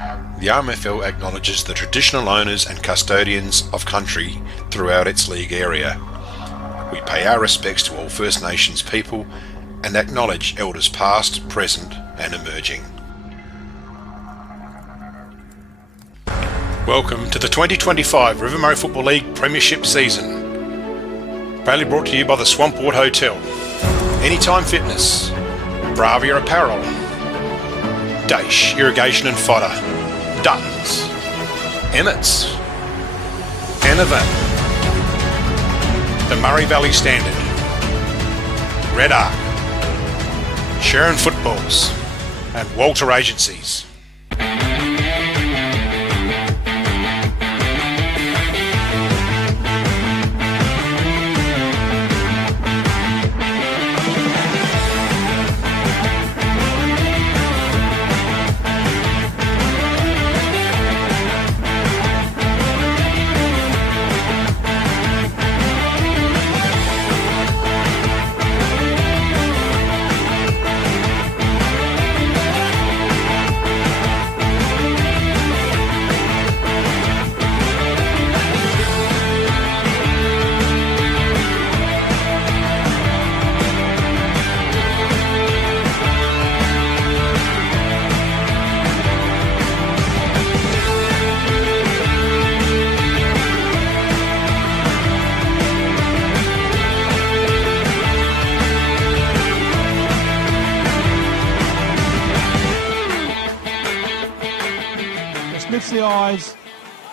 The RMFL acknowledges the traditional owners and custodians of country throughout its league area. We pay our respects to all First Nations people and acknowledge elders past, present and emerging. Welcome to the 2025 River Murray Football League Premiership season. Proudly brought to you by the Swamport Hotel, Anytime Fitness, Bravia Apparel, Daesh Irrigation and Fodder, Duttons, Emmett's, Anavan, the Murray Valley Standard, Red Arc, Sharon Footballs, and Walter Agencies. The eyes,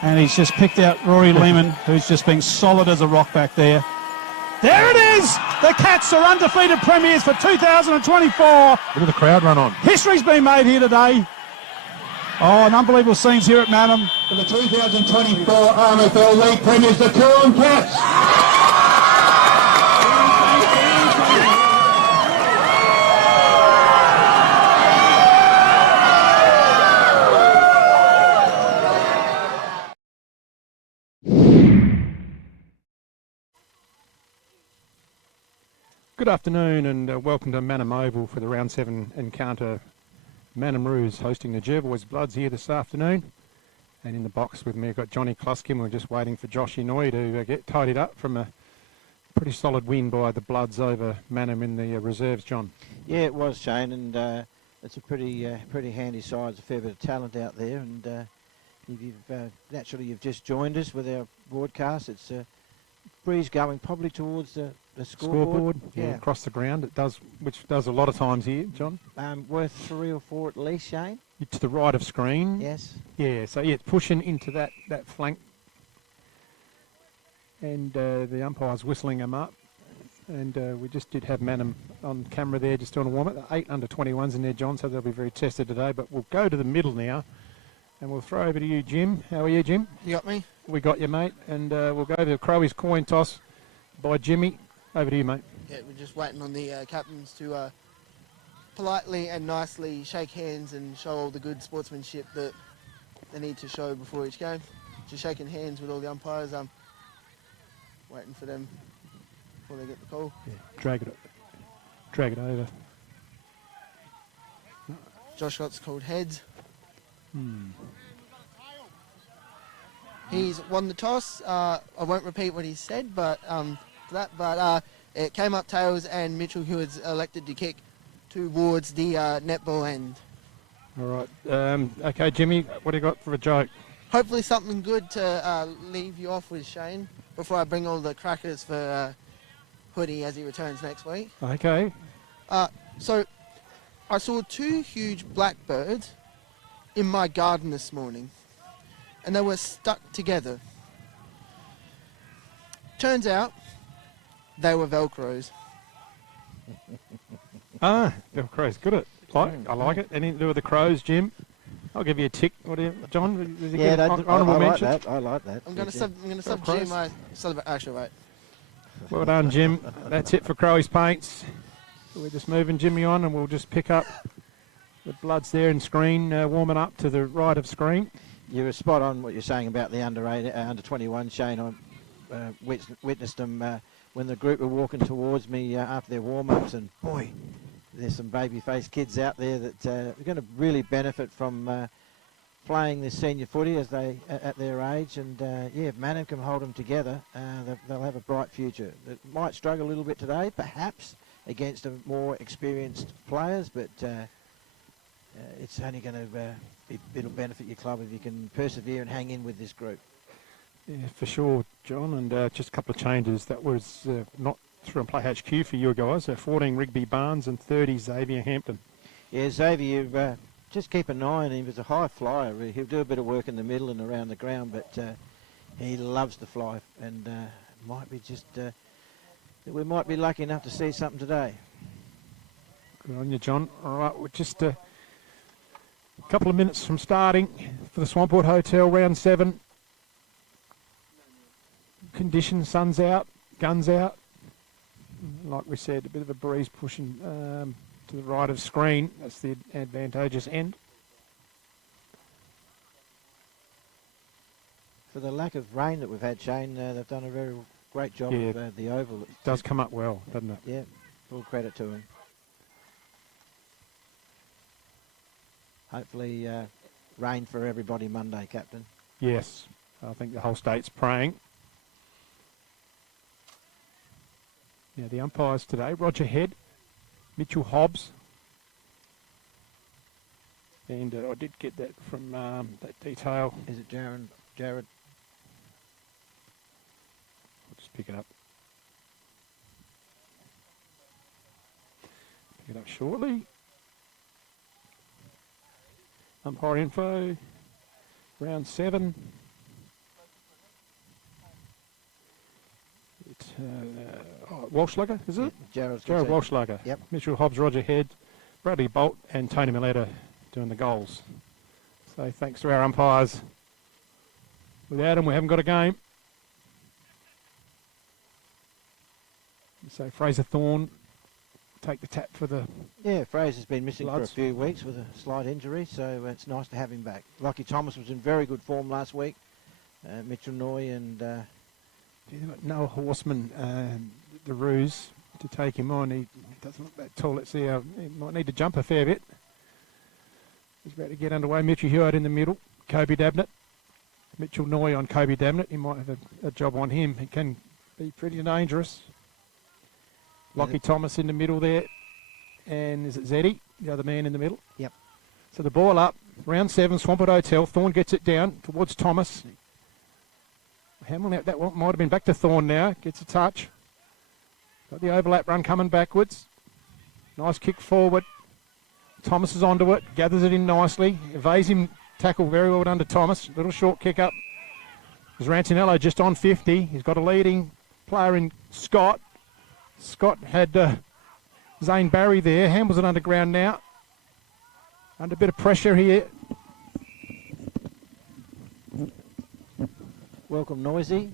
and he's just picked out Rory Lehman, who's just been solid as a rock back there. There it is! The Cats are undefeated premiers for 2024. Look at the crowd run on. History's been made here today. Oh, an unbelievable scenes here at Mannum. For the 2024 RMFL League premiers, the Coolum Cats. Good afternoon and welcome to Mannum Oval for the Round 7 encounter. Mannum Roos hosting the Jervois Bloods here this afternoon. And in the box with me I've got Johnny Kluskin. We're just waiting for Josh Inouye to get tidied up from a pretty solid win by the Bloods over Mannum in the reserves, John. Yeah, it was, Shane, and it's a pretty handy side. There's a fair bit of talent out there, and naturally you've just joined us with our broadcast. It's a breeze going probably towards the scoreboard. Yeah, across the ground. It does, which does a lot of times here, John. Worth 3 or 4 at least, Shane. To the right of screen. Yes. Yeah, so yeah, it's pushing into that flank, and the umpire's whistling them up. And we just did have Mannum on camera there, just doing a warm-up. 8 under-21s in there, John, so they'll be very tested today. But we'll go to the middle now, and we'll throw over to you, Jim. How are you, Jim? You got me? We got you, mate. And we'll go to the Crowies coin toss by Jimmy. Over to you, mate. Yeah, we're just waiting on the captains to politely and nicely shake hands and show all the good sportsmanship that they need to show before each game. Just shaking hands with all the umpires. Waiting for them before they get the call. Yeah, drag it over. Josh Scott's called heads. He's won the toss. I won't repeat what he said, but it came up tails, and Mitchell Hewitt's elected to kick towards the netball end. All right. Okay, Jimmy, what do you got for a joke? Hopefully something good to leave you off with, Shane, before I bring all the crackers for Hoodie as he returns next week. Okay. So I saw 2 huge blackbirds in my garden this morning, and they were stuck together. Turns out they were Velcros. Velcros, good. I like it. Anything to do with the Crows, Jim? I'll give you a tick. What do you, John? Does he get honourable mention? I like that. I'm going to sub Jim my actual right. Well done, Jim. That's it for Crowies Paints. We're just moving Jimmy on, and we'll just pick up the Bloods there in screen, warming up to the right of screen. You were spot on what you're saying about the under 21, Shane. I witnessed them when the group were walking towards me after their warm-ups, and boy, there's some baby-faced kids out there that are going to really benefit from playing this senior footy as they at their age, and yeah, if Manham can hold them together, they'll have a bright future. It might struggle a little bit today, perhaps against a more experienced players, but it's only going to it'll benefit your club if you can persevere and hang in with this group. Yeah, for sure, John. And just a couple of changes. That was not through and play HQ for you guys. 14 Rigby Barnes and 30 Xavier Hampton. Yeah, Xavier, just keep an eye on him. He's a high flyer. He'll do a bit of work in the middle and around the ground, but he loves to fly, and might be just we might be lucky enough to see something today. Good on you, John. All right, we're just a couple of minutes from starting for the Swampwood Hotel, round 7. Conditions, sun's out, guns out. Like we said, a bit of a breeze pushing to the right of screen. That's the advantageous end. For the lack of rain that we've had, Shane, they've done a very great job Yeah, of the oval. It does come up well, doesn't it? Yeah, full credit to them. Hopefully rain for everybody Monday, Captain. Yes, I think the whole state's praying. Now the umpires today, Roger Head, Mitchell Hobbs, and I did get that from that detail. Is it Jared? I'll just pick it up. Pick it up shortly. Umpire info, round 7. It's Walschlager, is it? Jared Walschlager. Yep. Mitchell Hobbs, Roger Head, Bradley Bolt, and Tony Milletta doing the goals. So thanks to our umpires. Without them, we haven't got a game. So Fraser Thorne take the tap for the... Yeah, Fraser's been missing Bloods. for a few weeks with a slight injury, so it's nice to have him back. Lockie Thomas was in very good form last week. Mitchell Noy and... They've got Noah Horseman, the ruse, to take him on. He doesn't look that tall. Let's see, he might need to jump a fair bit. He's about to get underway. Mitchell Hewitt in the middle. Kobe Dabnett. Mitchell Noy on Kobe Dabnett. He might have a job on him. He can be pretty dangerous. Lockie Thomas in the middle there. And is it Zeddy, the other man in the middle? Yep. So the ball up. Round 7, Swampwood Hotel. Thorne gets it down towards Thomas. Hamlin, that one might have been back to Thorne now. Gets a touch. Got the overlap run coming backwards. Nice kick forward. Thomas is onto it. Gathers it in nicely. Evades him. Tackle very well done to Thomas. Little short kick up. There's Rantinello just on 50. He's got a leading player in Scott. Scott had Zane Barry there. Handles it underground now. Under a bit of pressure here. Welcome, Noisy.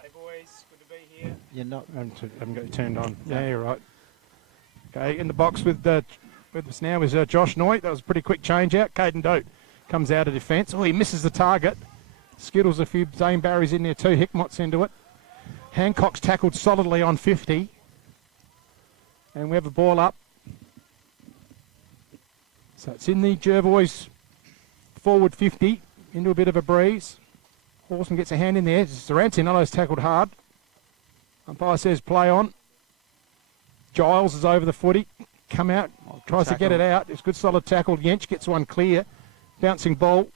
Hey boys, good to be here. You're not... I haven't got it turned on. Yeah, you're right. Okay, in the box with us now is Josh Noy. That was a pretty quick change out. Caden Dote comes out of defence. Oh, he misses the target. Skittles a few Zane Barrys in there too. Hickmott's into it. Hancock's tackled solidly on 50. And we have a ball up. So it's in the Jervois forward 50. Into a bit of a breeze. Horseman gets a hand in there. Rantinello's tackled hard. Umpire says play on. Giles is over the footy. Come out. Tries to get it out. It's good solid tackle. Yench gets one clear. Bouncing ball.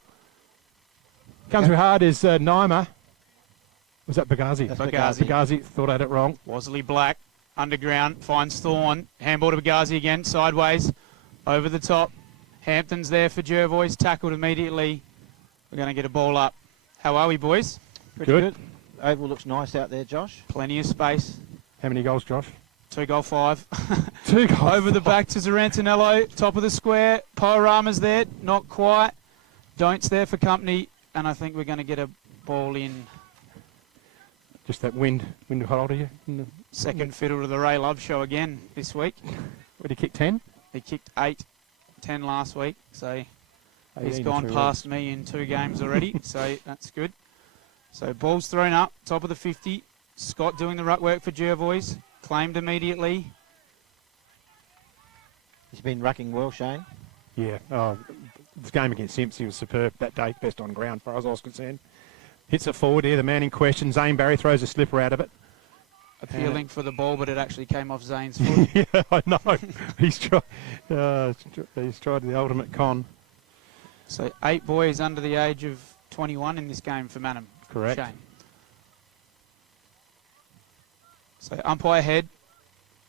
Comes through hard is Naima. Was that Bagazi? That's Bagazi. Thought I had it wrong. Wasley Black, underground, finds Thorne. Handball to Bagazi again, sideways, over the top. Hampton's there for Jervois, tackled immediately. We're going to get a ball up. How are we, boys? Pretty good. Oval looks nice out there, Josh. Plenty of space. How many goals, Josh? 2 goal 5. 2 goals. Over the back to Zarantinello, top of the square. Paorama's there, not quite. Dont's there for company, and I think we're going to get a ball in. Just that wind hold of you. Second fiddle to the Ray Love show again this week. Would he kick 10? He kicked 8, 10 last week, so he's 18 gone in 2 past weeks. me in 2 games already, so that's good. So ball's thrown up, top of the 50. Scott doing the ruck work for Jervois, claimed immediately. He's been rucking well, Shane. Yeah. Oh, this game against Simps, he was superb that day, best on ground, as far as I was concerned. Hits it forward here, the man in question, Zane Barry, throws a slipper out of it. Appealing for the ball, but it actually came off Zane's foot. Yeah, I know. he's tried the ultimate con. So 8 boys under the age of 21 in this game for Manham. Correct. Shane. So umpire head,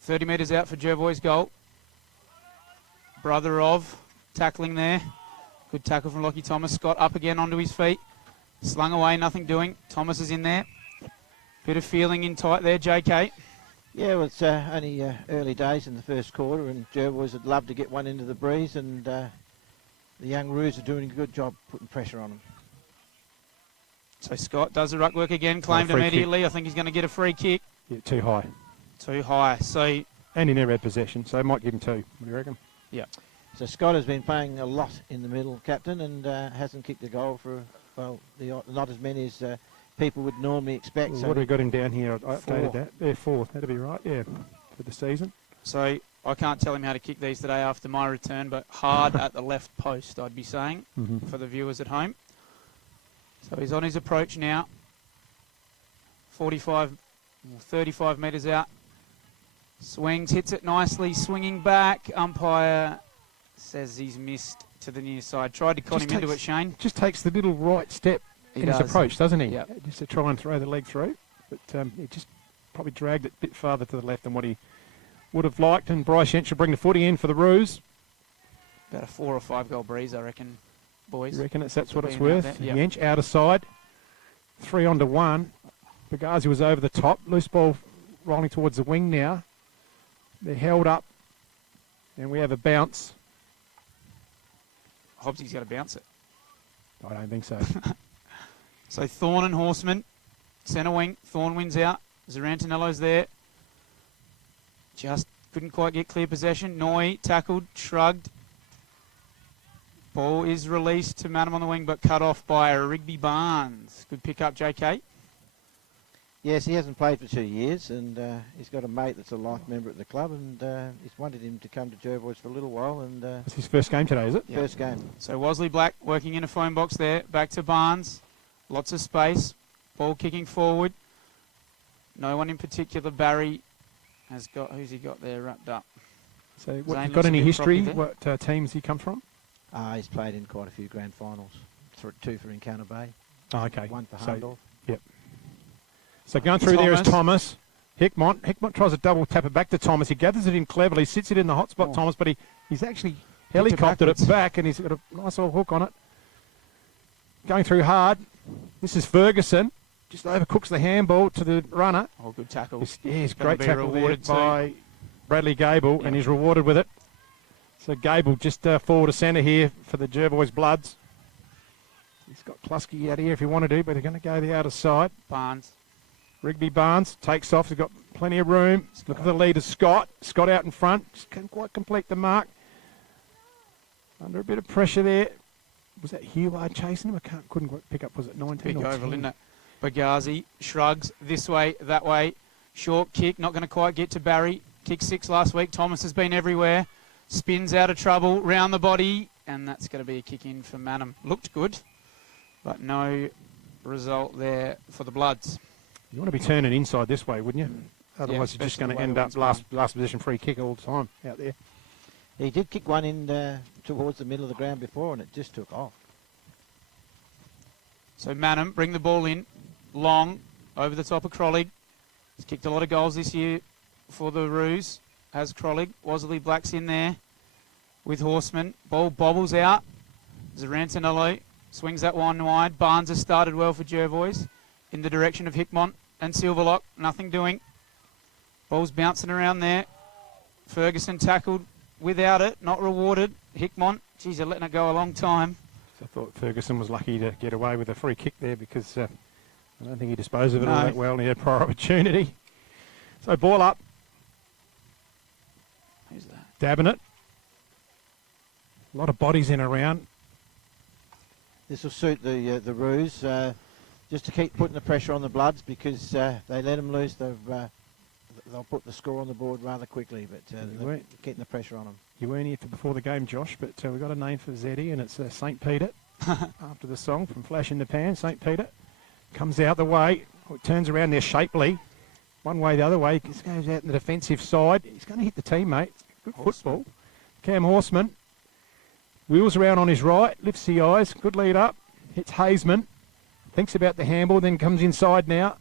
30 metres out for Jervois goal. Brother of, tackling there. Good tackle from Lockie Thomas. Scott up again onto his feet. Slung away, nothing doing. Thomas is in there. Bit of feeling in tight there, JK. Yeah, well, it's only early days in the first quarter, and Jervois would love to get one into the breeze, and the young Roos are doing a good job putting pressure on them. So Scott does the ruck work again, claimed free immediately. I think he's going to get a free kick. Yeah, too high. Too high. So And he never had possession, so might give him 2. What do you reckon? yeah. So Scott has been playing a lot in the middle, captain, and hasn't kicked a goal for, well, not as many as people would normally expect. Well, So what have we got him down here? I 4. updated that. Yeah, 4. That'd be right, yeah, for the season. So I can't tell him how to kick these today after my return, but hard at the left post, I'd be saying, for the viewers at home. So he's on his approach now. 35 metres out. Swings, hits it nicely, swinging back. Umpire says he's missed to the near side. Tried to con him into it, Shane. Just takes the little right step He in his does. approach, doesn't he? Yep. Just to try and throw the leg through. But he just probably dragged it a bit farther to the left than what he would have liked. And Bryce Yent should bring the footy in for the Roos. About a 4 or 5 goal breeze, I reckon, boys. You reckon that's what it's Being out worth? there, yep. Yench out of side. 3 on to 1. Bagazi was over the top. Loose ball rolling towards the wing now. They're held up. And we have a bounce. Hobbsy's got to bounce it. I don't think so. So Thorne and Horseman, centre wing. Thorne wins out. Zarantinello's there. Just couldn't quite get clear possession. Noy tackled, shrugged. Ball is released to Manham on the wing, but cut off by Rigby Barnes. Good pick up, JK. yes, he hasn't played for 2 years, and he's got a mate that's a life member at the club, and he's wanted him to come to Jervois for a little while, and It's his first game today, is it? first game. So Wosley Black working in a phone box there. Back to Barnes. Lots of space. Ball kicking forward. No one in particular. Barry has got, who's he got there wrapped up? So Zane what, looks got a any bit history? proppy there. What teams he come from? He's played in quite a few grand finals. 2 for Encounter Bay, Oh, okay. 1 for So, Hahndorf. so going through there is Thomas. Hickmont. Hickmont tries a double tap it back to Thomas. He gathers it in cleverly, sits it in the hot spot, Oh. Thomas, but he's actually it helicoptered it backwards. back, and he's got a nice old hook on it. Going through hard. This is Ferguson. Just overcooks the handball to the runner. Oh, good tackle. He's Gonna great be tackle there rewarded too. by Bradley Gable, Yep. and he's rewarded with it. So Gable just forward to centre here for the Jervois Bloods. He's got Klusky out here if he wanted to, but they're going to go the outer side. Barnes. Rigby Barnes takes off. He's got plenty of room. Look at the leader, Scott. Scott out in front. Just can't quite complete the mark. Under a bit of pressure there. Was that Heward chasing him? Couldn't quite pick up. Was it 19 Big or oval, 10? isn't it? Bagazi shrugs this way, that way. Short kick, not going to quite get to Barry. Kick 6 last week. Thomas has been everywhere. Spins out of trouble, round the body, and that's going to be a kick in for Manham. Looked good, but no result there for the Bloods. You want to be turning inside this way, wouldn't you? Otherwise, you're just especially going to the way end the up wind's last position free kick all the time out there. He did kick one in towards the middle of the ground before, and it just took off. So Manham bring the ball in, long, over the top of Crollig. He's kicked a lot of goals this year for the Roos. Has Crollig. Wosley Black's in there with Horseman. Ball bobbles out. Zarantinello swings that one wide. Barnes has started well for Jervois in the direction of Hickmont and Silverlock. Nothing doing. Ball's bouncing around there. Ferguson tackled without it. Not rewarded. Hickmont, geez, they're letting it go a long time. So I thought Ferguson was lucky to get away with a free kick there because I don't think he disposed of it all No. that well and he had prior opportunity. So ball up, Who's that? dabbing it. A lot of bodies in around. This will suit the Roos, just to keep putting the pressure on the Bloods, because they let them loose. They'll put the score on the board rather quickly, but Yeah, they're right. getting the pressure on them. You weren't here for before the game, Josh, but we've got a name for Zeddy, and it's St. Peter. After the song from Flash in the Pan, St. Peter comes out the way. It turns around there shapely. One way, the other way. Just goes out in the defensive side. He's going to hit the teammate. Good football. Cam Horseman. Wheels around on his right. Lifts the eyes. Good lead up. Hits Hazeman. Thinks about the handball. Then comes inside now.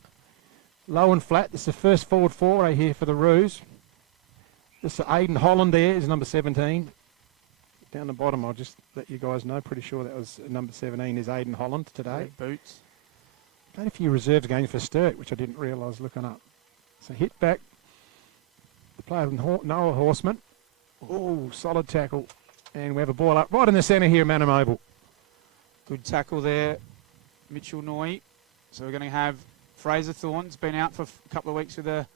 Low and flat. This is the first forward foray here for the Roos. This is Aiden Holland there is number 17. Down the bottom, I'll just let you guys know. Pretty sure that was number 17 is Aiden Holland today. Boots. Played a few reserves games for Sturt, which I didn't realise looking up. So hit back. The player Noah Horseman. Oh, solid tackle. And we have a ball up right in the centre here, Manum Oval. Good tackle there, Mitchell Noy. So we're going to have Fraser Thorne's been out for a couple of weeks with a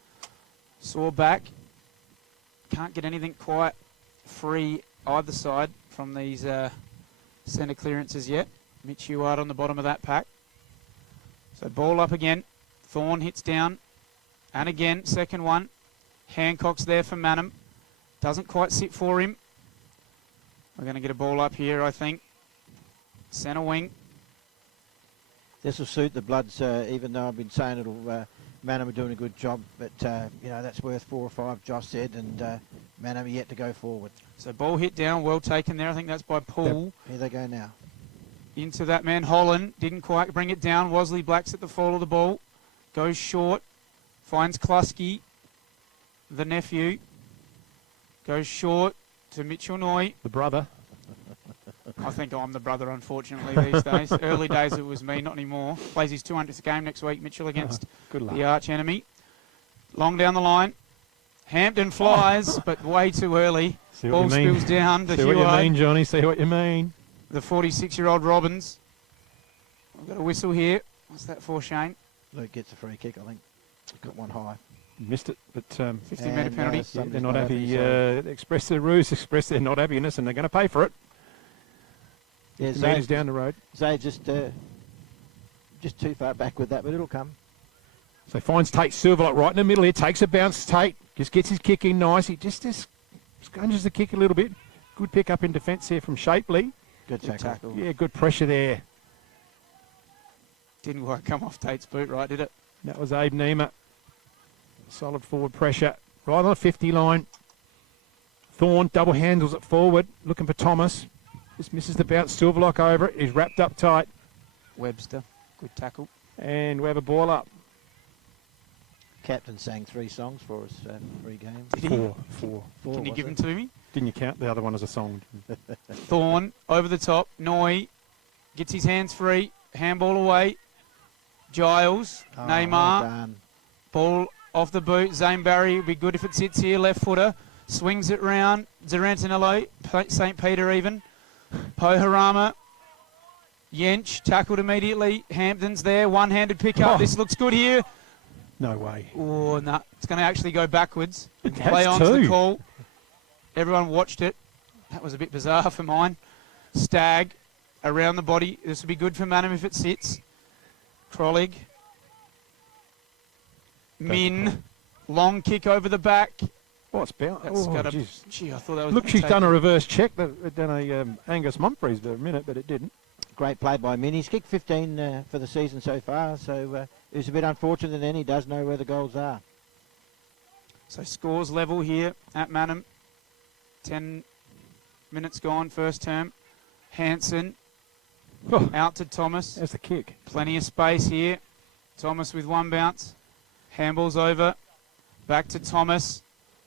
sore back. Can't get anything quite free either side from these centre clearances yet. Mitch Ewart on the bottom of that pack. So ball up again. Thorne hits down. And again, second one. Hancock's there for Manum. Doesn't quite sit for him. We're going to get a ball up here, I think. Centre wing. This will suit the Bloods, even though I've been saying Manum are doing a good job, but that's worth 4 or 5, Josh said, and Manum are yet to go forward. So ball hit down, well taken there. I think that's by Paul. Yep. Here they go now. Into that man, Holland. Didn't quite bring it down. Wosley Black's at the fall of the ball. Goes short. Finds Klusky, the nephew. Goes short to Mitchell Noy. The brother. I think I'm the brother, unfortunately, these days. Early days it was me, not anymore. Plays his 200th game next week, Mitchell, against Good luck. the arch enemy. Long down the line. Hampton flies, but way too early. Ball spills down to See what you Heward. mean, Johnny. See what you mean. The 46-year-old Robbins. We've got a whistle here. What's that for, Shane? Luke gets a free kick, I think. Got one high. Missed it, but 50-metre penalty. yeah, Somebody's they're not happy. Express their ruse, express their not happiness, and they're going to pay for it. Yeah, The metres down the road. Zay just too far back with that, but it'll come. So finds Tate Silverlock right in the middle here. Takes a bounce. Tate just gets his kick in nice. He just scrunches the kick a little bit. Good pick up in defence here from Shapley. Good tackle. Yeah, good pressure there. Didn't quite come off Tate's boot right, did it? That was Abe Nima. Solid forward pressure. Right on the 50 line. Thorne double handles it forward. Looking for Thomas. Just misses the bounce. Silverlock over it. He's wrapped up tight. Webster. Good tackle. And we have a ball up. Captain sang 3 songs for us, 3 games. Did he? Four. Can you was give it? them to me? Didn't you count the other one as a song? Thorne over the top. Noy gets his hands free. Handball away. Giles. Oh, Neymar. well done. Ball off the boot. Zane Barry would be good if it sits here. Left footer. Swings it round. Zarantinello. St. Peter even. Poharama. Yench tackled immediately. Hampton's there. One-handed pick up. Oh. This looks good here. No way. Oh, no. It's going to actually go backwards. It Play has on to the to. call. Everyone watched it. That was a bit bizarre for mine. Stagg around the body. This would be good for Manum if it sits. Krollig. Min. Long kick over the back. Oh, it's bound. That's Oh, got a... geez. Gee, I thought that was... Look, gonna she's take done it. a reverse check. They've done a Angus Mumfries for a minute, but it didn't. Great play by Min. He's kicked 15 for the season so far, so it's a bit unfortunate, and then he does know where the goals are. So scores level here at Manum. 10 minutes gone, first term. Hanson Oh, out to Thomas. there's the kick. Plenty of space here. Thomas with one bounce. Handball's over. Back to Thomas.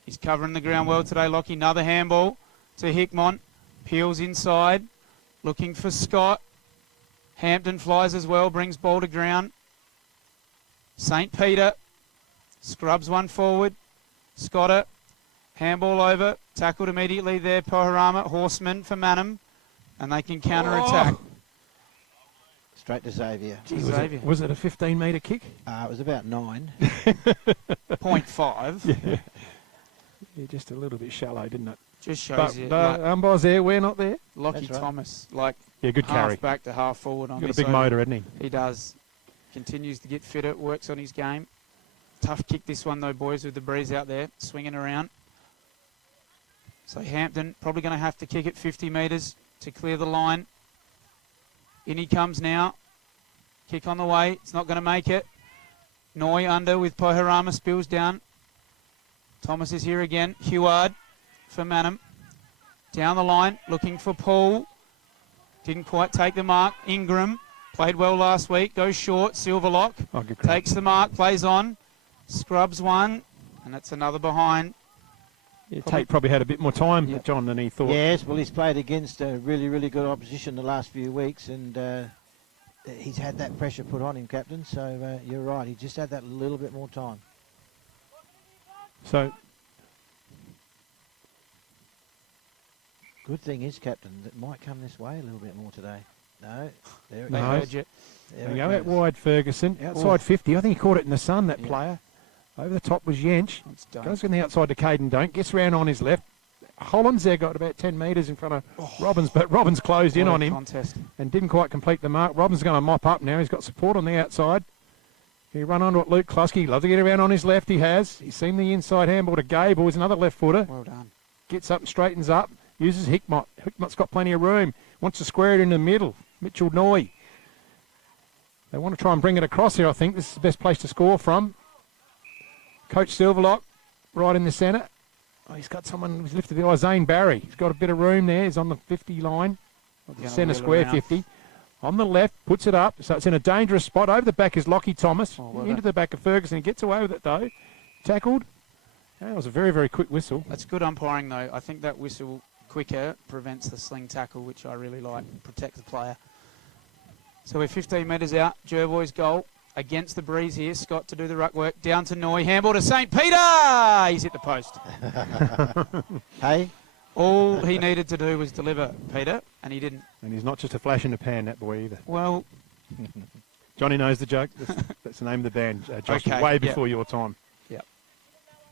He's covering the ground well today, Lockie. Another handball to Hickmont. Peels inside. Looking for Scott. Hampton flies as well. Brings ball to ground. St. Peter. Scrubs one forward. Scotter. Handball over. Tackled immediately there. Poharama. Horseman for Manum. And they can counter-attack. Straight to Xavier. Gee, Was Xavier. it a 15-metre kick? It was about 9. 0.5. Yeah, just a little bit shallow, didn't it? Just shows But you. the Like, umpire's there, we're not there. Lockie That's right. Thomas, like Yeah, good carry. half back to half forward on Got a this big over. motor, hasn't he? He does. Continues to get fitter, works on his game. Tough kick this one though, boys, with the breeze out there, swinging around. So Hampton probably going to have to kick it 50 metres to clear the line. In he comes now. Kick on the way. It's not going to make it. Noi under with Pohorama, spills down. Thomas is here again. Heward for Manham. Down the line, looking for Paul. Didn't quite take the mark. Ingram played well last week. Goes short. Silverlock takes the mark, plays on. Scrubs one, and that's another behind. Yeah, Tate probably had a bit more time, Yep. John, than he thought. Yes, well, he's played against a really, really good opposition the last few weeks, and he's had that pressure put on him, Captain. So you're right, he just had that little bit more time. So, Good thing is, Captain, it might come this way a little bit more today. No, there it They No. heard you. There they it go out goes. wide, Ferguson. Outside 50. I think he caught it in the sun, that Yeah. player. Over the top was Jench. It's done. Goes on the outside to Caden Don't. Gets round on his left. Holland's there got about 10 metres in front of Robbins, but Robbins closed in What a on him contest. and didn't quite complete the mark. Robbins going to mop up now. He's got support on the outside. He run onto it, Luke Klusky. Loves to get around on his left. He has. He's seen the inside handball to Gable. He's another left footer. Well done. Gets up and straightens up. Uses Hickmott. Hickmott's got plenty of room. Wants to square it in the middle. Mitchell Noy. They want to try and bring it across here, I think. This is the best place to score from. Coach Silverlock right in the centre. Oh, he's got someone who's lifted the eye. Zane Barry. He's got a bit of room there. He's on the 50 line. The Gonna centre wheel square around. 50. On the left, puts it up. So it's in a dangerous spot. Over the back is Lockie Thomas. Oh, well Into done. the back of Ferguson. He gets away with it, though. Tackled. That was a very, very quick whistle. That's good umpiring, though. I think that whistle quicker prevents the sling tackle, which I really like. Protect the player. So we're 15 metres out. Jervoy's goal against the breeze here. Scott to do the ruck work. Down to Noy. Handball to St. Peter. He's hit the post. Hey, Oh, All he needed to do was deliver, Peter, and he didn't. And he's not just a flash in the pan, that boy, either. Well, Johnny knows the joke. That's the name of the band. Josh, Okay, way yeah. before your time.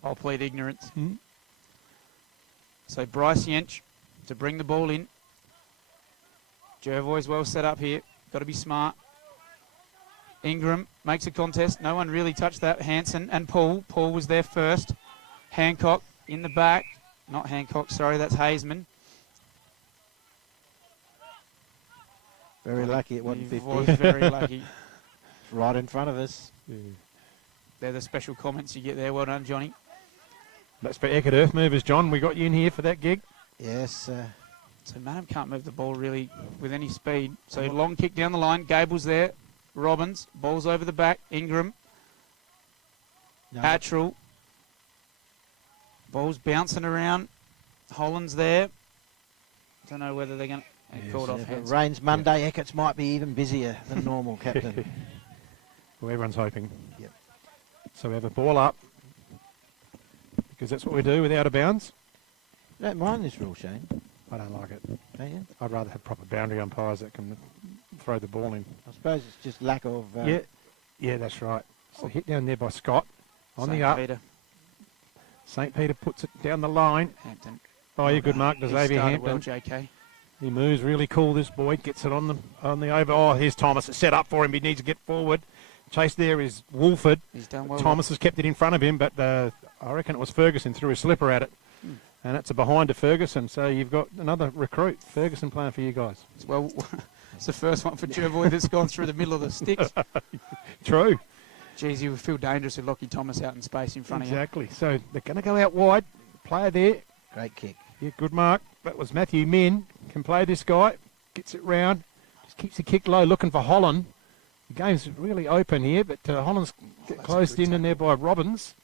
I'll plead ignorance. Mhm. So Bryce Yench to bring the ball in. Jervoy's well set up here. Got to be smart. Ingram makes a contest. No one really touched that. Hanson and Paul. Paul was there first. Hancock in the back. Not Hancock, sorry, that's Hazeman. very lucky it wasn't He 50. was very lucky. Right in front of us. They're the special comments you get there. Well done, Johnny. That's for Eckert Earth Movers, John. We got you in here for that gig. Yes, So Manham can't move the ball really with any speed. So long kick down the line. Gable's there. Robbins. Ball's over the back. Ingram. no, Attrell. Ball's bouncing around. Holland's there. Don't know whether they're going to... Called off if it hands. rains Monday, Eckert's might be even busier than normal, Captain. Well, everyone's hoping. Yep. So we have a ball up. Because that's what we do with out of bounds. Don't mind this rule, Shane, I don't like it. don't you? I'd rather have proper boundary umpires that can throw the ball in. I suppose it's just lack of... Yeah, that's right. So hit down there by Scott. On St. the up. Peter. St. Peter puts it down the line. Hampton. Oh, yeah, good mark to He Xavier started Hampton. well, JK. He moves really cool, this boy. Gets it on the over. Oh, here's Thomas. It's set up for him. He needs to get forward. Chase there is Wolford. He's done well. Thomas has kept it in front of him, but I reckon it was Ferguson threw a slipper at it. And that's a behind to Ferguson. So you've got another recruit, Ferguson, playing for you guys. Well, it's the first one for Jervoy that's gone through the middle of the sticks. True. Geez, you would feel dangerous with Lockie Thomas out in space in front Exactly. So they're going to go out wide. Player there. Great kick. Yeah, good mark. That was Matthew Min. Can play this guy. Gets it round. Just keeps the kick low, looking for Holland. The game's really open here, but Holland's that's a closed good in there by Robbins.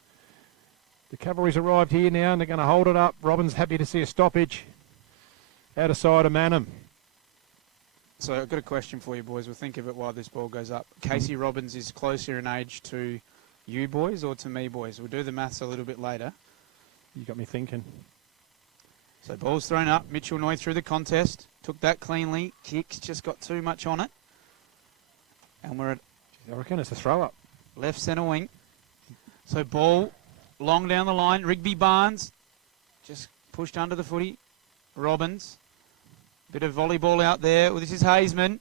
The cavalry's arrived here now, and they're going to hold it up. Robbins happy to see a stoppage. Out of side of Manham. you. So I've got a question for you, boys. We'll think of it while this ball goes up. Casey Robbins is closer in age to you boys or to me, boys? We'll do the maths a little bit later. You got me thinking. So ball's thrown up. Mitchell Noy through the contest. Took that cleanly. Kicks just got too much on it. And we're at I reckon it's a throw up. left centre wing. So ball long down the line. Rigby Barnes just pushed under the footy. Robbins. Bit of volleyball out there. Well, this is Hazeman.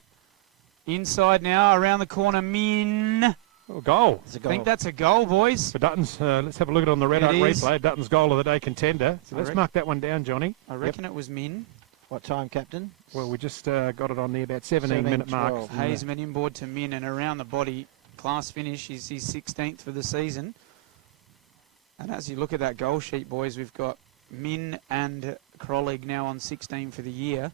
Inside now, around the corner. Min. Oh, goal. It's a I goal. think that's a goal, boys. For Dutton's, let's have a look at it on the Red It Oak is. replay. Dutton's goal of the day contender. So I let's reckon- mark that one down, Johnny. I reckon it was Min. What time, Captain? Well, we just got it on the about 17-minute mark. 12. Hazeman inboard to Min and around the body. Class finish is his 16th for the season. And as you look at that goal sheet, boys, we've got Min and Krolig now on 16 for the year.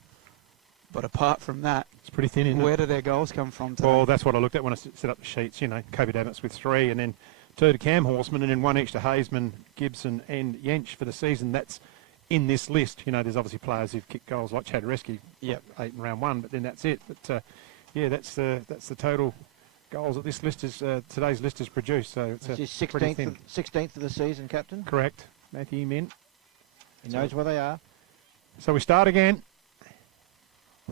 But apart from that, It's pretty thin, isn't where it? do their goals come from today? Well, that's what I looked at when I set up the sheets. You know, Kobe Dammits with 3, and then 2 to Cam Horseman, and then 1 each to Hazeman, Gibson, and Jensch for the season. That's in this list. You know, there's obviously players who've kicked goals like Chadereski, Yep. 8 in round 1, but then that's it. But yeah, that's the total goals that this list is today's list has produced. So it's It's his pretty thin. 16th of the season, Captain. Correct, Matthew Min. He knows where they are. So we start again.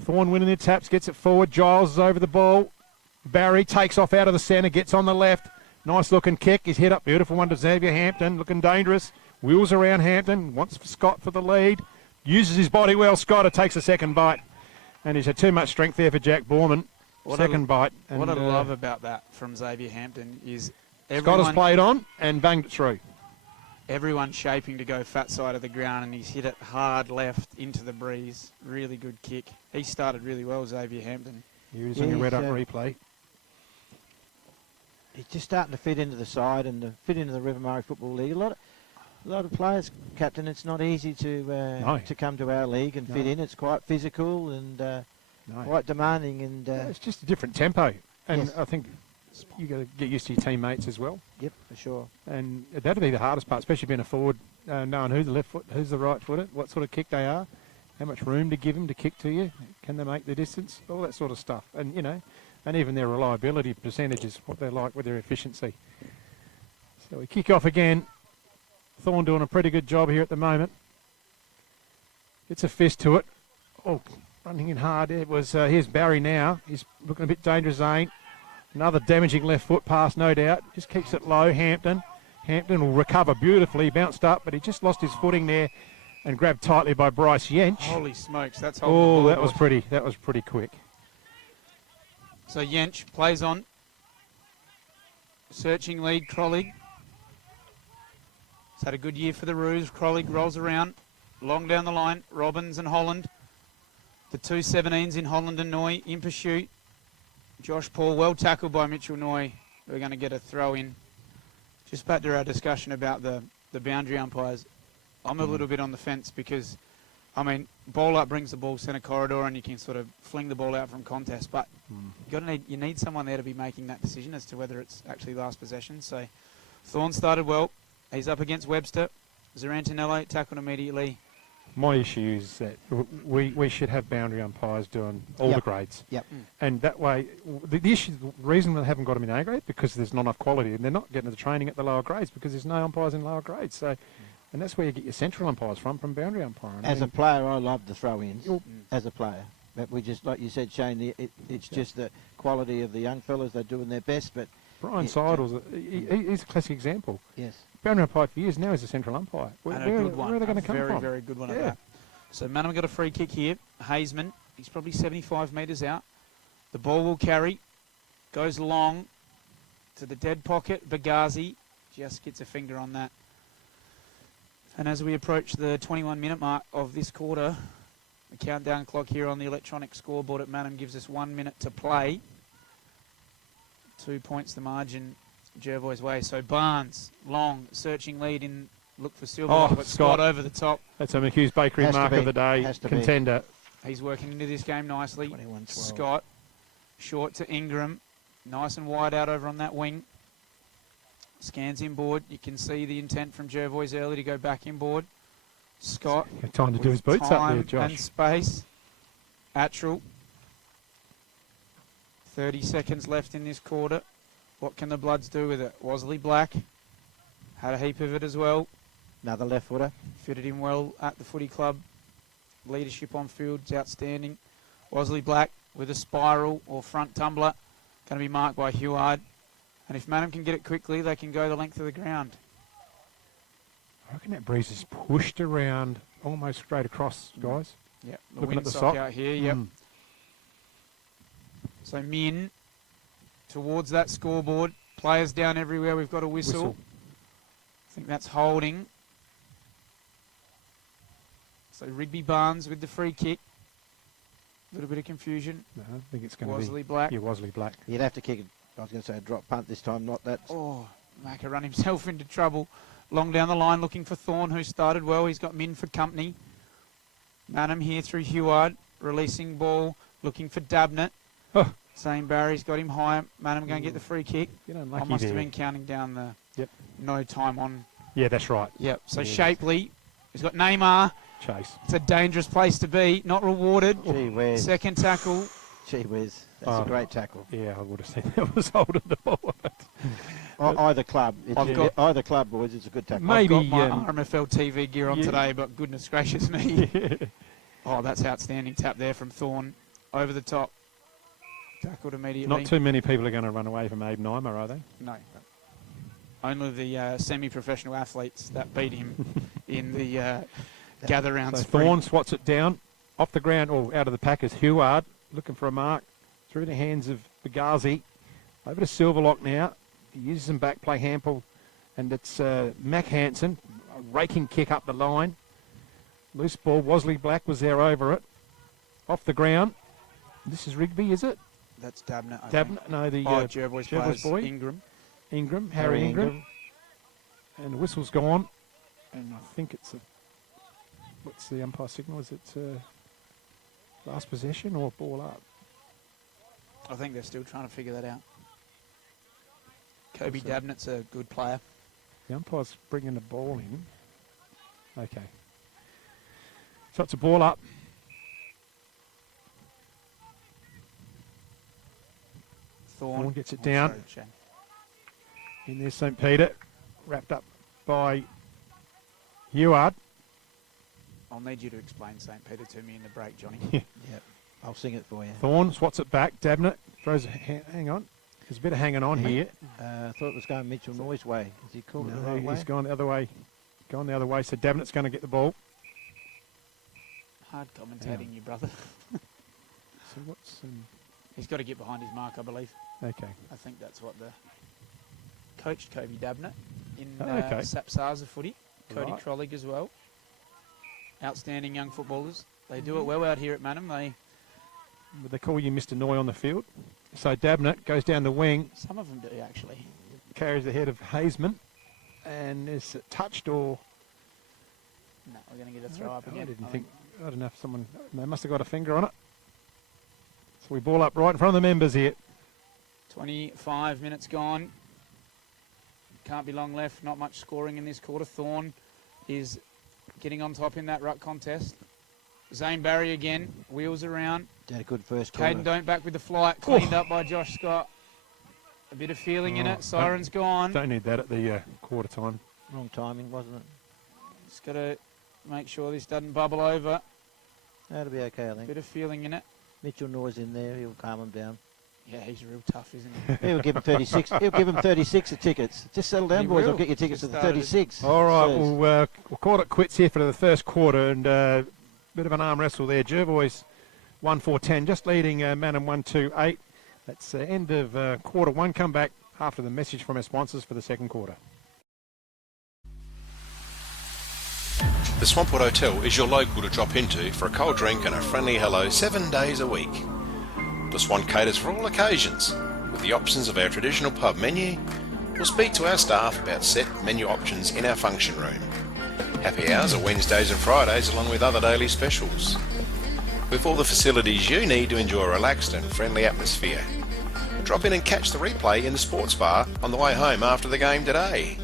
Thorne winning the taps, gets it forward. Giles is over the ball. Barry takes off out of the centre, gets on the left. Nice looking kick. His head up. Beautiful one to Xavier Hampton. Looking dangerous. Wheels around Hampton. Wants Scott for the lead. Uses his body well. Scott takes a second bite. And he's had too much strength there for Jack Borman. Second bite. And, What I love about that from Xavier Hampton is Scott has played on and banged it through. everyone shaping to go fat side of the ground, and he's hit it hard left into the breeze. Really good kick. He started really well, Xavier Hampton. Here is Yeah, on your he's, red up replay. He's just starting to fit into the side and to fit into the River Murray Football League. A lot of players, Captain. It's not easy to come to our league and fit in. It's quite physical and quite demanding. And It's just a different tempo, and Yes. I think you got to get used to your teammates as well. yep, for sure. And that'd be the hardest part, especially being a forward, knowing who's the left foot, who's the right footer, what sort of kick they are, how much room to give them to kick to you, can they make the distance, all that sort of stuff. And, you know, and even their reliability percentages, what they're like with their efficiency. So we kick off again. Thorne doing a pretty good job here at the moment. Gets a fist to it. Oh, running in hard. It was, here's Barry now. He's looking a bit dangerous, Zane. Another damaging left foot pass, no doubt. Just keeps it low, Hampton. Hampton will recover beautifully. Bounced up, but he just lost his footing there and grabbed tightly by Bryce Jensch. Holy smokes, that's holding the Oh, ball that was off. pretty quick. So Jensch plays on. Searching lead, Krolig. He's had a good year for the Roos. Krolig rolls around. Long down the line, Robbins and Holland. The two 17s in Holland and Noy in pursuit. Josh Paul, well tackled by Mitchell Noy. We're going to get a throw in. Just back to our discussion about the boundary umpires. I'm a little bit on the fence because, I mean, ball up brings the ball centre corridor and you can sort of fling the ball out from contest. But you need someone there to be making that decision as to whether it's actually last possession. So Thorne started well. He's up against Webster. Zarantinello tackled immediately. My issue is that we should have boundary umpires doing all the grades. Yep. And that way, the reason we haven't got them in A grade because there's not enough quality, and they're not getting the training at the lower grades because there's no umpires in lower grades. So, and that's where you get your central umpires from boundary umpiring. As a player, I love the throw-ins. As a player, but we just, like you said, Shane, it's just the quality of the young fellas. They're doing their best, but Brian Seidels, he's a classic example. yes, Boundary umpire for years now is a central umpire. And a Where good one. are they going to A come very, from? very good one at Yeah. that. So Manham got a free kick here. Hazeman, he's probably 75 metres out. The ball will carry. Goes long to the dead pocket. Bagazi just gets a finger on that. And as we approach the 21-minute mark of this quarter, the countdown clock here on the electronic scoreboard at Manham gives us 1 minute to play. 2 points the margin Jervois way. So Barnes, long, searching lead in, look for Silver, Oh, but Scott. Scott over the top. That's a McHughes Bakery Has to mark be. of the day, Has to be. contender. He's working into this game nicely. 21-12. Scott, short to Ingram. Nice and wide out over on that wing. Scans inboard. You can see the intent from Jervois early to go back inboard. Scott. Time to do his with boots up there, time Josh. and space. Attrell. 30 seconds left in this quarter. What can the Bloods do with it? Wasley Black had a heap of it as well. another left footer. Fitted in well at the footy club. Leadership on field's outstanding. Wasley Black with a spiral or front tumbler. Going to be marked by Huard. And if Manham can get it quickly, they can go the length of the ground. I reckon that breeze is pushed around almost straight across, guys. Yep. Looking at the windsock sock. out here. Yep. Mm. So Min towards that scoreboard. Players down everywhere. We've got a whistle. I think that's holding. So Rigby Barnes with the free kick. A little bit of confusion. No, I think it's going to be Wasley Black. Yeah, Wasley Black. You'd have to kick it. I was going to say a drop punt this time, not that. Oh, Macca run himself into trouble. Long down the line looking for Thorne, who started well. He's got Min for company. Manham here through Heward. Releasing ball. Looking for Dabnett. Oh. Zane Barry's got him high. Manham going to get the free kick. Get I unlucky must have there. been counting down the Yep. no time on. Yeah, that's right. Yep. So Yeah. Shapley. He's got Neymar. Chase. It's a dangerous place to be. Not rewarded. Gee whiz. Second tackle. Gee whiz. That's Oh. a great tackle. Yeah, I would have seen that was holding the ball. Either club. I've got- Either club, boys. It's a good tackle. Maybe, I've got my um, RMFL TV gear on yeah. today, but goodness gracious me. Oh, that's outstanding tap there from Thorne. Over the top. Tackled immediately. Not too many people are going to run away from Abe Nymer, are they? No. Only the semi-professional athletes that beat him in the gather round So sprint. Thorne swats it down off the ground or out of the pack is Heward looking for a mark through the hands of Bagazi. Over to Silverlock now. He uses some back play Hampel and it's Mac Hansen. A raking kick up the line. Loose ball. Wasley Black was there over it. Off the ground. This is Rigby, is it? That's Dabnett. I think. Dabnett? No, the Jervois Jervois players. boy. Ingram. Harry Ingram. And the whistle's gone. And I think it's a... What's the umpire signal? Is it last possession or ball up? I think they're still trying to figure that out. Kobe Dabnett's a good player. The umpire's bringing the ball in. Okay. So it's a ball up. Thorne Gets it down. sorry, Shane. In there's St. Peter. Wrapped up by Heward. I'll need you to explain St. Peter to me in the break, Johnny. Yep. I'll sing it for you. Thorne swats it back. Dabnett throws a hang on. There's a bit of hanging on here. I thought it was going Mitchell Noyes' way. Is he called it the No, right way? he's gone the other way. Gone the other way. So Dabnett's going to get the ball. Hard commentating, you brother. So what's... He's got to get behind his mark, I believe. okay. I think that's what the coached Kobe Dabnett in Okay. Sapsaza footy. Cody Right. Trollig as well. Outstanding young footballers. They do it well out here at Manham. They call you Mr. Noy on the field. So Dabnett goes down the wing, Some of them do actually. carries the head of Hazeman, and is it touched or... No, we're going to get a throw up again. I don't know if someone... They must have got a finger on it. So we ball up right in front of the members here. 25 minutes gone. Can't be long left. Not much scoring in this quarter. Thorne is getting on top in that ruck contest. Zane Barry again. Wheels around. Did a good first quarter. Caden Don't back with the flight. Cleaned up by Josh Scott. A bit of feeling in it. Siren's gone. Don't need that at the quarter time. Wrong timing, wasn't it? Just got to make sure this doesn't bubble over. That'll be okay, I think. Bit of feeling in it. Mitchell Noyes in there. He'll calm him down. Yeah, he's real tough, isn't he? He'll give him 36. He'll give him 36 of tickets. Just settle down, He boys. I'll will. get your tickets to Just the started. 36. All right, Sirs. we'll call it quits here for the first quarter, and bit of an arm wrestle there. Jervois 1-4-10, just leading Manham 1-2-8. That's the end of quarter one. Come back after the message from our sponsors for the second quarter. The Swampwood Hotel is your local to drop into for a cold drink and a friendly hello 7 days a week. The Swan caters for all occasions, with the options of our traditional pub menu. We'll speak to our staff about set menu options in our function room. Happy hours are Wednesdays and Fridays along with other daily specials. With all the facilities you need to enjoy a relaxed and friendly atmosphere. Drop in and catch the replay in the sports bar on the way home after the game today.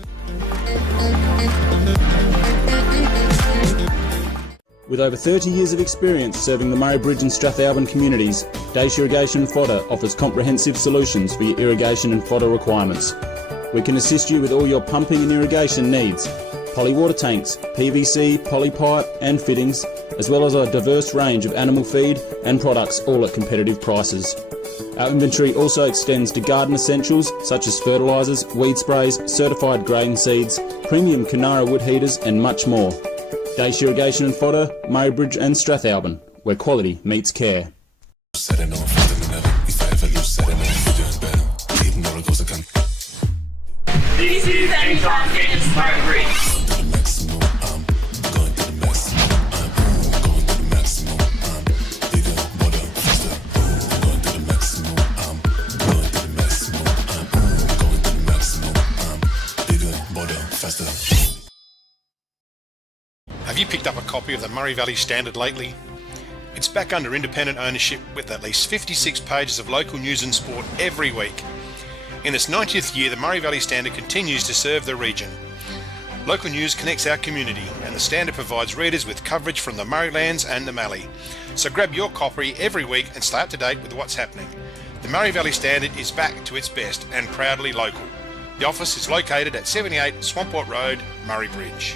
With over 30 years of experience serving the Murray Bridge and Strathalbyn communities, Dace Irrigation and Fodder offers comprehensive solutions for your irrigation and fodder requirements. We can assist you with all your pumping and irrigation needs, poly water tanks, PVC, poly pipe and fittings, as well as a diverse range of animal feed and products, all at competitive prices. Our inventory also extends to garden essentials such as fertilisers, weed sprays, certified grain seeds, premium Canara wood heaters and much more. Dace Irrigation and Fodder, Murray Bridge and Strathalbyn, where quality meets care. This is Anytime Fitness Murray Bridge. Have you picked up a copy of the Murray Valley Standard lately? It's back under independent ownership with at least 56 pages of local news and sport every week. In its 90th year, the Murray Valley Standard continues to serve the region. Local news connects our community, and the Standard provides readers with coverage from the Murraylands and the Mallee. So grab your copy every week and stay up to date with what's happening. The Murray Valley Standard is back to its best and proudly local. The office is located at 78 Swamport Road, Murray Bridge.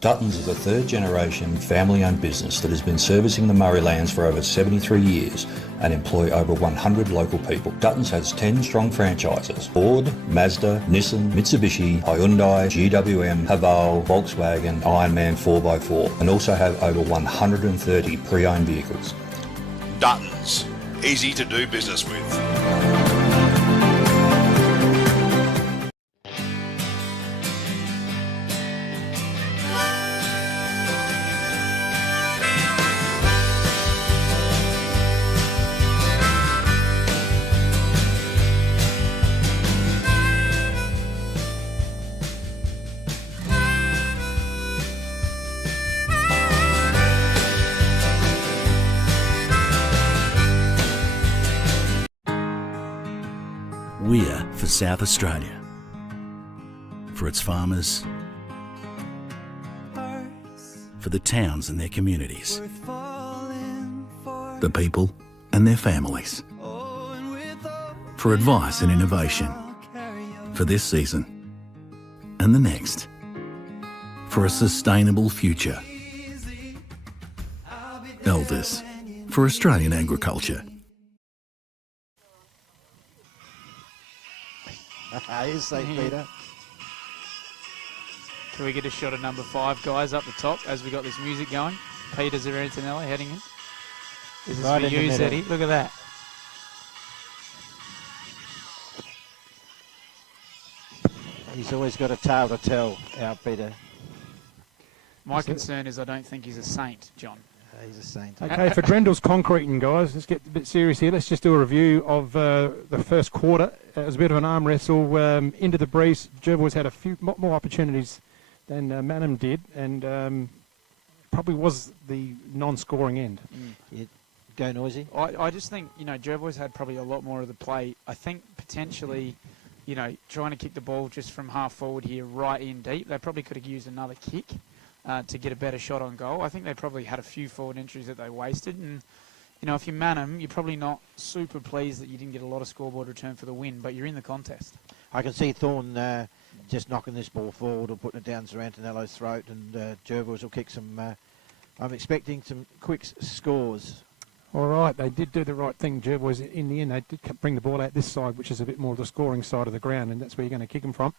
Duttons is a third-generation family-owned business that has been servicing the Murraylands for over 73 years and employ over 100 local people. Duttons has 10 strong franchises: Ford, Mazda, Nissan, Mitsubishi, Hyundai, GWM, Haval, Volkswagen, Ironman 4x4, and also have over 130 pre-owned vehicles. Duttons, easy to do business with. We're for South Australia, for its farmers, for the towns and their communities, the people and their families, for advice and innovation, for this season and the next, for a sustainable future. Elders, for Australian agriculture. Here's St. Peter. Can we get a shot of number 5, guys, up the top as we got this music going? Peter Zarantinelli heading in. This is Right for in the you, middle. Zeddy. Look at that. He's always got a tale to tell, our Peter. My concern is I don't think he's a saint, John. He's a saint. Okay, for Drendel's concreting, guys, let's get a bit serious here. Let's just do a review of the first quarter. It was a bit of an arm wrestle into the breeze. Jervois had a few more opportunities than Manham did, and probably was the non-scoring end. Go noisy. I just think, Jervois had probably a lot more of the play. I think potentially, trying to kick the ball just from half forward here right in deep, they probably could have used another kick to get a better shot on goal. I think they probably had a few forward entries that they wasted, and if you man them, you're probably not super pleased that you didn't get a lot of scoreboard return for the win, but you're in the contest. I can see Thorne just knocking this ball forward or putting it down Zarantinello's throat, and Jervois will kick some. I'm expecting some quick scores. All right, they did do the right thing, Jervois. In the end, they did bring the ball out this side, which is a bit more the scoring side of the ground, and that's where you're going to kick them from.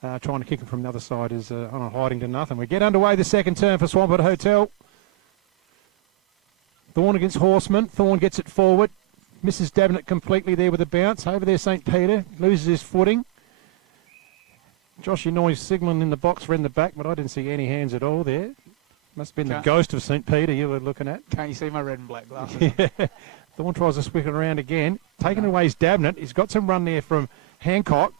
Trying to kick them from the other side is on a hiding to nothing. We get underway the second term for Swampert Hotel. Thorne against Horseman. Thorne gets it forward. Misses Davenant completely there with a bounce. Over there, St. Peter loses his footing. Josh Inouye's signalling in the box for in the back, but I didn't see any hands at all there. Must have been the ghost of St. Peter you were looking at. Can't you see my red and black glasses? Yeah. Thorne tries to swing it around again. Taking away his Davenant. He's got some run there from Hancock.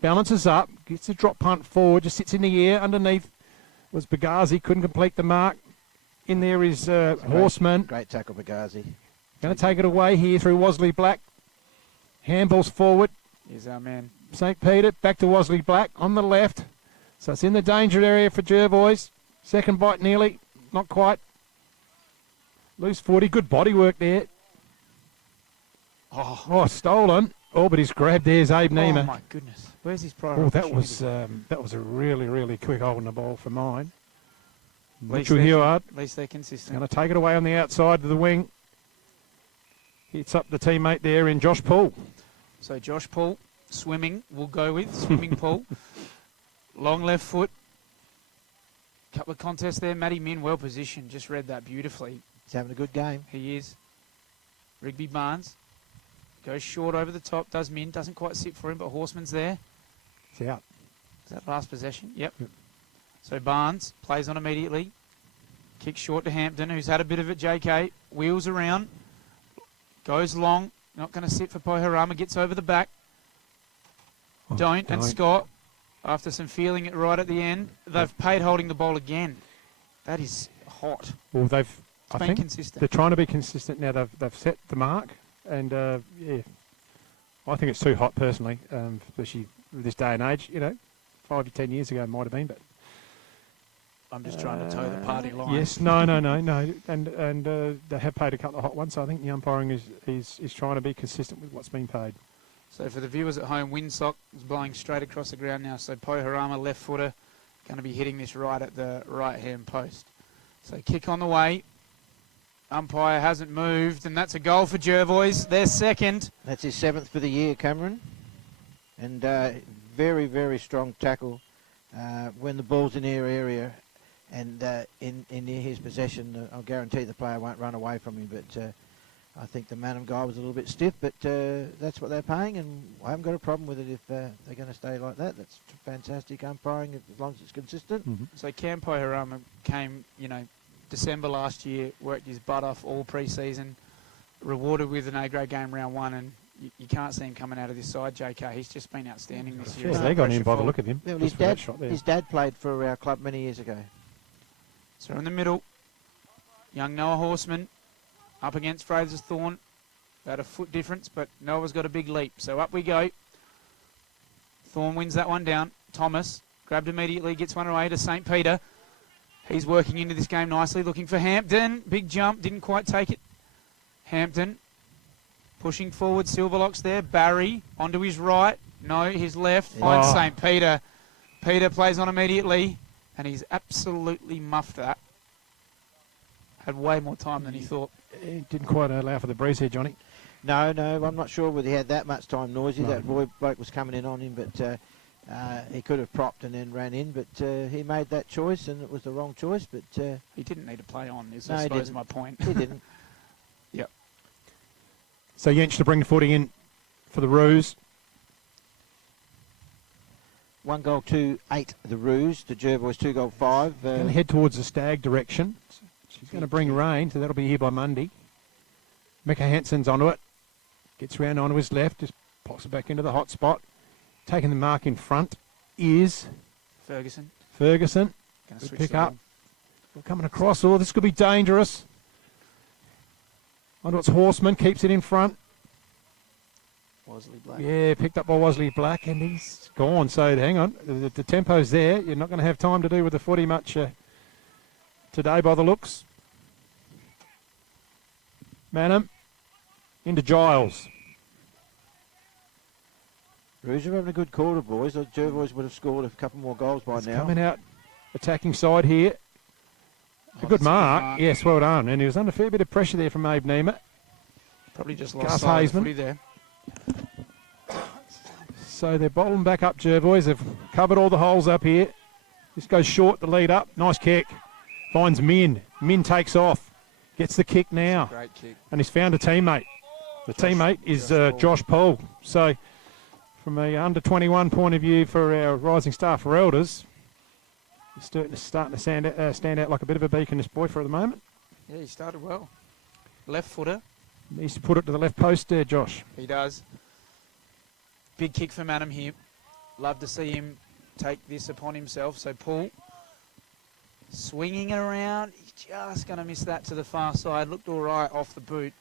Balances up, gets a drop punt forward, just sits in the air. Underneath was Bagazi, couldn't complete the mark. In there is Horseman. Great tackle, Bagazi. Going to take it away here through Wasley Black. Handballs forward. Here's our man. St. Peter, back to Wasley Black on the left. So it's in the danger area for Jervois. Second bite nearly, not quite. Loose 40, good body work there. Oh, stolen. Oh, but he's grabbed. There's Abe Nima. Oh, my goodness. Where's his prior Oh, that opportunity? was a really, really quick hold on the ball for mine. At least Mitchell they're- Heward At least they're consistent. going to take it away on the outside of the wing. Hits up the teammate there in Josh Poole. So Josh Paul, swimming, we'll go with. Swimming Paul. Long left foot. Couple of contests there. Matty Min, well positioned. Just read that beautifully. He's having a good game. He is. Rigby Barnes. Goes short over the top, does Min, doesn't quite sit for him, but Horseman's there. He's out. Is that last possession? Yep. So Barnes plays on immediately. Kicks short to Hampton, who's had a bit of it, JK. Wheels around. Goes long. Not going to sit for Poiharama. Gets over the back. Don't. And Scott, after some feeling it right at the end, they've paid holding the ball again. That is hot. Well, I been think consistent. they're trying to be consistent now. They've set the mark, and yeah, I think it's too hot personally, especially this day and age. 5 to 10 years ago it might have been, but I'm just trying to toe the party line. yes, no, and they have paid a couple of hot ones. So I think the umpiring is trying to be consistent with what's been paid. So for the viewers at home, windsock is blowing straight across the ground now. So Poiharama, left footer, going to be hitting this right at the right-hand post. So kick on the way. Umpire hasn't moved, and that's a goal for Jervois. They're second. That's his 7th for the year, Cameron. And very, very strong tackle when the ball's in their area and in near his possession. I'll guarantee the player won't run away from him, but I think the Manham guy was a little bit stiff, but that's what they're paying, and I haven't got a problem with it if they're going to stay like that. That's fantastic umpiring as long as it's consistent. Mm-hmm. So Cam Poiharama came, December last year, worked his butt off all pre-season, rewarded with an A-grade game round 1, and you can't see him coming out of this side, JK. He's just been outstanding this year. Yeah, they got him by the look of him. Yeah, well, his dad played for our club many years ago. So in the middle, young Noah Horseman up against Fraser's Thorn. About a foot difference, but Noah's got a big leap. So up we go. Thorn wins that one down. Thomas grabbed immediately, gets one away to St. Peter. He's working into this game nicely, looking for Hampton. Big jump, didn't quite take it. Hampton pushing forward, Silverlocks there. Barry onto his right. No, his left. Finds St. Peter. Peter plays on immediately, and he's absolutely muffed that. Had way more time than he thought. It didn't quite allow for the breeze here, Johnny. No, I'm not sure whether he had that much time, Noisy. No. That bloke was coming in on him, but he could have propped and then ran in, but he made that choice, and it was the wrong choice. But he didn't need to play on, I no, suppose my point. He didn't. Yep. So Yench to bring the footy in for the Roos. 1 goal 2-8 the Roos to Jervois 2 goal 5. Going to head towards the Stag direction. She's going to bring rain, so that'll be here by Monday. Mecca Hansen's onto it. Gets round onto his left, just pops it back into the hot spot. Taking the mark in front is Ferguson. Good pick up. We're coming across. Oh, this could be dangerous. Onto its Horseman, keeps it in front. Wesley Black. Yeah, picked up by Wesley Black, and he's gone. So hang on, the tempo's there. You're not going to have time to do with the footy much today by the looks. Manham into Giles. Roos are having a good quarter, boys. Jervois would have scored a couple more goals by now. Coming out, attacking side here. A good mark. Yes, well done. And he was under a fair bit of pressure there from Abe Niemer. Probably just lost sight of the footy there. So they're bottling back up, Jervois. They've covered all the holes up here. This goes short, the lead up. Nice kick. Finds Min. Min takes off. Gets the kick now. Great kick. And he's found a teammate. The teammate is Josh Paul. So from a under-21 point of view for our Rising Star for Elders, he's starting to stand out like a bit of a beacon, this boy, for the moment. Yeah, he started well. Left footer. Needs to put it to the left post there, Josh. He does. Big kick for Manham here. Love to see him take this upon himself. So Paul swinging it around. He's just going to miss that to the far side. Looked all right off the boot.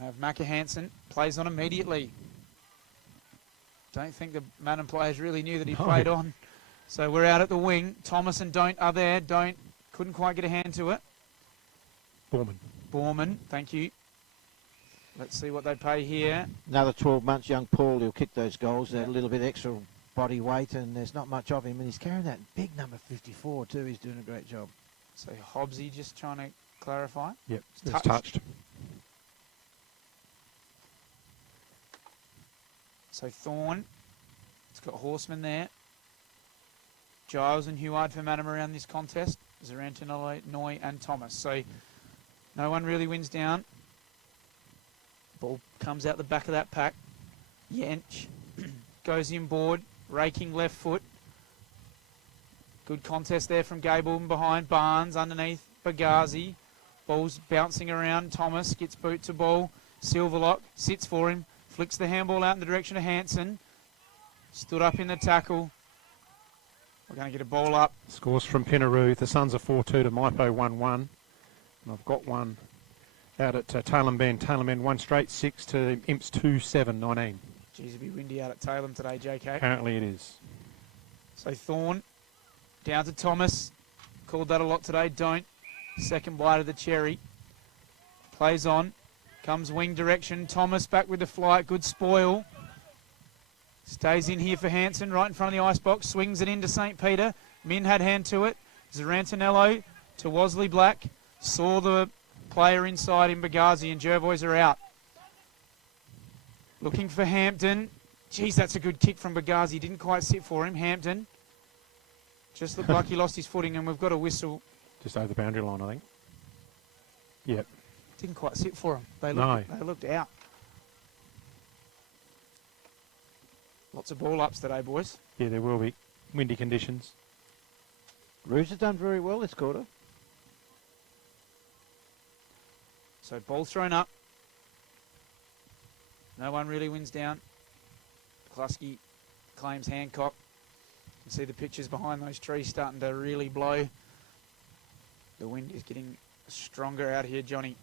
Have Macca Hansen plays on immediately. Don't think the Manham players really knew that he played on. So we're out at the wing. Thomas and Don't are there. Don't couldn't quite get a hand to it. Borman, thank you. Let's see what they pay here. Another 12 months, young Paul. He'll kick those goals. A little bit extra body weight, and there's not much of him. And he's carrying that big number 54 too. He's doing a great job. So Hobbsy just trying to clarify. Yep, it's touched. So Thorn, it's got Horseman there. Giles and Huard for Manham around this contest. Zarantinelli, Noy and Thomas. So no one really wins down. Ball comes out the back of that pack. Yench goes inboard, raking left foot. Good contest there from Gable behind. Barnes underneath Bagazi. Ball's bouncing around. Thomas gets boot to ball. Silverlock sits for him. Flicks the handball out in the direction of Hanson. Stood up in the tackle. We're going to get a ball up. Scores from Pinaroo. The Suns are 4-2 to Maipo 1-1. And I've got one out at Tailem Bend. Tailem Bend 1 straight 6 to Imps 2-7-19. Geez, it'll be windy out at Tailem today, JK. Apparently it is. So Thorne down to Thomas. Called that a lot today. Don't. Second bite of the cherry. Plays on. Comes wing direction. Thomas back with the flight. Good spoil. Stays in here for Hanson, right in front of the icebox. Swings it into St. Peter. Min had hand to it. Zarantinello to Wosley Black. Saw the player inside in Bagazi, and Jervois are out. Looking for Hampton. Geez, that's a good kick from Bagazi. Didn't quite sit for him. Hampton just looked like he lost his footing, and we've got a whistle. Just over the boundary line, I think. Yep. Didn't quite sit for him. They looked out. Lots of ball ups today, boys. Yeah, there will be. Windy conditions. Roos has done very well this quarter. So ball thrown up. No one really wins down. Klasky claims Hancock. You can see the pictures behind those trees starting to really blow. The wind is getting stronger out here, Johnny.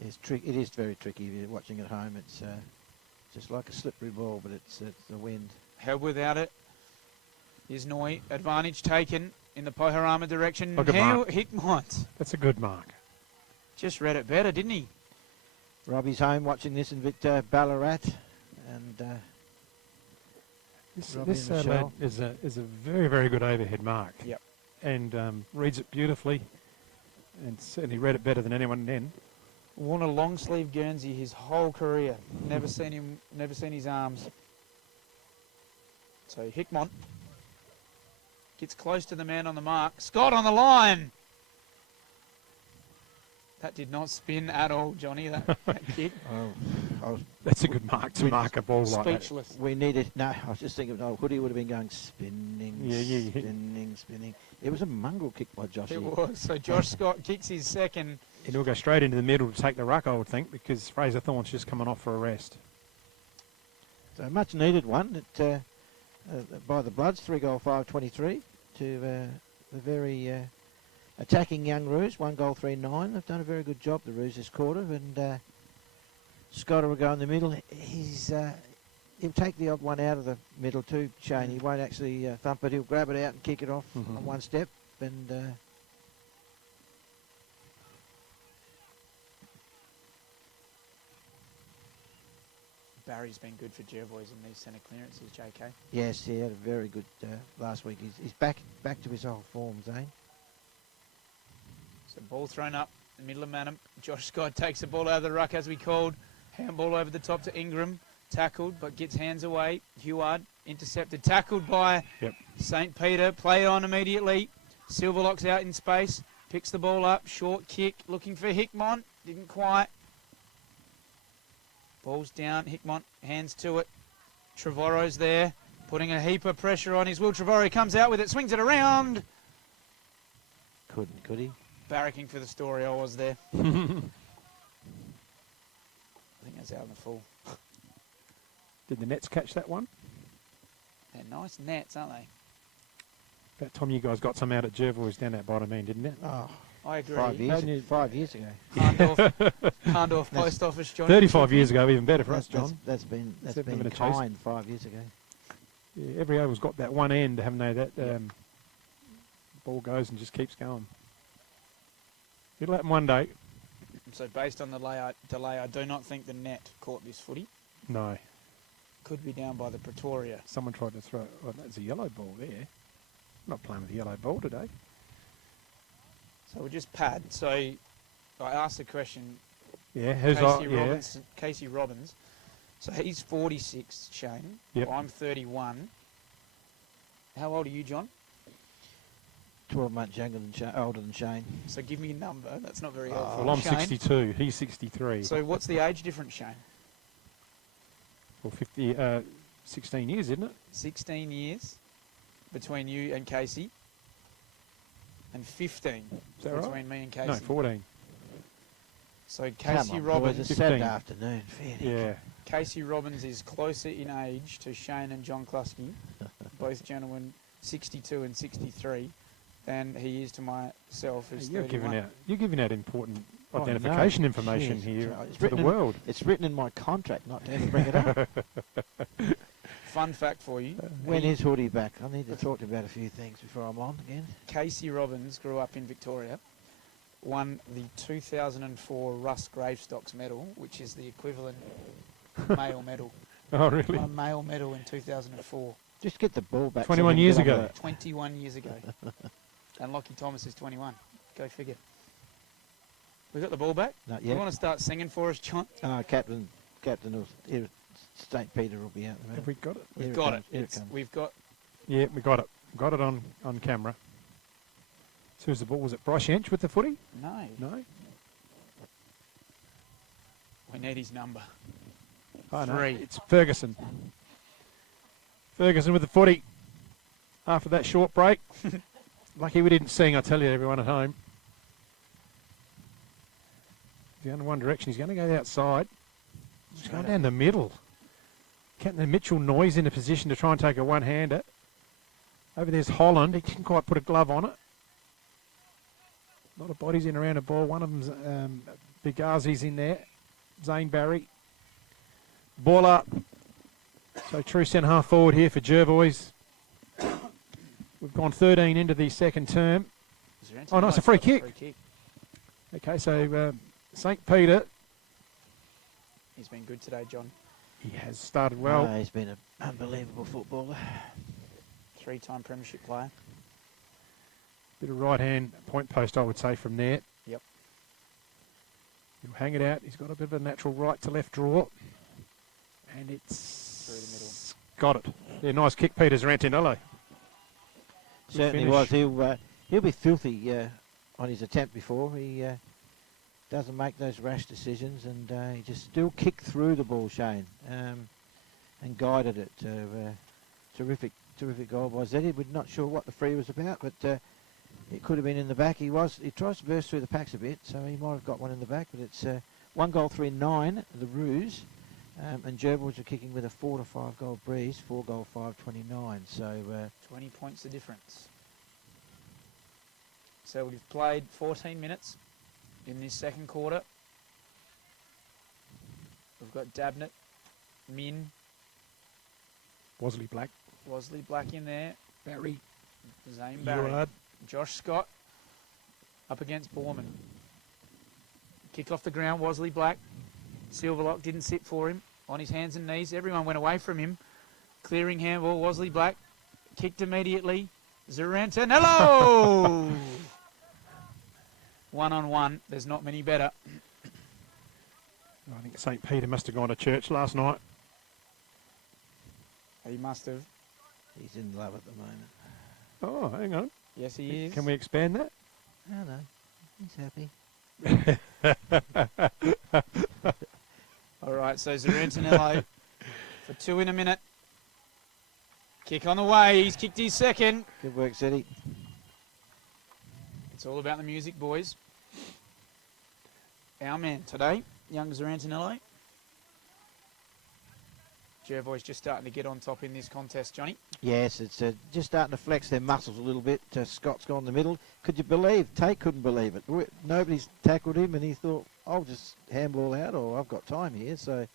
It is very tricky if you're watching at home. It's just like a slippery ball, but it's the wind. Held without it. Here's Noy. Advantage taken in the Pohorama direction. Look at Mark. Hickmont. That's a good mark. Just read it better, didn't he? Robbie's home watching this in Ballarat, and this lad is a very, very good overhead mark. Yep. And reads it beautifully, and certainly read it better than anyone then. Worn a long sleeve Guernsey his whole career. Never seen his arms. So Hickmont gets close to the man on the mark. Scott on the line. That did not spin at all, Johnny, that kick. That's a good mark to mark a ball like that. Speechless. We needed, no, I was just thinking, Hoodie would have been going spinning. It was a mongrel kick by Josh. It was. So Josh Scott kicks his second. It'll go straight into the middle to take the ruck, I would think, because Fraser Thorne's just coming off for a rest. So a much needed one by the Bloods, 3-goal 5-23 to the very attacking young Roos, 1-goal 3-9. They've done a very good job, the Roos, this quarter, and Scott will go in the middle. He'll take the odd one out of the middle too, Shane. He won't actually thump it. He'll grab it out and kick it off on one step. And Barry's been good for Jervois in these centre clearances, JK. yes, he had a very good last week. He's back to his old form, Zane. So ball thrown up in the middle of Manham. Josh Scott takes the ball out of the ruck as we called. Handball over the top to Ingram. Tackled, but gets hands away. Heward intercepted. Tackled by St. Peter. Play on immediately. Silverlock's out in space. Picks the ball up. Short kick. Looking for Hickmont. Didn't quite. Ball's down. Hickmont hands to it. Trevorrow's there. Putting a heap of pressure on his Will Trevorrow. Comes out with it. Swings it around. Could he? Barracking for the story. I was there. I think that's out in the full. Did the Nets catch that one? They're nice nets, aren't they? About time you guys got some out at Jervois down that bottom end, didn't it? Oh, I agree. 5 years ago. Hahndorf Post Office, John. 35 years ago, even better for us, John. That's been a kind 5 years ago. Yeah, every over's got that one end, haven't they? That ball goes and just keeps going. It'll happen one day. So based on the delay, I do not think the net caught this footy. No. Could be down by the Pretoria. Someone tried to throw it. Oh, that's a yellow ball there. Not playing with a yellow ball today. So we'll just pad. So I asked the question. Yeah, Casey Robbins. So he's 46, Shane. Yep. I'm 31. How old are you, John? 12 months older than Shane. So give me a number. That's not very helpful. Well, I'm Shane? 62. He's 63. So what's the age difference, Shane? Well, 16 years, isn't it? 16 years between you and Casey, and 15 Is that between right? me and Casey. No, 14. So Come Casey on, Robbins, boys, it's Saturday 15. afternoon. Fair Yeah. Casey Robbins is closer in age to Shane and John Klusky, both gentlemen 62 and 63, than he is to myself as You're 31. giving out important Oh, identification no. information Jeez, here it's for the written in- world. It's written in my contract not to ever bring it up. Fun fact for you, When is Hoodie back? I need to talk to you about a few things before I'm on again. Casey Robbins grew up in Victoria, won the 2004 Russ Gravestocks medal, which is the equivalent male medal. Oh, really? A male medal in 2004. Just get the ball back. 21 we can years get on ago. with it. 21 years ago. And Lockie Thomas is 21. Go figure. We got the ball back? Not You yet. want to start singing for us, John? Captain will, St. Peter will be out. Have we got it? We've got it. We've got. Yeah, we got it. Got it on camera. So who's the ball? Was it Bryce Yench with the footy? No. No? We need his number. Oh, no. 3. It's Ferguson. Ferguson with the footy. After that short break. Lucky we didn't sing, I tell you, everyone at home. He's going in one direction. He's going to go outside. He's going down the middle. Captain Mitchell Noyes in a position to try and take a one-hander. Over there's Holland. He didn't quite put a glove on it. A lot of bodies in around the ball. One of them's Bigazi's in there. Zane Barry. Ball up. So true centre half forward here for Jervois. We've gone 13 into the second term. Oh, no, it's a free kick. Okay, so St. Peter. He's been good today, John. He has started well. He's been an unbelievable footballer. 3-time premiership player. Bit of right-hand point post, I would say, from there. Yep. He'll hang it out. He's got a bit of a natural right to left draw. And it's Through the middle. got it. Yeah, nice kick, Peter Zarantinello. Certainly was. He'll be filthy on his attempt before. He doesn't make those rash decisions, and he just still kicked through the ball, Shane, and guided it. Terrific goal by Zeddy. We're not sure what the free was about, but it could have been in the back. He tries to burst through the packs a bit, so he might have got one in the back. But it's 1 goal 3-9, the Roos, and Jervois are kicking with a 4 to 5 goal breeze, 4 goal 5-29. So 20 points the difference. So we've played 14 minutes in this second quarter. We've got Dabnett, Min, Wosley Black. in there, Barry. Zane Barry, Gerard. Josh Scott up against Borman. Kick off the ground, Wosley Black. Silverlock didn't sit for him. On his hands and knees, everyone went away from him. Clearing handball, Wosley Black kicked immediately. Zarantinello! 1-on-1, there's not many better. I think St. Peter must have gone to church last night. He must have. he's in love at the moment. Oh, hang on. Yes, he is. Can we expand that? I know. He's happy. All right, so Zarantinello for 2 in a minute. Kick on the way. He's kicked his second. Good work, Zeddy. It's all about the music, boys. Our man today, young Zarantinello. Jervois just starting to get on top in this contest, Johnny. Yes, it's just starting to flex their muscles a little bit. Scott's gone in the middle. Could you believe? Tate couldn't believe it. Nobody's tackled him, and he thought, I'll just handball out, or I've got time here. So,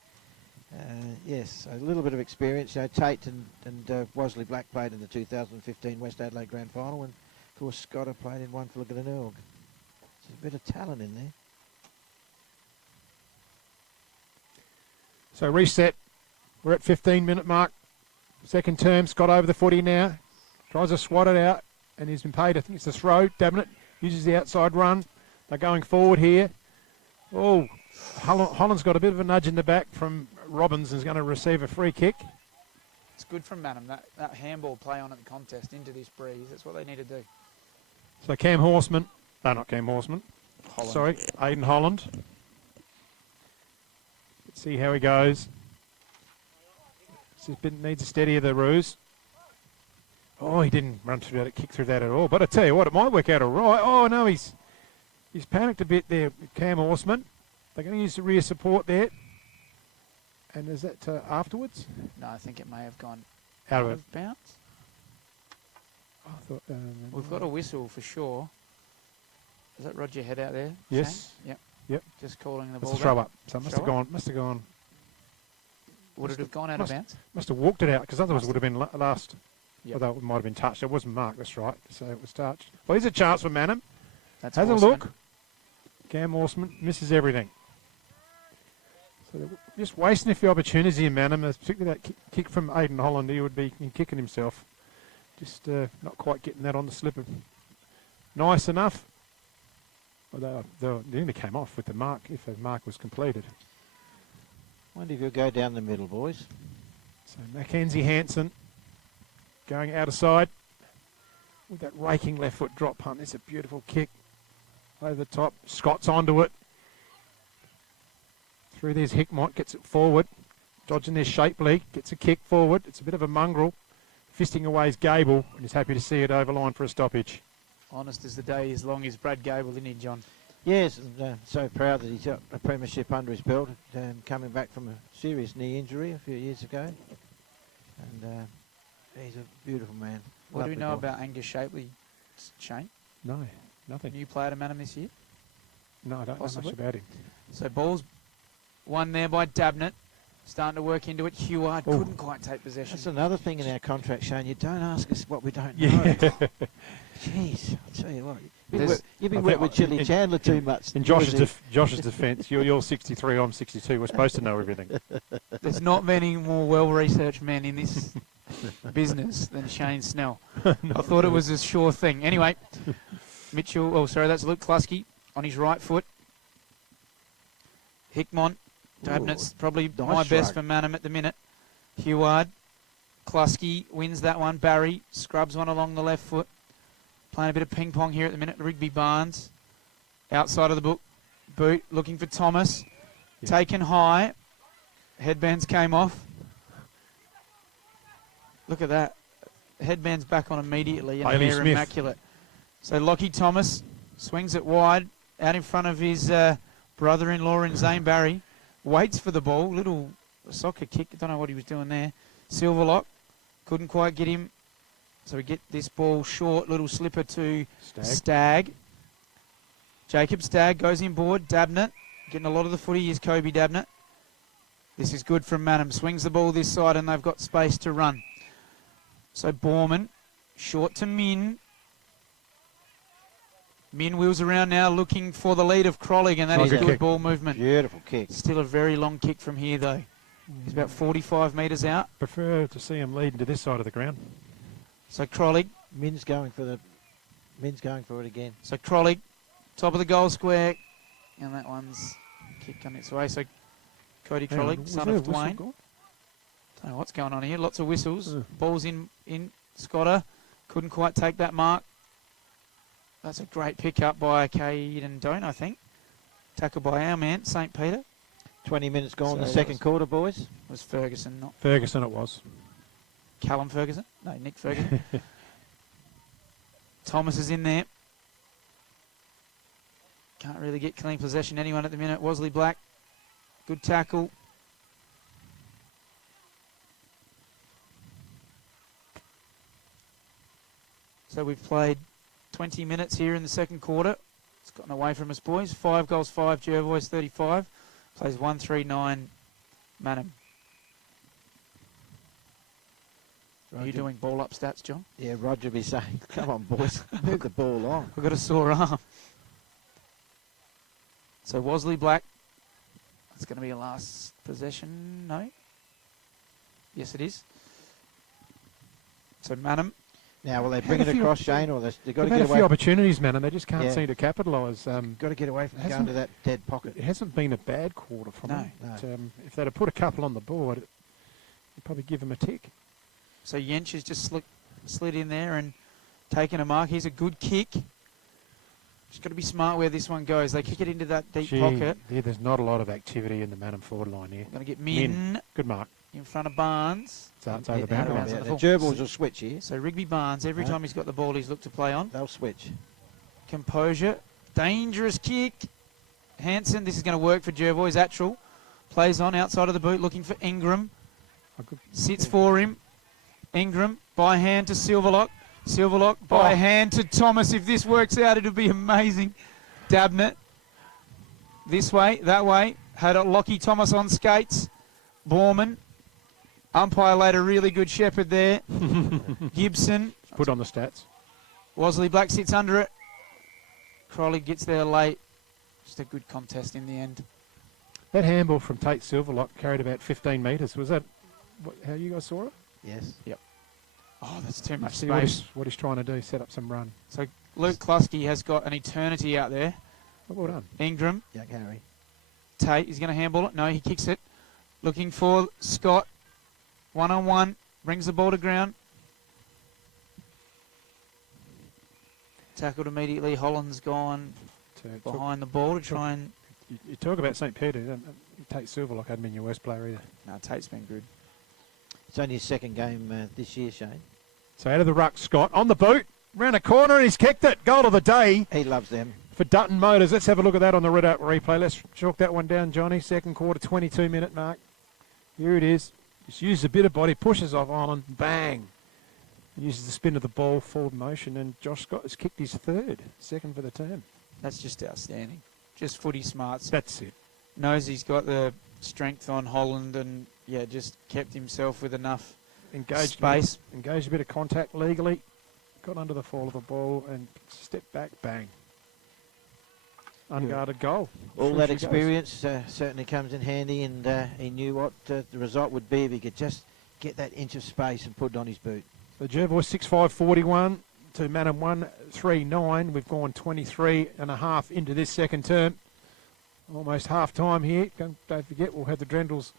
yes, a little bit of experience. Tate and Wosley Black played in the 2015 West Adelaide Grand Final, and of course Scott played in one for Glenelg. There's a bit of talent in there. So reset. We're at 15-minute mark. Second term. Scott over the footy now. Tries to swat it out, and he's been paid. I think it's a throw. Dabnett uses the outside run. They're going forward here. Oh, Holland's got a bit of a nudge in the back from Robbins and is going to receive a free kick. It's good from Madam. That handball play on at the contest into this breeze. That's what they need to do. So Cam Horseman, no, not Cam Horseman. Holland. Sorry, Aidan Holland. Let's see how he goes. Needs a steady of the Roos. Oh, he didn't run through that, kick through that at all. But I tell you what, it might work out all right. Oh no, he's panicked a bit there, Cam Horseman. They're going to use the rear support there. And is that afterwards? No, I think it may have gone Out of it. bounds. I thought, We've got a whistle for sure. Is that Roger Head out there? Yes. Shane? Yep. Yep. Just calling the It's ball a throw back. up. So it Throw up? must have gone. Would it have gone out of bounds? Must have walked it out, because otherwise it would have been last. Yep. Although it might have been touched. It wasn't marked, that's right. So it was touched. Well, here's a chance for Manham. That's Has a Horseman. look. Cam Horseman misses everything. So they're just wasting a few opportunities here, Manham. Particularly that kick from Aidan Holland. He would be kicking himself. Just not quite getting that on the slipper. Nice enough. Well, they nearly came off with the mark if the mark was completed. Wonder if you'll go down the middle, boys. So Mackenzie Hansen going out of side with that raking left foot drop punt. It's a beautiful kick over the top. Scott's onto it. Through there's Hickmott, gets it forward. Dodging their Shapley, gets a kick forward. It's a bit of a mongrel. Fisting away is Gable, and he's happy to see it over line for a stoppage. Honest as the day is long is Brad Gable, isn't he, John? Yes, and so proud that he's got a premiership under his belt, coming back from a serious knee injury a few years ago. And he's a beautiful man. What do we Lovely know boy. about Angus Shapley, Shane? No, nothing. New player to Manham this year? No, I don't Possibly. know much about him. So ball's won there by Dabnett. Starting to work into it. Heward Ooh. couldn't quite take possession. That's another thing in our contract, Shane. You don't ask us what we don't Yeah. know. Jeez, I'll tell you what. You've been I wet think- with Chili in- Chandler too much. In Josh's defence, you're 63, I'm 62. We're supposed to know everything. There's not many more well-researched men in this business than Shane Snell. I thought it was a sure thing. Anyway, Mitchell, that's Luke Klusky on his right foot. Hickmont, Dabnett's probably nice my best shrug. for Manham at the minute. Heward, Klusky wins that one. Barry scrubs one along the left foot. Playing a bit of ping pong here at the minute. Rigby Barnes, outside of the boot, looking for Thomas. Yeah. Taken high. Headbands came off. Look at that. Headbands back on immediately and Bailey hair Smith. immaculate. So Lockie Thomas swings it wide out in front of his brother-in-law in Zane Barry. Waits for the ball. Little soccer kick. Don't know what he was doing there. Silverlock couldn't quite get him. So we get this ball short. Little slipper to Stagg. Jacob Stagg goes in board. Dabnett getting a lot of the footy is Kobe Dabnett. This is good from Manham. Swings the ball this side and they've got space to run. So Borman short to Min. Min wheels around now looking for the lead of Crollig, and that is Good good kick. ball movement. Beautiful kick. Still a very long kick from here, though. He's about 45 metres out. Prefer to see him leading to this side of the ground. So Crollig. Min's going for it again. So Crollig, top of the goal square, and that one's kicked on its way. So Cody Hang on, Crollig, was son there a of whistle Dwayne. gone? Don't know what's going on here. Lots of whistles. Mm. Ball's in. Scotter couldn't quite take that mark. That's a great pick-up by Caden Doan, I think. Tackle by our man, St. Peter. 20 minutes gone in the So second that quarter, boys. was Ferguson, not Ferguson it was. Callum Ferguson. No, Nick Ferguson. Thomas is in there. Can't really get clean possession anyone at the minute. Wesley Black, good tackle. So we've played 20 minutes here in the second quarter. It's gotten away from us, boys. 5 goals, 5, Jervois 35. Plays 1-3-9, Manham. Are you doing ball up stats, John? Yeah, Roger be saying, come on, boys, move the ball on. We've got a sore arm. So Wesley Black. That's going to be a last possession, no? Yes, it is. So Manham. Now, will they bring it across, Shane, or they've got to They've get had a away? few opportunities, man, and they just can't Yeah. seem to capitalise. Got to get away from going hasn't- to that dead pocket. It hasn't been a bad quarter from No. them. No. But, if they'd have put a couple on the board, you'd probably give them a tick. So Yench has just slid in there and taken a mark. Here's a good kick. Just got to be smart where this one goes. They kick it into that deep Gee, pocket. yeah, there's not a lot of activity in the Manham forward line here. Going to get Min Good mark. in front of Barnes. So it's over Yeah, boundary. bounds. the gerbils will switch here. So Rigby Barnes, every time he's got the ball, he's looked to play on. They'll switch. Composure. Dangerous kick. Hanson, this is going to work for Jervois. Attrell plays on outside of the boot, looking for Ingram. Sits for him. Ingram by hand to Silverlock. Silverlock by hand to Thomas. If this works out, it'll be amazing. Dabnett. This way, that way. Had a Lockie Thomas on skates. Borman. Umpire laid a really good shepherd there. Gibson. Put on the stats. Wosley Black sits under it. Crowley gets there late. Just a good contest in the end. That handball from Tate Silverlock carried about 15 metres. Was that how you guys saw it? Yes. Yep. Oh, that's too much See space. what he's trying to do, set up some run. So Luke Klusky has got an eternity out there. Oh, well done. Ingram. Young Harry. Tate is going to handball it. No, he kicks it. Looking for Scott. One-on-one. Brings the ball to ground. Tackled immediately. Holland's gone behind the ball to try and... You talk about St. Peter. Tate Silverlock hadn't been your worst player either. No, Tate's been good. It's only his second game this year, Shane. So out of the ruck, Scott. On the boot. Round a corner and he's kicked it. Goal of the day. He loves them. For Dutton Motors. Let's have a look at that on the red out replay. Let's chalk that one down, Johnny. Second quarter, 22-minute mark. Here it is. Just uses a bit of body, pushes off Ireland, bang. Uses the spin of the ball, forward motion, and Josh Scott has kicked his second for the term. That's just outstanding. Just footy smarts. That's it. Knows he's got the strength on Holland and, yeah, just kept himself with enough space. Engaged a bit of contact legally. Got under the fall of the ball and stepped back, bang. Unguarded goal. All that experience certainly comes in handy, and he knew what the result would be if he could just get that inch of space and put it on his boot. So Jervois 6-5-41 to Manham 1-3-9. We've gone 23 and a half into this second term. Almost half time here. Don't forget, we'll have the Drendels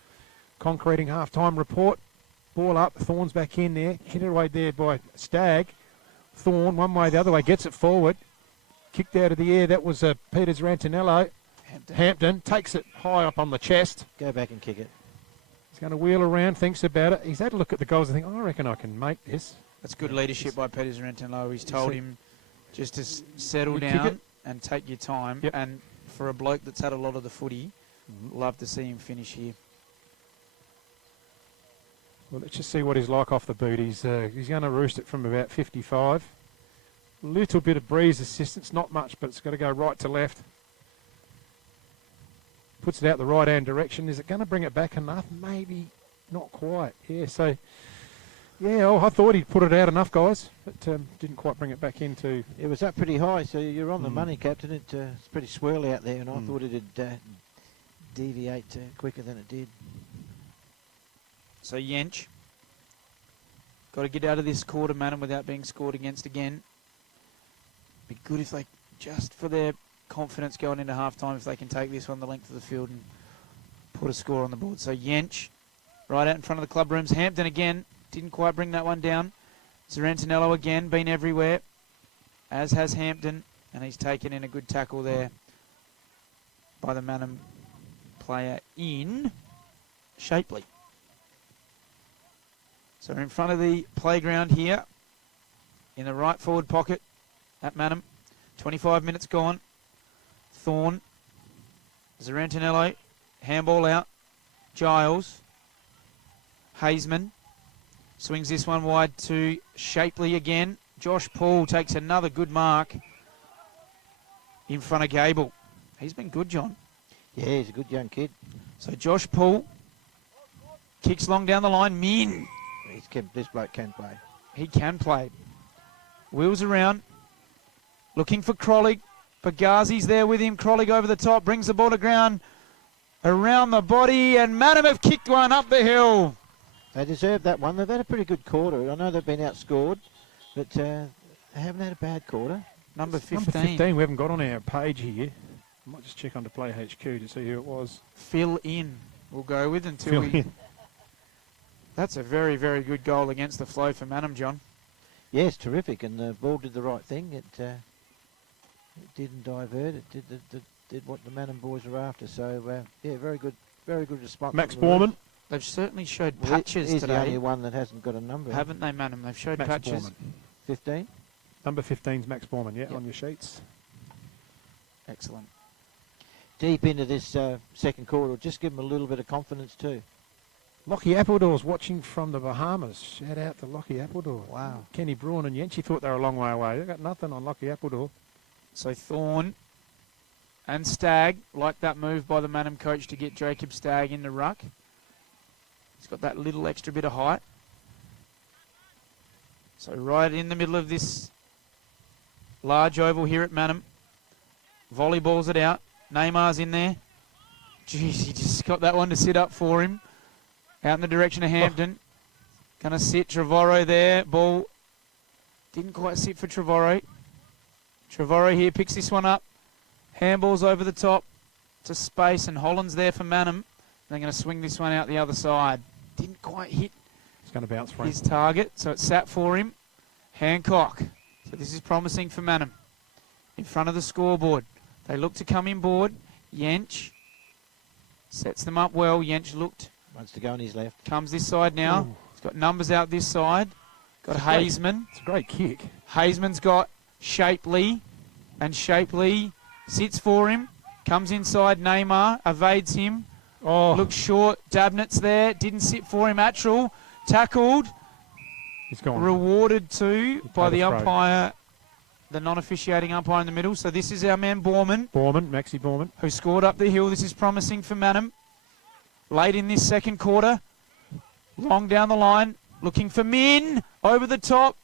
concreting half time report. Ball up, Thorne's back in there. Hit it away there by Stagg. Thorne, one way, the other way, gets it forward. Kicked out of the air. That was Peters Rantanello. Hampton takes it high up on the chest. Go back and kick it. He's going to wheel around, thinks about it. He's had a look at the goals and think, I reckon I can make this. That's good leadership by Peters Rantanello. He's told him just to settle down and take your time. Yep. And for a bloke that's had a lot of the footy, love to see him finish here. Well, let's just see what he's like off the boot. He's going to roost it from about 55. Little bit of breeze assistance, not much, but it's got to go right to left. Puts it out the right-hand direction. Is it going to bring it back enough? Maybe not quite. Yeah, so, yeah, I thought he'd put it out enough, guys, but didn't quite bring it back into... It was up pretty high, so you're on the money, Captain. It's pretty swirly out there, and I thought it'd deviate quicker than it did. So Yench, got to get out of this quarter, Manham, without being scored against again. Be good if they, just for their confidence going into half-time, if they can take this one the length of the field and put a score on the board. So Yench, right out in front of the club rooms. Hampton again, didn't quite bring that one down. Zarantanello again, been everywhere, as has Hampton, and he's taken in a good tackle there by the Manham player in Shapley. So we're in front of the playground here, in the right forward pocket at Manham. 25 minutes gone. Thorne, Zarantanello, handball out. Giles, Hazeman, swings this one wide to Shapley again. Josh Paul takes another good mark in front of Gable. He's been good, John. Yeah, he's a good young kid. So Josh Paul kicks long down the line. Min. This bloke can play. He can play. Wheels around. Looking for Crollig. Pagazi's there with him. Crollig over the top. Brings the ball to ground. Around the body. And Manham have kicked one up the hill. They deserve that one. They've had a pretty good quarter. I know they've been outscored, but they haven't had a bad quarter. Number 15. Number 15 we haven't got on our page here. I might just check on to Play HQ to see who it was. Fill in. We'll go with until we... That's a very, very good goal against the flow for Manham, John. Yes, terrific, and the ball did the right thing. It It didn't divert. It did what the Manning boys were after. So yeah, very good response. Max from the Roos. Borman. They've certainly showed Well, patches he's the today, only one that hasn't got a number. haven't they, Manham? They've showed Max patches. Borman. 15. Number 15's Max Borman, yeah, Yep. on your sheets. Excellent. Deep into this second quarter, just give them a little bit of confidence too. Lockie Appledoor's watching from the Bahamas. Shout out to Lockie Appledore. Wow. Kenny Braun and Yenchi thought they were a long way away. They got nothing on Lockie Appledore. So Thorne and Stagg like that move by the Manham coach to get Jacob Stagg in the ruck. He's got that little extra bit of height. So right in the middle of this large oval here at Manham. Volleyballs it out. Neymar's in there. Jeez, he just got that one to sit up for him. Out in the direction of Hampton. Going to sit Trevorrow there. Ball didn't quite sit for Trevorrow. Trevorrow here picks this one up. Handballs over the top to space, and Holland's there for Manham. They're going to swing this one out the other side. Didn't quite hit It's going to bounce for him. his target, so it sat for him. Hancock. So this is promising for Manham. In front of the scoreboard. They look to come inboard. Yench sets them up well. Yench looked. Wants to go on his left. Comes this side now. Ooh. He's got numbers out this side. Got Hazeman. It's a great kick. Hazeman's got Shapley. And Shapley sits for him. Comes inside. Neymar evades him. Oh, Looks short. Dabnett's there. Didn't sit for him. Attrell tackled. he's gone. Rewarded too by the the throw. umpire, the non-officiating umpire in the middle. So this is our man Borman, Borman, Maxi Borman. who scored up the hill. This is promising for Manham. Late in this second quarter. Long down the line. Looking for Min. Over the top.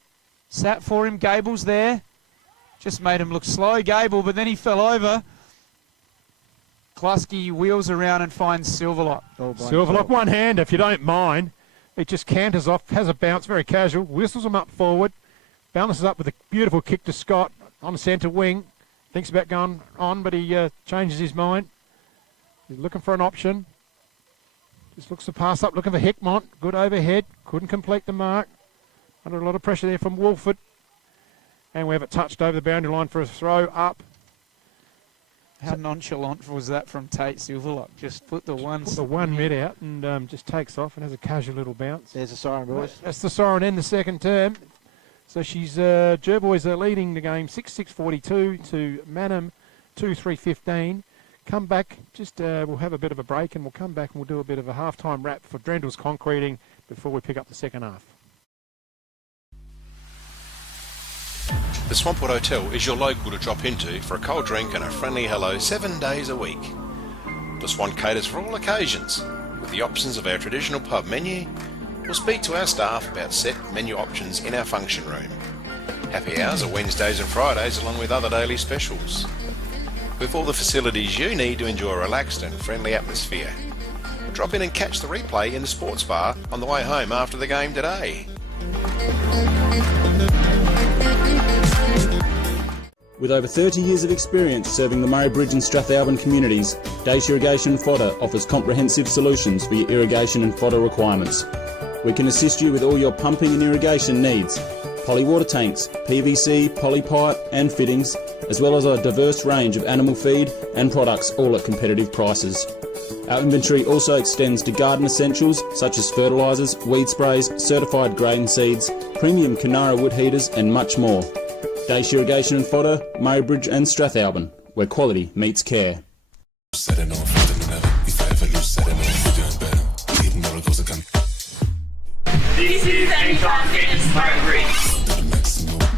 Sat for him. Gable's there. Just made him look slow, Gable, but then he fell over. Klusky wheels around and finds Silverlock. Silverlock, one hand if you don't mind. It just canters off, has a bounce, very casual, whistles him up forward, bounces up with a beautiful kick to Scott on the centre wing. Thinks about going on, but he changes his mind. He's looking for an option. Just looks to pass up, looking for Hickmont. Good overhead, couldn't complete the mark. Under a lot of pressure there from Wolford. And we have it touched over the boundary line for a throw up. How nonchalant was that from Tate Silverlock? Just put the one... Put the 1 mid out and just takes off and has a casual little bounce. There's a siren, boys. That's the siren in the second term. So she's Jerboys are leading the game 6-6-42 to Manham 2-3-15. Come back, just we'll have a bit of a break and we'll come back and we'll do a bit of a halftime wrap for Drendle's concreting before we pick up the second half. The Swampwood Hotel is your local to drop into for a cold drink and a friendly hello 7 days a week. The Swan caters for all occasions, with the options of our traditional pub menu. We'll speak to our staff about set menu options in our function room. Happy hours are Wednesdays and Fridays along with other daily specials. With all the facilities you need to enjoy a relaxed and friendly atmosphere. Drop in and catch the replay in the sports bar on the way home after the game today. With over 30 years of experience serving the Murray Bridge and Strathalbyn communities, Dace Irrigation Fodder offers comprehensive solutions for your irrigation and fodder requirements. We can assist you with all your pumping and irrigation needs, poly water tanks, PVC, poly pipe and fittings, as well as a diverse range of animal feed and products, all at competitive prices. Our inventory also extends to garden essentials such as fertilisers, weed sprays, certified grain seeds, premium Canara wood heaters and much more. Dace Irrigation and Fodder, Murray Bridge and Strathalbyn, where quality meets care. This is Anytime Fitness Murray Bridge.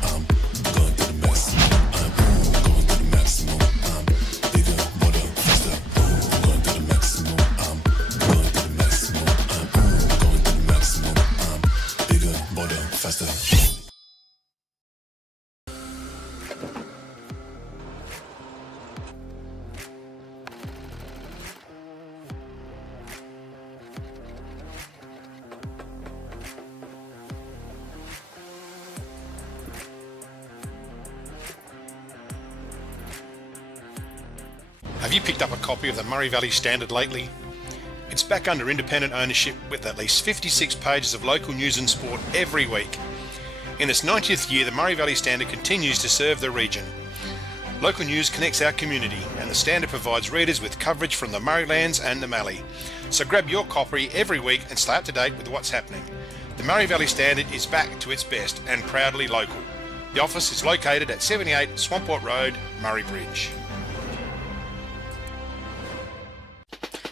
Have you picked up a copy of the Murray Valley Standard lately? It's back under independent ownership with at least 56 pages of local news and sport every week. In its 90th year, the Murray Valley Standard continues to serve the region. Local news connects our community, and the Standard provides readers with coverage from the Murraylands and the Mallee. So grab your copy every week and stay up to date with what's happening. The Murray Valley Standard is back to its best and proudly local. The office is located at 78 Swamport Road, Murray Bridge.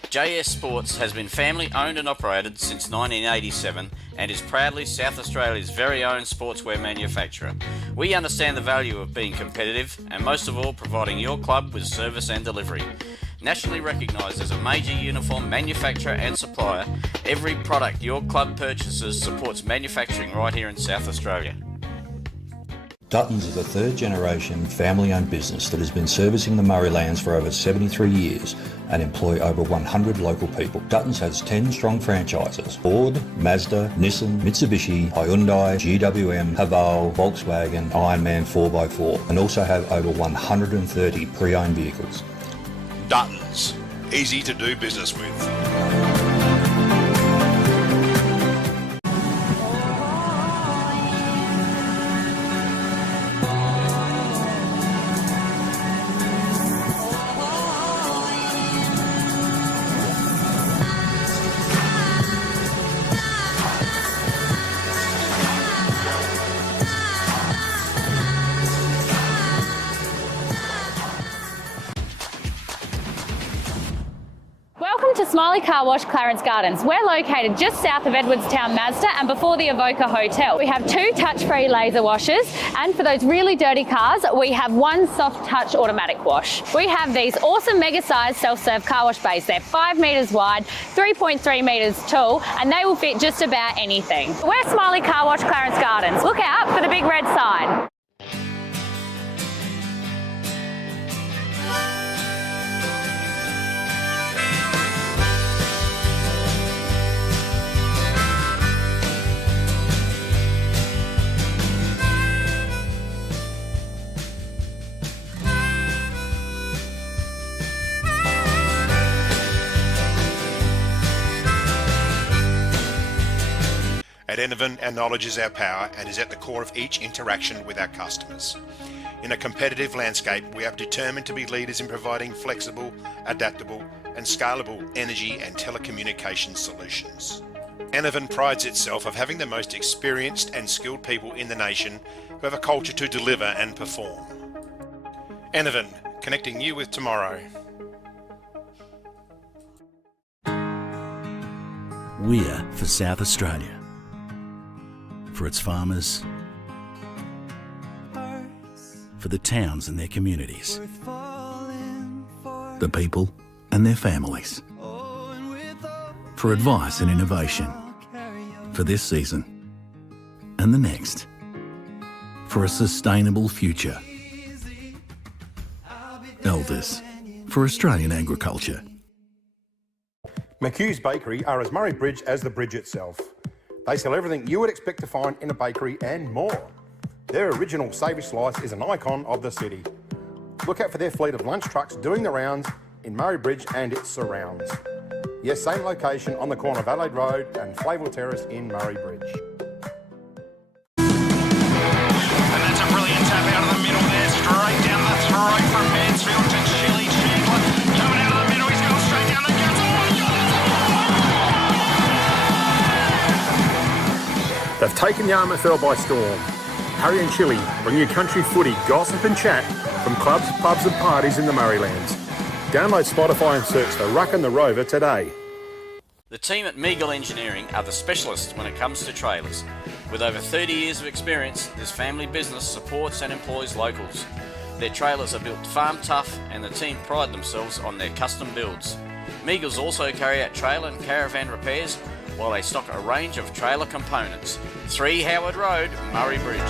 JS Sports has been family owned and operated since 1987 and is proudly South Australia's very own sportswear manufacturer. We understand the value of being competitive and most of all providing your club with service and delivery. Nationally recognised as a major uniform manufacturer and supplier, every product your club purchases supports manufacturing right here in South Australia. Duttons is a third-generation family-owned business that has been servicing the Murraylands for over 73 years and employ over 100 local people. Duttons has 10 strong franchises: Ford, Mazda, Nissan, Mitsubishi, Hyundai, GWM, Haval, Volkswagen, Ironman 4x4, and also have over 130 pre-owned vehicles. Duttons, easy to do business with. Welcome to Smiley Car Wash, Clarence Gardens. We're located just south of Edwardstown Mazda and before the Avoca Hotel. We have 2 touch-free laser washers, and for those really dirty cars, we have 1 soft touch automatic wash. We have these awesome mega-sized self-serve car wash bays. They're 5 metres wide, 3.3 metres tall, and they will fit just about anything. We're Smiley Car Wash, Clarence Gardens. Look out for the big red sign. At Enervin, our knowledge is our power and is at the core of each interaction with our customers. In a competitive landscape, we are determined to be leaders in providing flexible, adaptable and scalable energy and telecommunications solutions. Enervin prides itself of having the most experienced and skilled people in the nation who have a culture to deliver and perform. Enervin, connecting you with tomorrow. We're for South Australia. For its farmers, for the towns and their communities, the people and their families, for advice and innovation, for this season and the next, for a sustainable future. Elders, for Australian agriculture. McHugh's Bakery are as Murray Bridge as the bridge itself. They sell everything you would expect to find in a bakery and more. Their original savoury slice is an icon of the city. Look out for their fleet of lunch trucks doing the rounds in Murray Bridge and its surrounds. Yes, same location on the corner of Adelaide Road and Flayville Terrace in Murray Bridge. And that's a brilliant tap out of the middle there, straight down the throat from Mansfield to Chili Chandler. Coming out of the middle, he's gone straight down the guts. They've taken the RMFL by storm. Harry and Chili bring you country footy, gossip and chat from clubs, pubs and parties in the Murraylands. Download Spotify and search the Ruck and the Rover today. The team at Meagle Engineering are the specialists when it comes to trailers. With over 30 years of experience, this family business supports and employs locals. Their trailers are built farm tough and the team pride themselves on their custom builds. Meagles also carry out trailer and caravan repairs while they stock a range of trailer components. 3 Howard Road, Murray Bridge.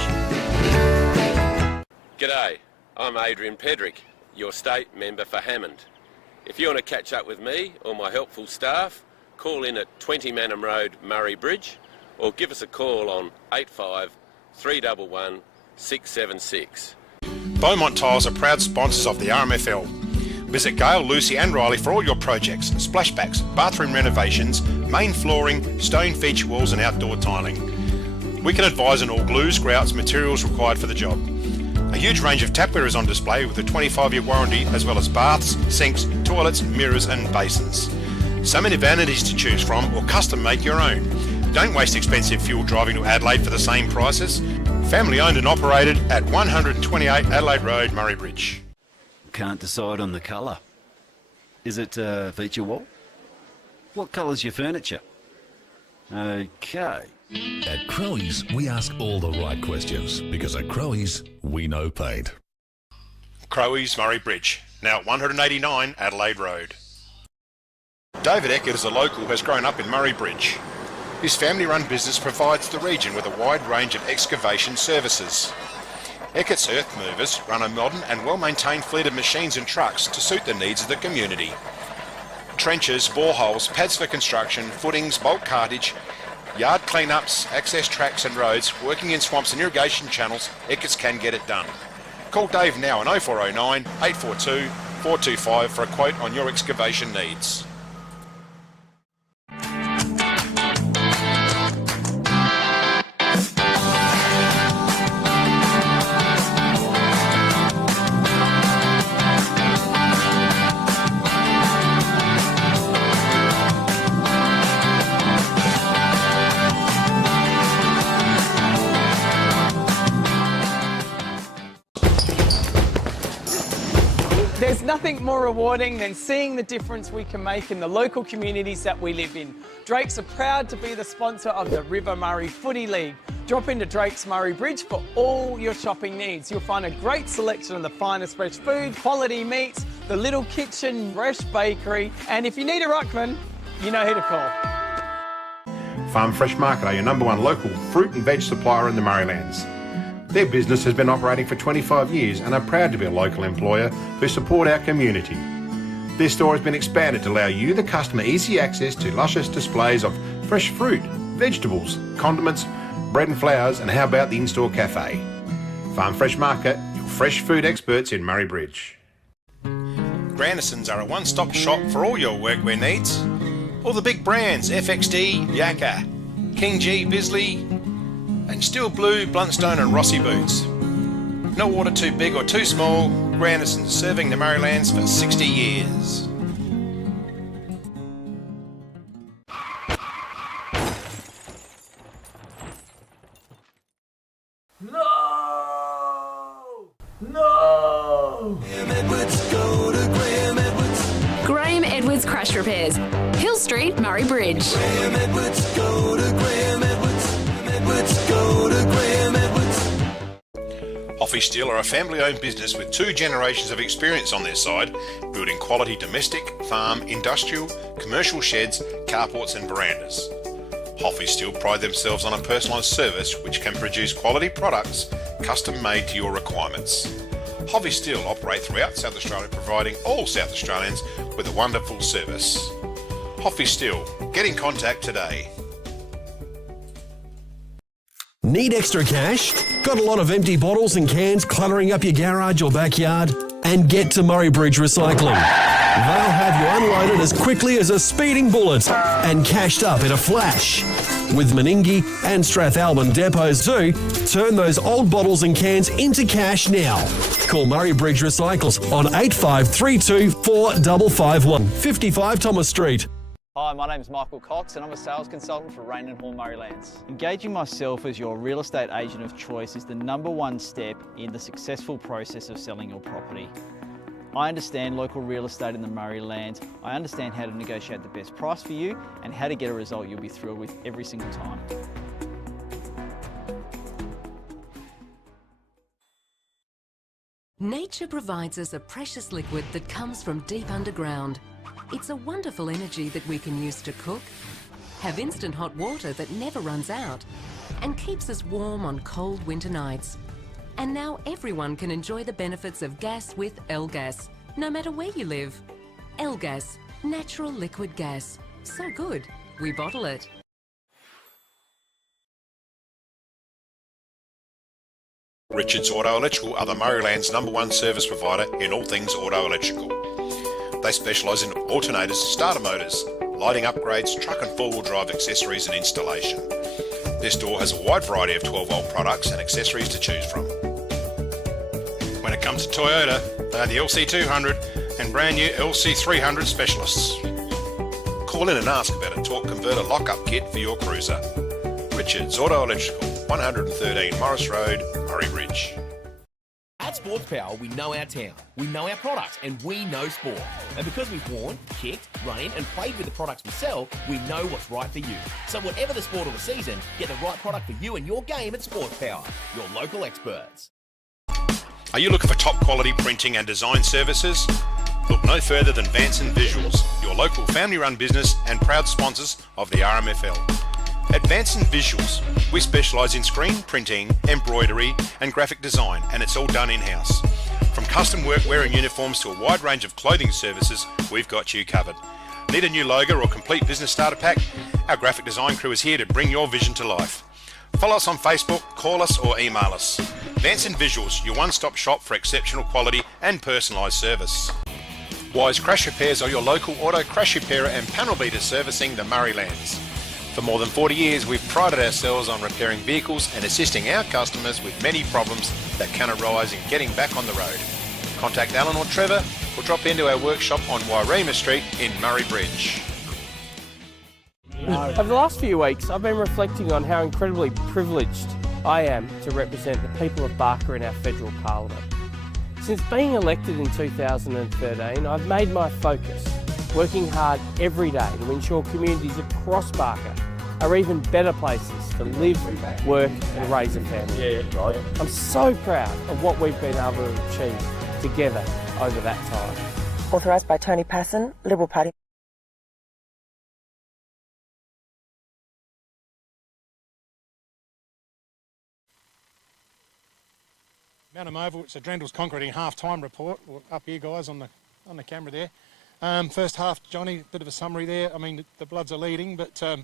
G'day, I'm Adrian Pedrick, your state member for Hammond. If you want to catch up with me or my helpful staff, call in at 20 Manham Road, Murray Bridge, or give us a call on 85 311 676. Beaumont Tiles are proud sponsors of the RMFL. Visit Gail, Lucy and Riley for all your projects, splashbacks, bathroom renovations, main flooring, stone feature walls and outdoor tiling. We can advise on all glues, grouts, materials required for the job. A huge range of tapware is on display with a 25-year warranty, as well as baths, sinks, toilets, mirrors and basins. So many vanities to choose from, or custom make your own. Don't waste expensive fuel driving to Adelaide for the same prices. Family owned and operated at 128 Adelaide Road, Murray Bridge. Can't decide on the colour. Is it feature wall? What colour's your furniture? Okay. At Crowe's, we ask all the right questions because at Crowe's, we know paint. Crowe's, Murray Bridge, now at 189 Adelaide Road. David Eckert is a local who has grown up in Murray Bridge. His family-run business provides the region with a wide range of excavation services. Eckert's Earth Movers run a modern and well-maintained fleet of machines and trucks to suit the needs of the community. Trenches, boreholes, pads for construction, footings, bulk cartage, yard cleanups, access tracks and roads, working in swamps and irrigation channels, Eckert's can get it done. Call Dave now on 0409 842 425 for a quote on your excavation needs. There's nothing more rewarding than seeing the difference we can make in the local communities that we live in. Drakes are proud to be the sponsor of the River Murray Footy League. Drop into Drakes Murray Bridge for all your shopping needs. You'll find a great selection of the finest fresh food, quality meats, the little kitchen, fresh bakery, and if you need a ruckman, you know who to call. Farm Fresh Market are your #1 local fruit and veg supplier in the Murraylands. Their business has been operating for 25 years and are proud to be a local employer who support our community. Their store has been expanded to allow you, the customer, easy access to luscious displays of fresh fruit, vegetables, condiments, bread and flowers, and how about the in-store cafe? Farm Fresh Market, your fresh food experts in Murray Bridge. Grandisons are a one-stop shop for all your workwear needs. All the big brands, FXD, Yakka, King G, Bisley, and Steel Blue, Bluntstone and Rossi boots. No order too big or too small, Grandisons serving the Murraylands for 60 years. Graham Edwards Crash Repairs, Hill Street, Murray Bridge. Hoffy Steel are a family-owned business with 2 generations of experience on their side, building quality domestic, farm, industrial, commercial sheds, carports and verandas. Hoffy Steel pride themselves on a personalised service which can produce quality products custom-made to your requirements. Hoffy Steel operate throughout South Australia, providing all South Australians with a wonderful service. Hoffy Steel, get in contact today. Need extra cash? Got a lot of empty bottles and cans cluttering up your garage or backyard? And get to Murray Bridge Recycling. They'll have you unloaded as quickly as a speeding bullet and cashed up in a flash. With Meningie and Strathalbyn depots too, turn those old bottles and cans into cash now. Call Murray Bridge Recycles on 8532 4551, 55 Thomas Street. Hi, my name is Michael Cox and I'm a sales consultant for Rain and Hall Murraylands. Engaging myself as your real estate agent of choice is the #1 step in the successful process of selling your property. I understand local real estate in the Murraylands. I understand how to negotiate the best price for you and how to get a result you'll be thrilled with every single time. Nature provides us a precious liquid that comes from deep underground. It's a wonderful energy that we can use to cook, have instant hot water that never runs out, and keeps us warm on cold winter nights. And now everyone can enjoy the benefits of gas with L-Gas, no matter where you live. L-Gas, natural liquid gas. So good, we bottle it. Richards Auto Electrical are the Murraylands #1 service provider in all things auto electrical. They specialise in alternators, starter motors, lighting upgrades, truck and four-wheel drive accessories and installation. Their store has a wide variety of 12-volt products and accessories to choose from. When it comes to Toyota, they are the LC200 and brand new LC300 specialists. Call in and ask about a torque converter lock-up kit for your cruiser. Richards Auto Electrical, 113 Morris Road, Murray Bridge. At Sports Power, we know our town, we know our products, and we know sport. And because we've worn, kicked, run in, and played with the products we sell, we know what's right for you. So whatever the sport or the season, get the right product for you and your game at Sports Power, your local experts. Are you looking for top quality printing and design services? Look no further than Vanson Visuals, your local family-run business and proud sponsors of the RMFL. At Vanson Visuals, we specialise in screen printing, embroidery and graphic design, and it's all done in-house. From custom workwear and uniforms to a wide range of clothing services, we've got you covered. Need a new logo or complete business starter pack? Our graphic design crew is here to bring your vision to life. Follow us on Facebook, call us or email us. Vanson Visuals, your one-stop shop for exceptional quality and personalised service. Wise Crash Repairs are your local auto crash repairer and panel beater servicing the Murraylands. For more than 40 years, we've prided ourselves on repairing vehicles and assisting our customers with many problems that can arise in getting back on the road. Contact Alan or Trevor or drop into our workshop on Wairema Street in Murray Bridge. Over the last few weeks, I've been reflecting on how incredibly privileged I am to represent the people of Barker in our federal parliament. Since being elected in 2013, I've made my focus working hard every day to ensure communities across Barker are even better places to live, work and raise a family. I'm so proud of what we've been able to achieve together over that time. Authorised by Tony Passon, Liberal Party. Manham Oval, it's a Drendel's Concreting half-time report. We're up here, guys, on the camera there. First half, Johnny, bit of a summary there. I mean, the Bloods are leading, but a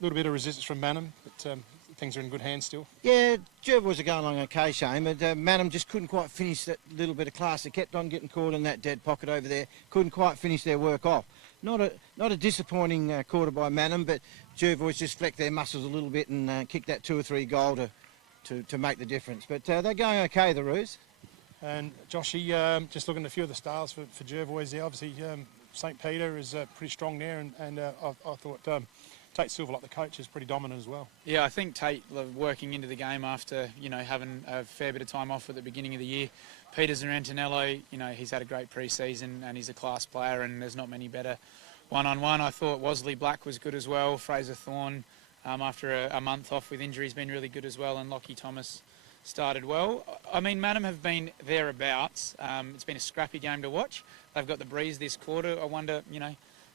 little bit of resistance from Manham, but things are in good hands still. Yeah, Jervois are going along okay, Shane, but Manham just couldn't quite finish that little bit of class. They kept on getting caught in that dead pocket over there, couldn't quite finish their work off. Not a disappointing quarter by Manham, but Jervois just flecked their muscles a little bit and kicked that 2 or 3 goal to make the difference. But they're going okay, the Roos. And Joshy, just looking at a few of the stars for Jervois there, obviously St. Peter is pretty strong there, and I thought Tate Silver, like the coach, is pretty dominant as well. Yeah, I think Tate working into the game after, having a fair bit of time off at the beginning of the year. Peters and Antonello, he's had a great pre-season and he's a class player and there's not many better one-on-one. I thought Wosley Black was good as well. Fraser Thorne, after a month off with injury, has been really good as well, and Lockie Thomas started well. I mean, Manham have been thereabouts. It's been a scrappy game to watch. They've got the breeze this quarter. I wonder,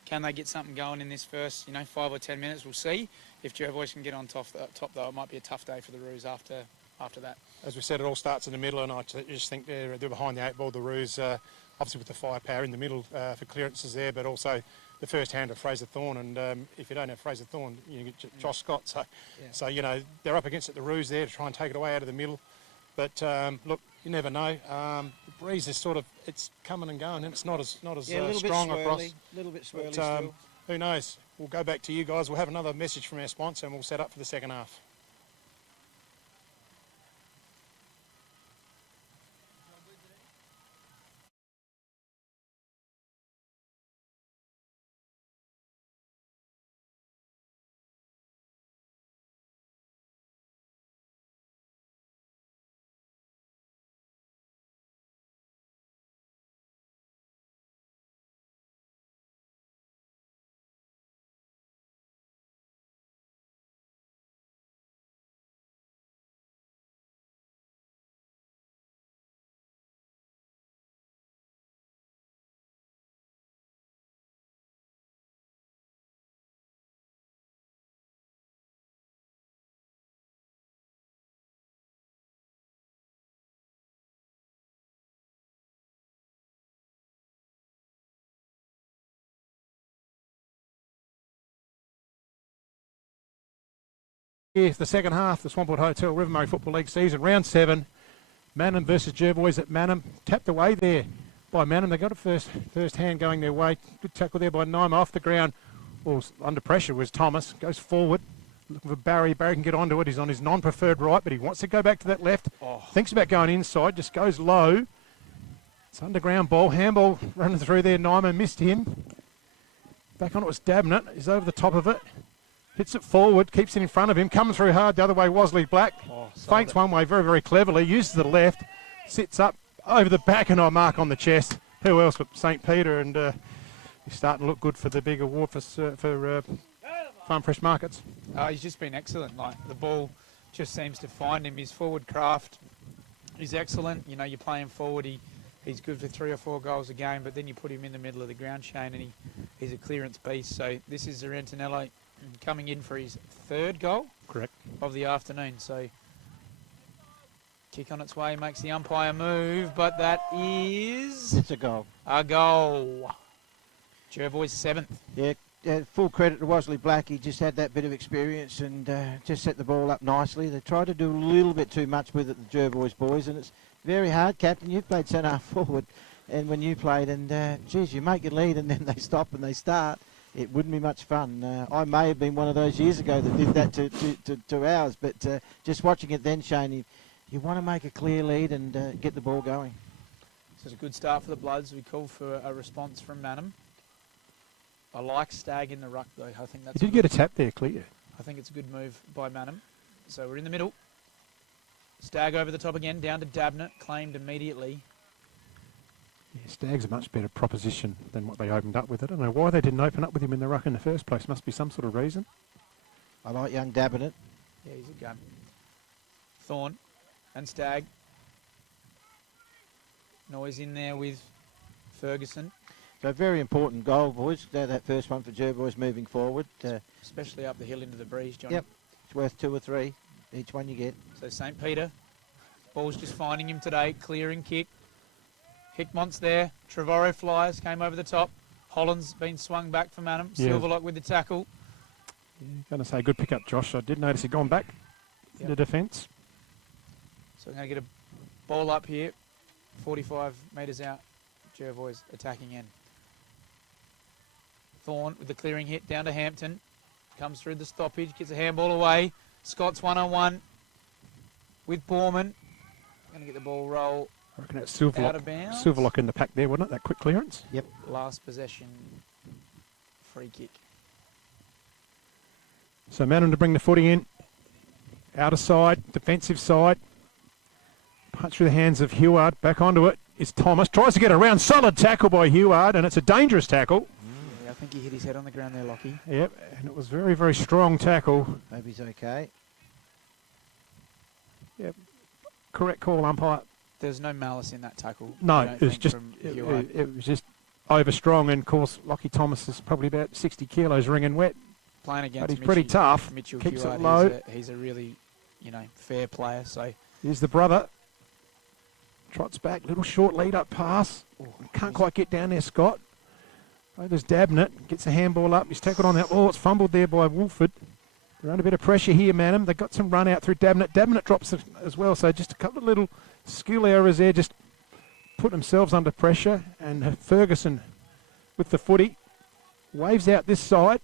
can they get something going in this first, 5 or 10 minutes? We'll see. If Jervois can get on top though, it might be a tough day for the Roos after that. As we said, it all starts in the middle, and I just think they're behind the 8 ball, the Roos, obviously with the firepower in the middle for clearances there, but also the first hand of Fraser Thorne, and if you don't have Fraser Thorne, you get Josh Scott. So they're up against it, the Roos there, to try and take it away out of the middle. But look, you never know. The breeze is it's coming and going, and it's not as strong across. A little bit swirly but, still. Who knows? We'll go back to you guys. We'll have another message from our sponsor, and we'll set up for the second half. Here's the second half, the Swampwood Hotel River Murray Football League season, round 7. Manham versus Jervois at Manham. Tapped away there by Manham. They got a first hand going their way. Good tackle there by Naima off the ground. Well, under pressure was Thomas. Goes forward. Looking for Barry. Barry can get onto it. He's on his non-preferred right, but he wants to go back to that left. Thinks about going inside. Just goes low. It's underground ball. Handball running through there. Nyman missed him. Back on it was Dabnett. He's over the top of it. Hits it forward. Keeps it in front of him. Coming through hard the other way. Wesley Black. Feints one way very, very cleverly. Uses the left. Sits up over the back and mark on the chest. Who else but St. Peter? And he's starting to look good for the big award for Farm Fresh Markets. He's just been excellent. Like, the ball just seems to find him. His forward craft is excellent. You know, you play him forward, he's good for 3 or 4 goals a game, but then you put him in the middle of the ground, Shane, and he's a clearance beast. So this is Zarantinello coming in for his 3rd goal. Correct. Of the afternoon. So kick on its way, makes the umpire move, but that is... It's a goal. A goal. Jervois 7th. Yeah, full credit to Wesley Black. He just had that bit of experience and just set the ball up nicely. They tried to do a little bit too much with it, the Jervois boys, and it's very hard, Captain. You've played centre forward, and when you played, and geez, you make a lead and then they stop and they start. It wouldn't be much fun. I may have been one of those years ago that did that to ours, but just watching it then, Shane, you want to make a clear lead and get the ball going. So it's a good start for the Bloods. We call for a response from Manham. I like Stagg in the ruck, though. I think that's. He did get a tap there, clear. I think it's a good move by Manham. So we're in the middle. Stagg over the top again, down to Dabnett, claimed immediately. Yeah, Stagg's a much better proposition than what they opened up with it. I don't know why they didn't open up with him in the ruck in the first place. Must be some sort of reason. I like young Dabnett. Yeah, he's a gun. Thorne and Stagg. Noise in there with Ferguson. So very important goal, boys. That first one for Jervois moving forward. Especially up the hill into the breeze, Johnny. Yep, it's worth 2 or 3, each one you get. So St. Peter, ball's just finding him today, clearing kick. Hickmont's there, Trevorrow flies, came over the top. Holland's been swung back for Manham. Yeah. Silverlock with the tackle. Going to say good pick up, Josh. I did notice he'd gone back in the defence. So we're going to get a ball up here, 45 metres out. Jervois attacking end. Thorne with the clearing hit down to Hampton. Comes through the stoppage, gets a handball away. Scott's 1-on-1 with Borman. Going to get the ball roll. I reckon that's out of bounds. Silverlock in the pack there, wasn't it? That quick clearance. Yep. Last possession, free kick. So Manham to bring the footy in. Outer side, defensive side. Punch through the hands of Heward. Back onto it is Thomas. Tries to get around. Solid tackle by Heward, and it's a dangerous tackle. Yeah, I think he hit his head on the ground there, Lockie. Yep, and it was very, very strong tackle. Hope he's okay. Yep. Correct call, umpire. There's no malice in that tackle. No, I don't it was think, just from it Heward. was just over strong, and of course Lockie Thomas is probably about 60 kilos ringing wet. Playing against but he's pretty tough. Mitchell Keeps Heward, it low. He's a really, fair player. So Here's the brother. Trots back, little short lead up pass. Can't quite get down there, Scott. Oh, there's Dabnett. Gets a handball up. He's tackled on that. Oh, it's fumbled there by Wolford. They're under a bit of pressure here, Manham. They've got some run out through Dabnett. Dabnett drops it as well, so just a couple of little skill errors there. Just put themselves under pressure. And Ferguson with the footy. Waves out this side.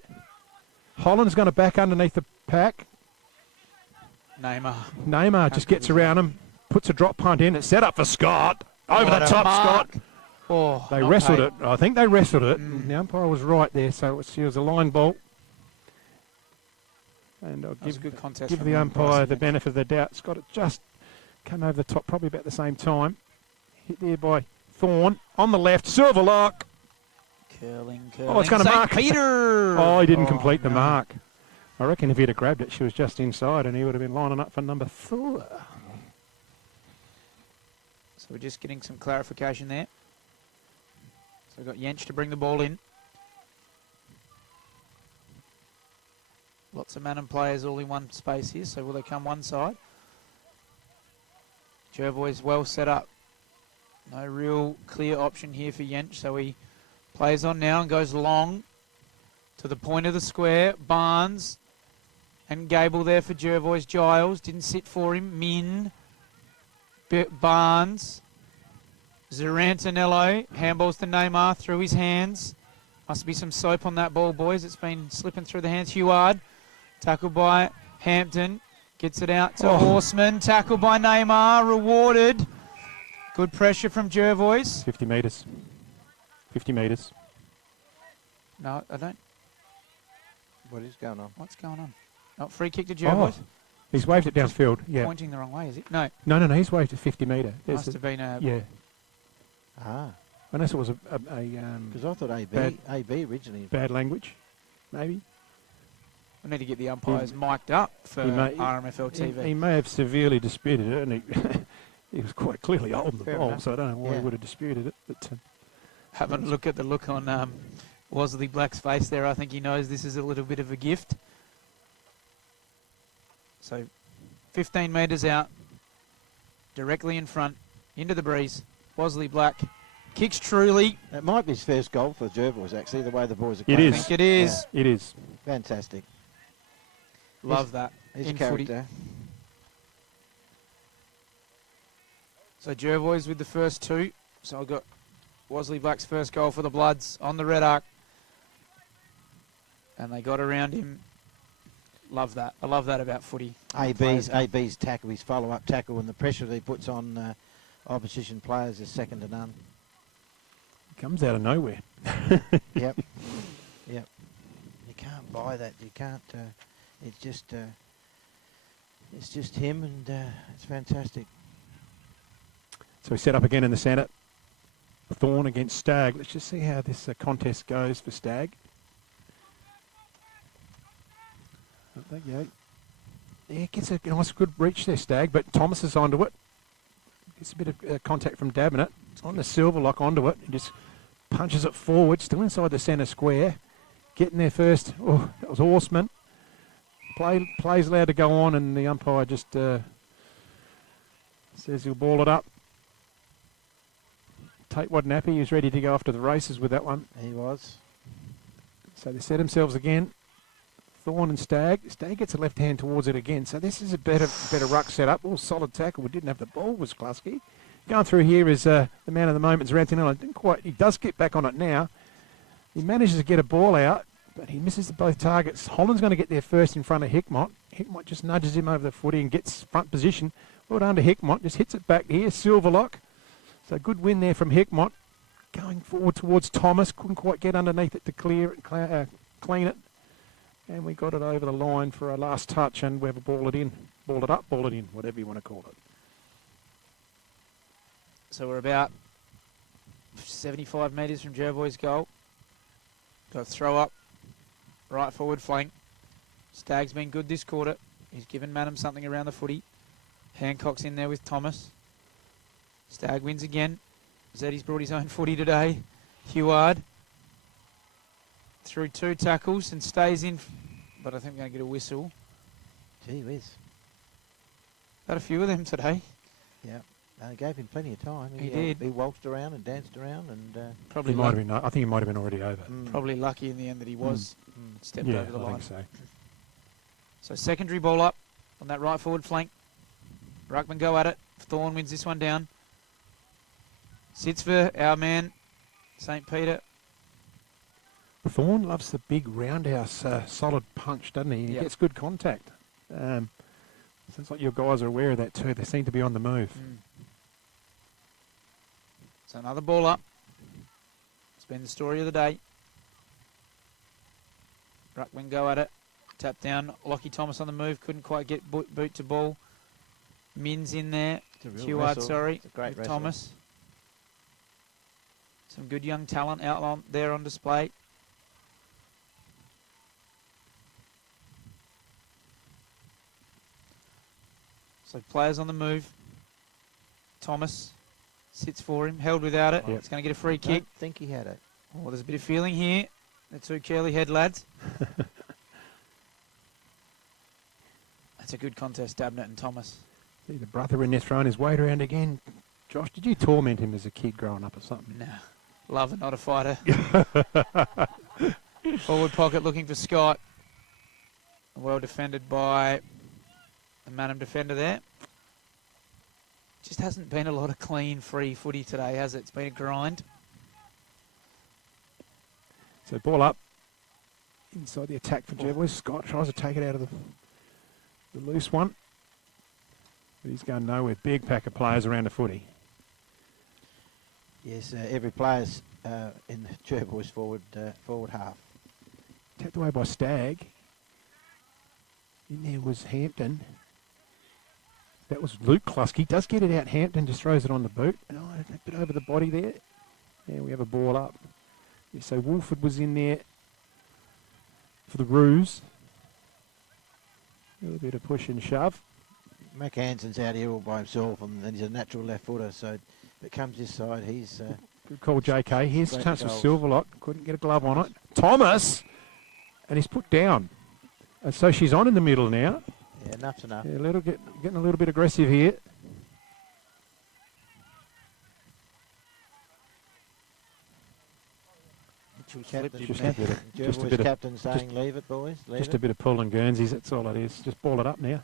Holland's going to back underneath the pack. Neymar just gets around him. Puts a drop punt in. It's set up for Scott. Over the top, Scott. Oh, they wrestled it. I think they wrestled it. The umpire was right there, so it was a line ball. And I'll give the umpire the benefit of the doubt. Scott had just come over the top, probably about the same time. Hit there by Thorne. On the left, Silverlock. Curling. Oh, it's going to mark. Peter. Oh, he didn't complete the mark. I reckon if he'd have grabbed it, she was just inside, and he would have been lining up for number 4. So we're just getting some clarification there. So we've got Jensch to bring the ball in. Lots of Manham players all in one space here, so will they come one side? Jervois well set up. No real clear option here for Jensch, so he plays on now and goes long to the point of the square. Barnes and Gable there for Jervois. Giles didn't sit for him. Min. Barnes. Zarantinello. Handballs to Neymar through his hands. Must be some soap on that ball, boys. It's been slipping through the hands. Heward. Tackled by Hampton. Gets it out to Horseman. Tackled by Neymar. Rewarded. Good pressure from Jervois. 50 metres. 50 metres. No, I don't. What is going on? What's going on? Oh, free kick to Jervois. He's waved it downfield. Yeah. Pointing the wrong way, is it? No. No. He's waved at 50 metre. Must have been a... Yeah. Ah. Unless it was Because I thought AB originally. Bad language, maybe. We need to get the umpires mic'd up for RMFL TV. He may have severely disputed it, and he was quite clearly holding the ball, so I don't know why he would have disputed it. But having a look at the look on Wesley Black's face there, I think he knows this is a little bit of a gift. So 15 metres out, directly in front, into the breeze. Wesley Black kicks truly. It might be his first goal for Jervois, actually, the way the boys are it playing. is. I think it is. Yeah. It is. Fantastic. Love that. His in character. Footy. So Jervois with the first two. So I've got Wesley Black's first goal for the Bloods on the red arc. And they got around him. Love that. I love that about footy. AB's tackle, his follow-up tackle, and the pressure that he puts on opposition players is second to none. Comes out of nowhere. Yep. You can't buy that. You can't. It's just him, and it's fantastic. So we set up again in the centre. Thorn against Stagg. Let's just see how this contest goes for Stagg. Yeah, gets a nice good reach there, Stagg, but Thomas is onto it. Gets a bit of contact from Davenant. It's on the silver lock onto it. He just punches it forward, still inside the centre square. Getting there first. Oh, that was Horseman. Play's allowed to go on, and the umpire just says he'll ball it up. Tate wasn't happy. He was ready to go after the races with that one. He was. So they set themselves again. Thorn and Stagg. Stagg gets a left hand towards it again. So this is a better ruck setup. Oh, solid tackle. We didn't have the ball, was Klasky. Going through here is the man of the moment, is Rantanello. Didn't quite. He does get back on it now. He manages to get a ball out, but he misses both targets. Holland's going to get there first in front of Hickmott. Hickmott just nudges him over the footy and gets front position. Well done to Hickmott. Just hits it back here. Silverlock. So good win there from Hickmott. Going forward towards Thomas. Couldn't quite get underneath it to clear it, clean it. And we got it over the line for our last touch, and we've balled it in. Balled it up, balled it in, whatever you want to call it. So we're about 75 metres from Jervois' goal. Got a throw up, right forward flank. Stagg's been good this quarter. He's given Madam something around the footy. Hancock's in there with Thomas. Stagg wins again. Zeddy's brought his own footy today. Huard through two tackles and stays in, but I think we're going to get a whistle. Gee whiz. Had a few of them today. Yeah. Gave him plenty of time. He did. He waltzed around and danced around, and Probably might have been. I think he might have been already over. Probably lucky in the end that he was stepped over the line. I think so. So secondary ball up on that right forward flank. Ruckman go at it. Thorn wins this one down. Sits for our man, St. Peter. Thorn loves the big roundhouse, solid punch, doesn't he? He gets good contact. Sounds like your guys are aware of that too. They seem to be on the move. So another ball up. It's been the story of the day. Ruckman go at it. Tap down. Lockie Thomas on the move. Couldn't quite get boot to ball. Min's in there. Huard, sorry. It's a great with Thomas. Some good young talent out on there on display. So players on the move. Thomas sits for him, held without it. He's going to get a free kick. I think he had it. Oh, there's a bit of feeling here. The two curly head lads. That's a good contest, Dabnett and Thomas. See the brother in there throwing his weight around again. Josh, did you torment him as a kid growing up or something? Nah. Lover, not a fighter. Forward pocket looking for Scott. Well defended by the Madam defender there. Just hasn't been a lot of clean, free footy today, has it? It's been a grind. So ball up. Inside the attack for Jervois. Scott tries to take it out of the loose one. But he's going nowhere. Big pack of players around the footy. Yes, every player's in the Jervois forward half. Tapped away by Stagg. In there was Hampton. That was Luke Klusky. Does get it out. Hampton just throws it on the boot. Oh, a bit over the body there. Yeah, we have a ball up. Yeah, so Wolford was in there for the Roos. A little bit of push and shove. Mac Hansen's out here all by himself, and then he's a natural left footer, so if it comes this side, he's... Good call, JK. Here's a great chance for goals. Silverlock. Couldn't get a glove on it. Thomas! And he's put down. And so she's on in the middle now. Yeah, enough's enough. Yeah, getting a little bit aggressive here. Captain saying, leave it, boys. Leave Just it. a bit of pull and Guernseys, that's all it is. Just ball it up now.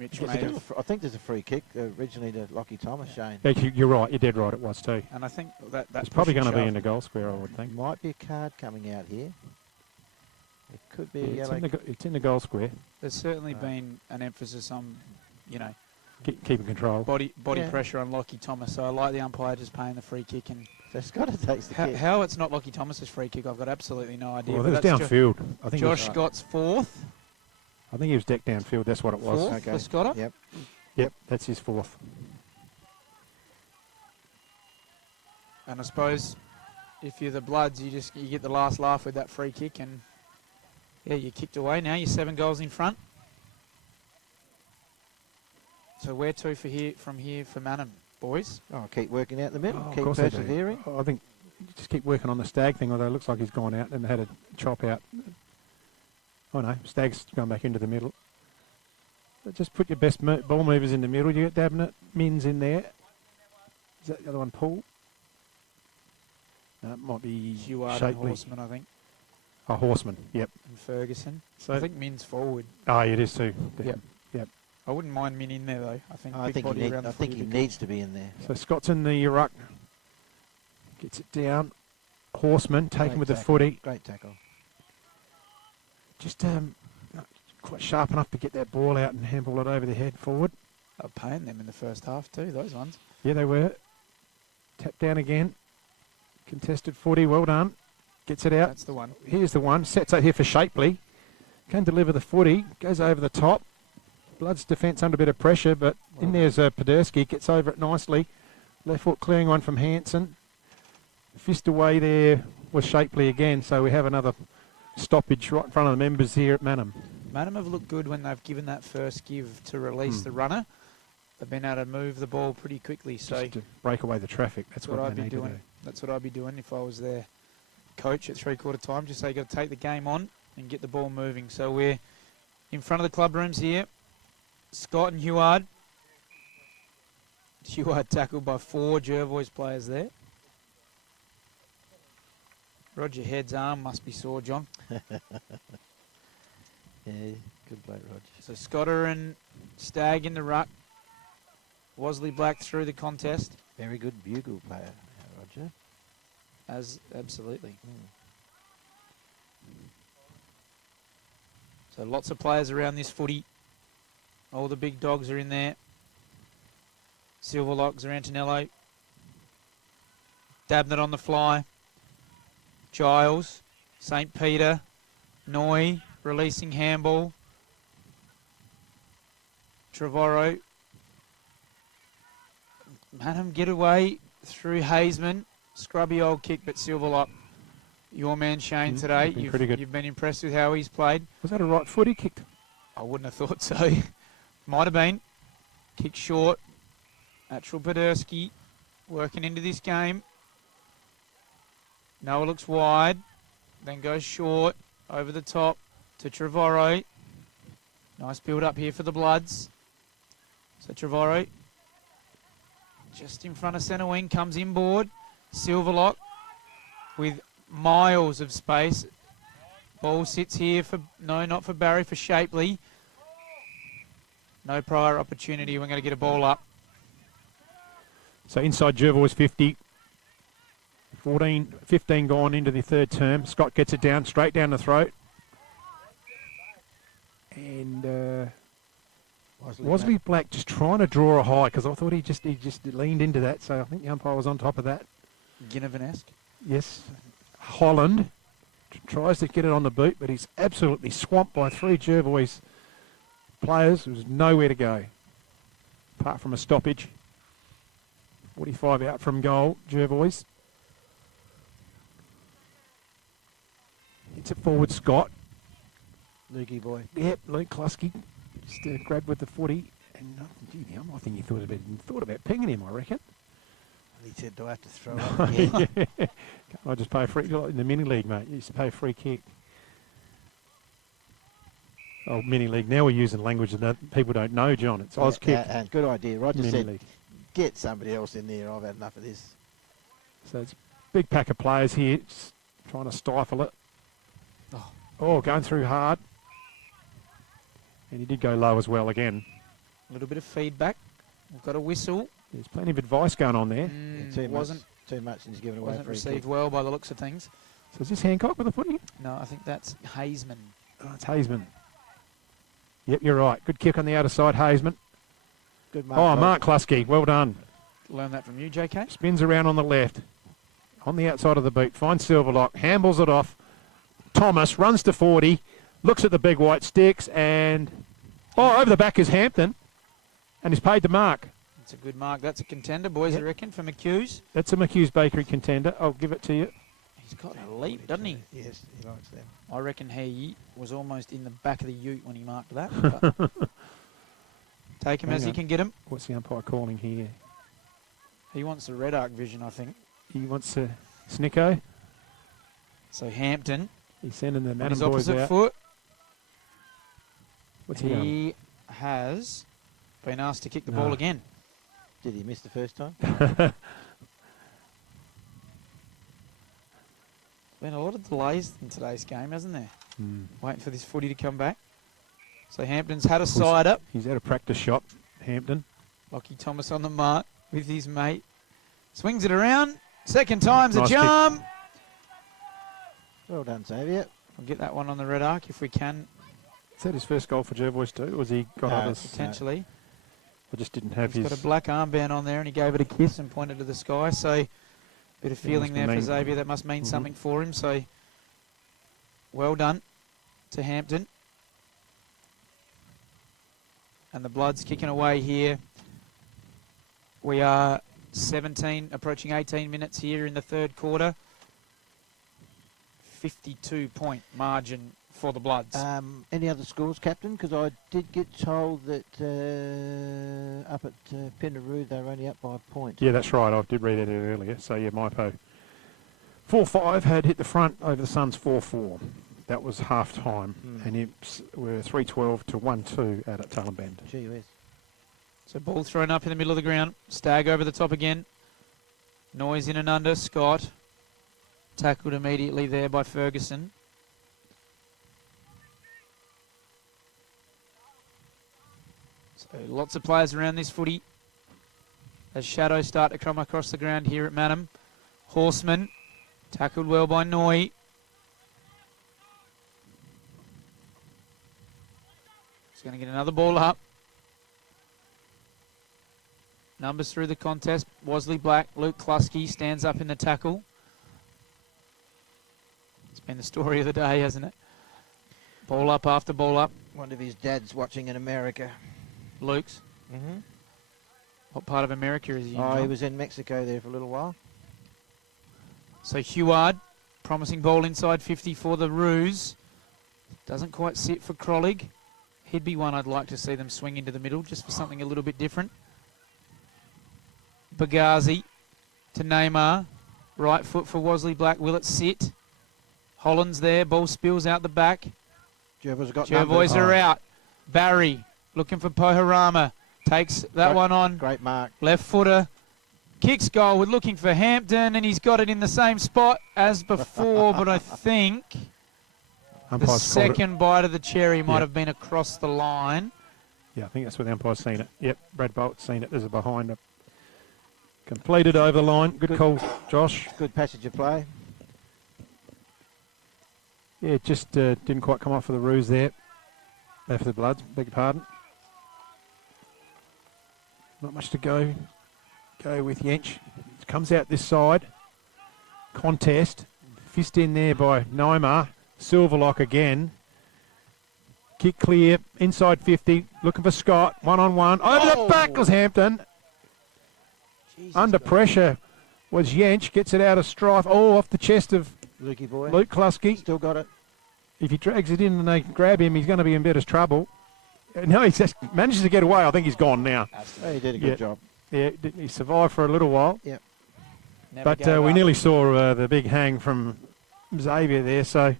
I think there's a free kick originally to Lockie Thomas, Shane. Yeah, you're right, you're dead right, it was too. And I think that It's probably going to be in the goal square, I would think. Might be a card coming out here. It could be a Yeah, yellow. it's in the goal square. There's certainly been an emphasis on, Keeping control. body Yeah. pressure on Lockie Thomas. So I like the umpire just paying the free kick. And So Scott takes the kick. how it's not Lockie Thomas's free kick, I've got absolutely no idea. Well, but it was that's downfield. I think it was- Josh Scott's fourth. I think he was decked downfield, that's what it was. Fourth for Scotter? Yep. Yep, that's his fourth. And I suppose if you're the Bloods, you get the last laugh with that free kick, and yeah, you kicked away. Now you're 7 goals in front. So where to from here for Manham, boys? Oh, keep working out the middle. Of Keep course they do. persevering. I think just keep working on the Stag thing, although it looks like he's gone out and had a chop out. Oh no, Stag's gone back into the middle. But just put your best ball movers in the middle. You got Dabnett, Mins in there. Is that the other one, Paul? No, it might be Heward and Shapley. Horseman, I think, Oh, Horseman, yep. and Ferguson. So- I think Min's forward. Oh, it is too. Yep. Yep. I wouldn't mind Min in there though. I think I big think body he, around the I think footy he would be needs to be in there. So Scott's in the ruck. Gets it down. Horseman taken Great with the tackle. footy. Great tackle. Just not quite sharp enough to get that ball out and handball it over the head forward. They were paying them in the first half too, those ones. Yeah, they were. Tap down again. Contested footy, well done. Gets it out. That's the one. Here's the one. Sets out here for Shapley. Can deliver the footy. Goes over the top. Blood's defence under a bit of pressure, but in there's Podersky. Gets over it nicely. Left foot clearing one from Hanson. Fist away there was Shapley again, so we have another stoppage right in front of the members here at Manham. Manham have looked good when they've given that first give to release the runner. They've been able to move the ball pretty quickly. So Just to break away the traffic. That's what I'd they be need to doing. do. That's what I'd be doing if I was their coach at 3/4 time. Just say, got to take the game on and get the ball moving. So we're in front of the club rooms here. Scott and Heward. Heward tackled by 4 Jervois players there. Roger Head's arm must be sore, John. Yeah, good play, Roger. So Scotter and Stagg in the ruck. Wosley Black through the contest. Very good bugle player, Roger. Absolutely. So lots of players around this footy. All the big dogs are in there. Silverlock, Zarantinello. Dabnett on the fly. Giles, St. Peter, Noy, releasing handball. Trevorrow. Manham get away through Hazeman. Scrubby old kick, but Silverlock, your man Shane today. been pretty good. You've been impressed with how he's played. Was that a right foot he kicked? I wouldn't have thought so. Might have been. Kick short. Natural Podersky working into this game. Noah looks wide, then goes short, over the top to Trevorrow. Nice build up here for the Bloods. So Trevorrow, just in front of centre wing, comes inboard. Silverlock with miles of space. Ball sits here for, no, not for Barry, for Shapley. No prior opportunity. We're going to get a ball up. So inside Jervois 50. 15 gone into the third term. Scott gets it down, straight down the throat. And Wosley Black just trying to draw a high because I thought he just leaned into that. So I think the umpire was on top of that. Ginnivan-esque. Yes. Holland tries to get it on the boot, but he's absolutely swamped by 3 Jervois players. There was nowhere to go, apart from a stoppage. 45 out from goal, Jervois. It's a forward, Scott. Lukey boy. Yep, Luke Klusky just grabbed with the footy. And I think he thought about pinging him, I reckon. He said, do I have to throw up again? Can't I just pay a free, in the mini league, mate, you used to pay a free kick. Oh, mini league, now we're using language that people don't know, John. It's Oz kick. And good idea. Roger Mini said, league. get somebody else in there. I've had enough of this. So it's a big pack of players here, just trying to stifle it. Oh, going through hard. And he did go low as well again. A little bit of feedback. We've got a whistle. There's plenty of advice going on there. Wasn't too much, and he's given away. Wasn't received well by the looks of things. So is this Hancock with the footy? No, I think that's Hazeman. Oh, it's Hazeman. Yep, you're right. Good kick on the outer side, Hazeman. Good mark. Oh, Mark Klusky, well done. Learn that from you, JK. Spins around on the left. On the outside of the boot. Finds Silverlock. Handballs it off. Thomas runs to 40. Looks at the big white sticks and... Oh, over the back is Hampton. And he's paid the mark. It's a good mark. That's a contender, boys, I reckon, for McHugh's. That's a McHugh's Bakery contender. I'll give it to you. He's got a leap, doesn't he? Yes, he likes them. I reckon he was almost in the back of the ute when he marked that. But take him as he can get him. What's the umpire calling here? He wants the red arc vision, I think. He wants a Snicko. So Hampton. He's sending the on Madam his boys opposite out. foot. What's he on? He has been asked to kick the ball No. again. Did he miss the first time? Been a lot of delays in today's game, hasn't there? Waiting for this footy to come back. So Hampton's had a side up. He's at a practice shop, Hampton. Lockie Thomas on the mark with his mate. Swings it around. Second time's Nice a kick. charm. Well done, Xavier. We'll get that one on the red arc if we can. Is that his first goal for Jervois too? Or has he got No, others? Potentially. I just didn't have He's his... got a black armband on there and he gave it a kiss and pointed to the sky. So bit of feeling must there for mean- Xavier. That must mean something for him. So well done to Hampton. And the Bloods kicking away here. We are 17, approaching 18 minutes here in the third quarter. 52-point margin for the Bloods. Any other scores, Captain? Because I did get told that up at Penaroo they were only up by a point. Yeah, that's right. I did read that earlier. So, yeah, Maipo 4-5 had hit the front over the Suns 4-4. That was half-time. And it were 3-12 to 1-2 out at Tailem. Gee whiz. So ball thrown up in the middle of the ground. Stagg over the top again. Noise in and under. Scott tackled immediately there by Ferguson. So lots of players around this footy as shadows start to come across the ground here at Madam. Horseman tackled well by Noy. He's going to get another ball up. Numbers through the contest. Wasley Black, Luke Klusky stands up in the tackle. It's been the story of the day, hasn't it? Ball up after ball up. One of his dads watching in America. Luke's. Mm-hmm. What part of America is he in? Oh, he John? was in Mexico there for a little while. So Huard, promising ball inside 50 for the Roos. Doesn't quite sit for Crollig. He'd be one I'd like to see them swing into the middle just for something a little bit different. Bagazi to Neymar. Right foot for Wasley Black. Will it sit? Holland's there. Ball spills out the back. Jervois got Jervois are out. Barry looking for Pohorama. Takes that one on. Great mark. Left footer. Kicks goal. We're looking for Hampton, and he's got it in the same spot as before, but I think the Umpire's called it. second bite of the cherry might Yeah. have been across the line. Yeah, I think that's where the umpire's seen it. Yep, Brad Bolt's seen it. There's a behind it. Completed over the line. Good call, Josh. Good passage of play. Yeah, it just didn't quite come off for the Roos there. For the Bloods, beg your pardon. Not much to go with Yench. Comes out this side. contest. Fist in there by Neymar. Silverlock again. Kick clear, inside 50, looking for Scott, one-on-one. Over the back was Hampton. Under pressure was Jench, gets it out of strife. Oh, off the chest of Lukey boy. Luke Klusky. Still got it. If he drags it in and they grab him, he's going to be in better trouble. No, he just manages to get away. I think he's gone now. Oh, he did a good job. Yeah, he survived for a little while. Yep. But we nearly saw the big hang from Xavier there. So,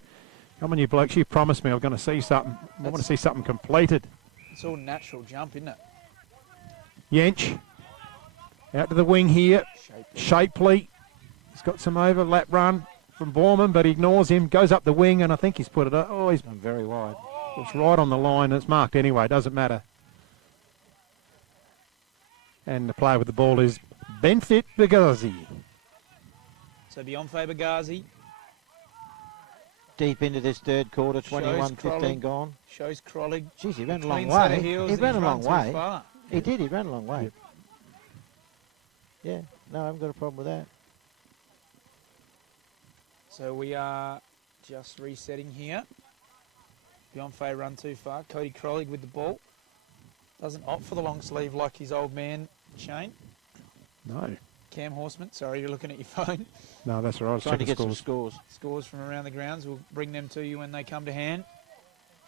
come on, you blokes. You promised me I was going to see something. I want to see something completed. It's all natural jump, isn't it? Jench. Out to the wing here. Shapely. He's got some overlap run from Borman, but he ignores him. Goes up the wing, and I think he's put it up. Oh, he's very wide. It's right on the line. It's marked anyway. Doesn't matter. And the player with the ball is Benfit Bagazi. So Bionfae Bagazi. Deep into this third quarter, 21-15 gone. Shows Crollig. Jeez, he ran a long Between set of way. heels, He ran a he's long run too way. far. He did, he ran a long way. Yeah, no, I haven't got a problem with that. So we are just resetting here. Bionfae run too far. Cody Crollig with the ball. Doesn't opt for the long sleeve like his old man, Shane. No. Cam Horseman, sorry, you're looking at your phone. No, that's all right. Trying to get some scores. Scores from around the grounds. We'll bring them to you when they come to hand.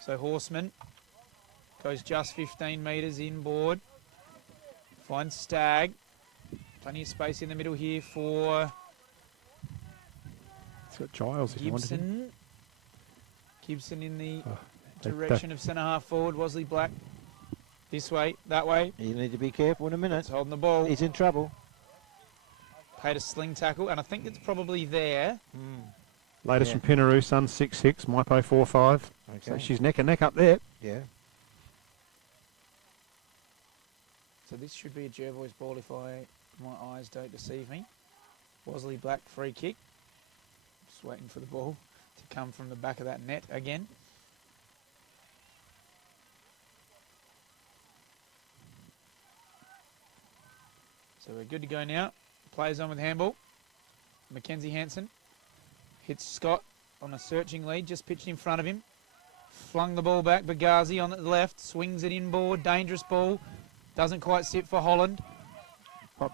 So Horseman goes just 15 metres inboard. Finds Stagg. Plenty of space in the middle here for It's got Giles if you wanted him. Gibson. Gibson in the direction of centre half forward. Wesley Black this way, that way. You need to be careful in a minute. He's holding the ball. He's in trouble. Paid a sling tackle, and I think it's probably there. Latest from Pinaroo, Sun 6-6, Maipo 4-5. So Okay. she's neck and neck up there. Yeah. So this should be a Jervois ball if my eyes don't deceive me. Wesley Black free kick. Just waiting for the ball to come from the back of that net again. So we're good to go now. Plays on with handball. Mackenzie Hansen hits Scott on a searching lead, just pitched in front of him. Flung the ball back. Bagazi on the left, swings it inboard. Dangerous ball. Doesn't quite sit for Holland.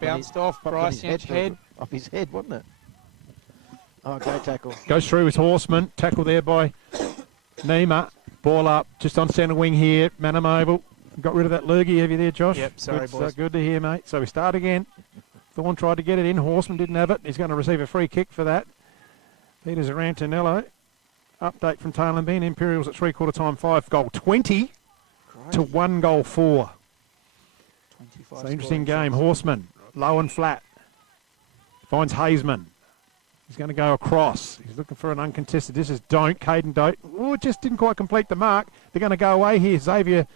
Bounced off. Bryce Yench head. Off his head, wasn't it? Oh, great tackle. Goes through with Horseman. Tackle there by Nima. Ball up, just on centre wing here. Manamobile. Got rid of that lurgy, have you there, Josh? Yep, sorry, boys. Good to hear, mate. So we start again. Thorne tried to get it in. Horseman didn't have it. He's going to receive a free kick for that. Peters Arantonello. Update from Taylor Bean. Imperials at 3/4 time 5 goal 20 to 1 goal 4. 25 So interesting scoring game. shots. Horseman, low and flat. Finds Hazeman. He's going to go across. He's looking for an uncontested. This is Don't. Caden Don't. Oh, it just didn't quite complete the mark. They're going to go away here. Xavier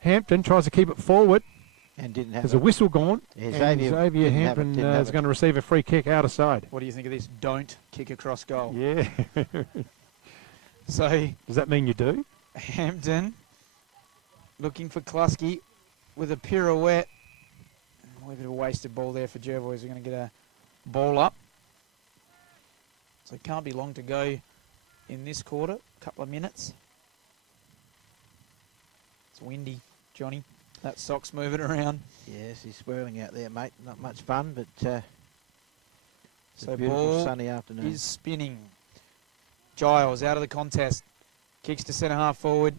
Hampton tries to keep it forward. And didn't have There's it. a whistle gone. Yeah, and Xavier Xavier didn't have it, Hampton didn't have is it. going to receive a free kick out of side. What do you think of this? Don't kick across goal. Yeah. So Does that mean you do? Hampton looking for Klusky with a pirouette. A little bit of a wasted ball there for Jervois. We're going to get a ball up. So it can't be long to go in this quarter. A couple of minutes. It's windy, Johnny. That sock's moving around. Yes, he's swirling out there, mate. Not much fun, but it's So a beautiful ball sunny afternoon. is spinning. Giles out of the contest. Kicks to centre half forward.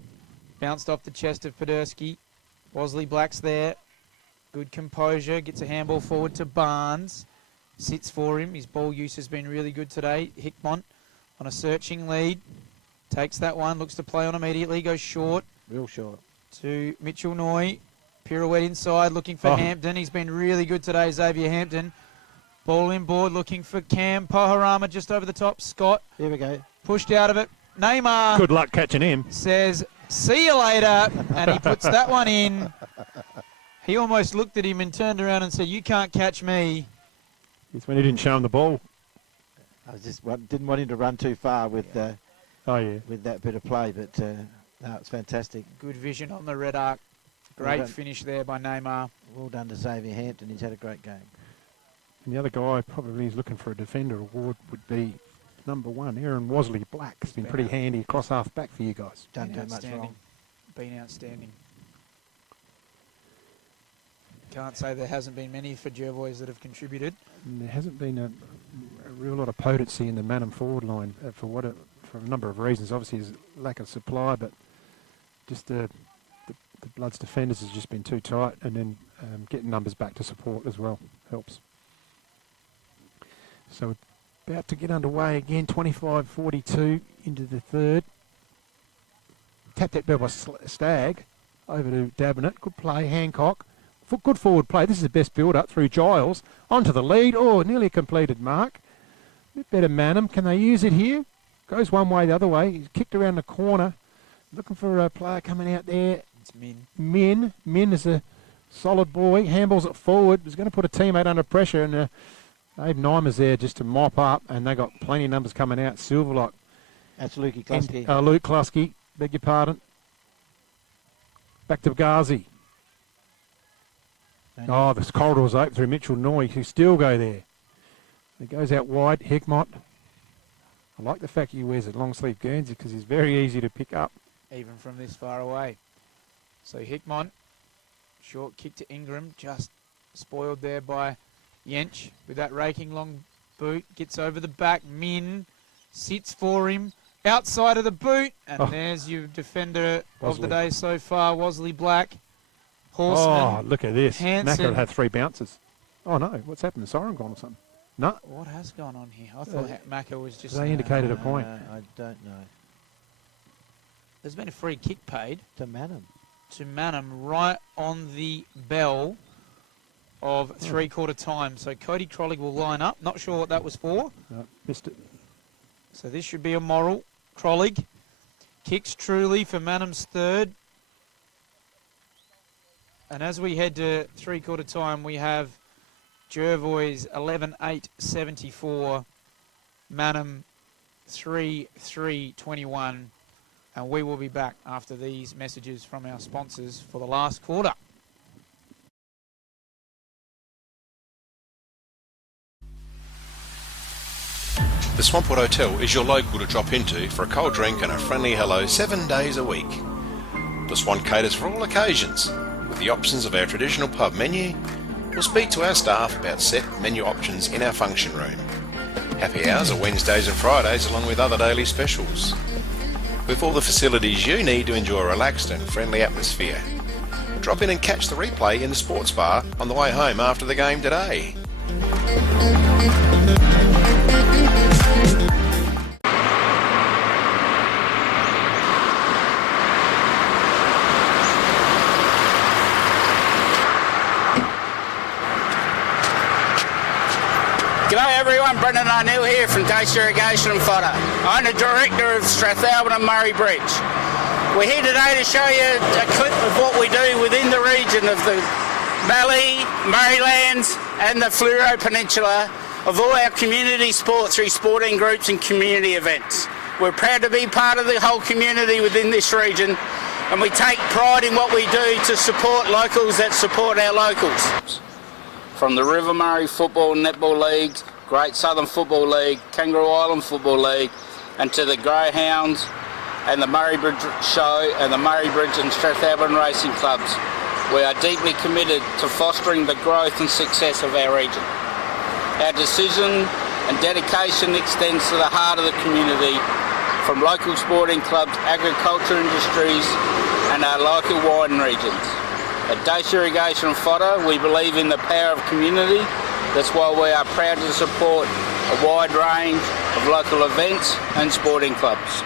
Bounced off the chest of Podersky. Bosley Black's there. Good composure. Gets a handball forward to Barnes. Sits for him. His ball use has been really good today. Hickmont on a searching lead. Takes that one. Looks to play on immediately. Goes short. Real short. To Mitchell Noy. Pirouette inside. Looking for Hampton. He's been really good today, Xavier Hampton. Ball inboard. Looking for Cam Poharama just over the top. Scott. Here we go. Pushed out of it. Neymar. Good luck catching him. Says, see you later. And he puts that one in. He almost looked at him and turned around and said, you can't catch me. It's when he didn't show him the ball. I just didn't want him to run too far with with that bit of play, but no, it's fantastic. Good vision on the red arc. Great done. finish there by Neymar. Well done to Xavier Hampton. He's had a great game. And the other guy probably is looking for a defender award would be number 1, Aaron Wasley Black. Has been pretty handy across half back for you guys. Don't do much wrong. Been outstanding. Can't say there hasn't been many for Jervois that have contributed. And there hasn't been a real lot of potency in the Manham forward line for a number of reasons. Obviously, there's lack of supply, but just the Bloods defenders has just been too tight, and then getting numbers back to support as well helps. So about to get underway again, 25-42 into the third. Tapped that ball by Stagg over to Davenant. Good play, Hancock. Good forward play. This is the best build-up through Giles. Onto the lead. Oh, nearly a completed mark. A bit better Manham. Can they use it here? Goes one way, the other way. He's kicked around the corner. Looking for a player coming out there. It's Min. Min is a solid boy. Handballs it forward. He's going to put a teammate under pressure. And Dave Nymer's there just to mop up. And they got plenty of numbers coming out. Silverlock. That's Lukey Klusky. Luke Klusky. Beg your pardon. Back to Ghazi. Oh, this corridor's open through Mitchell Noy, who still go there. It goes out wide, Hickmott. I like the fact he wears a long sleeve Guernsey because he's very easy to pick up. Even from this far away. So Hickmott, short kick to Ingram, just spoiled there by Yench with that raking long boot. Gets over the back, Min sits for him, outside of the boot, and there's your defender of the day so far, Wasley Black. Horseman. Oh, look at this. Hansen. Macca had 3 bounces. Oh, no. What's happened? The siren gone or something? No. What has gone on here? I thought Macca was just... They indicated a point. I don't know. There's been a free kick paid. To Manham. To Manham, right on the bell of three-quarter time. So Cody Crollig will line up. Not sure what that was for. No, missed it. So this should be a moral. Crollig kicks truly for Manham's third. And as we head to three-quarter time, we have Jervois 11-8-74, Manham 3-3-21. And we will be back after these messages from our sponsors for the last quarter. The Swampwood Hotel is your local to drop into for a cold drink and a friendly hello 7 days a week. The Swan caters for all occasions, with the options of our traditional pub menu. We'll speak to our staff about set menu options in our function room. Happy hours are Wednesdays and Fridays along with other daily specials. With all the facilities you need to enjoy a relaxed and friendly atmosphere. Drop in and catch the replay in the sports bar on the way home after the game today. G'day everyone, Brendan O'Neill here from Dace Irrigation and Fodder. I'm the director of Strathalbyn and Murray Bridge. We're here today to show you a clip of what we do within the region of the Valley, Murraylands and the Fleurieu Peninsula of all our community sports through sporting groups and community events. We're proud to be part of the whole community within this region, and we take pride in what we do to support locals that support our locals. From the River Murray Football and Netball Leagues, Great Southern Football League, Kangaroo Island Football League, and to the Greyhounds and the Murray Bridge Show and the Murray Bridge and Strathalbyn Racing Clubs. We are deeply committed to fostering the growth and success of our region. Our decision and dedication extends to the heart of the community, from local sporting clubs, agriculture industries, and our local wine regions. At Dace Irrigation and Fodder, we believe in the power of community. That's why we are proud to support a wide range of local events and sporting clubs.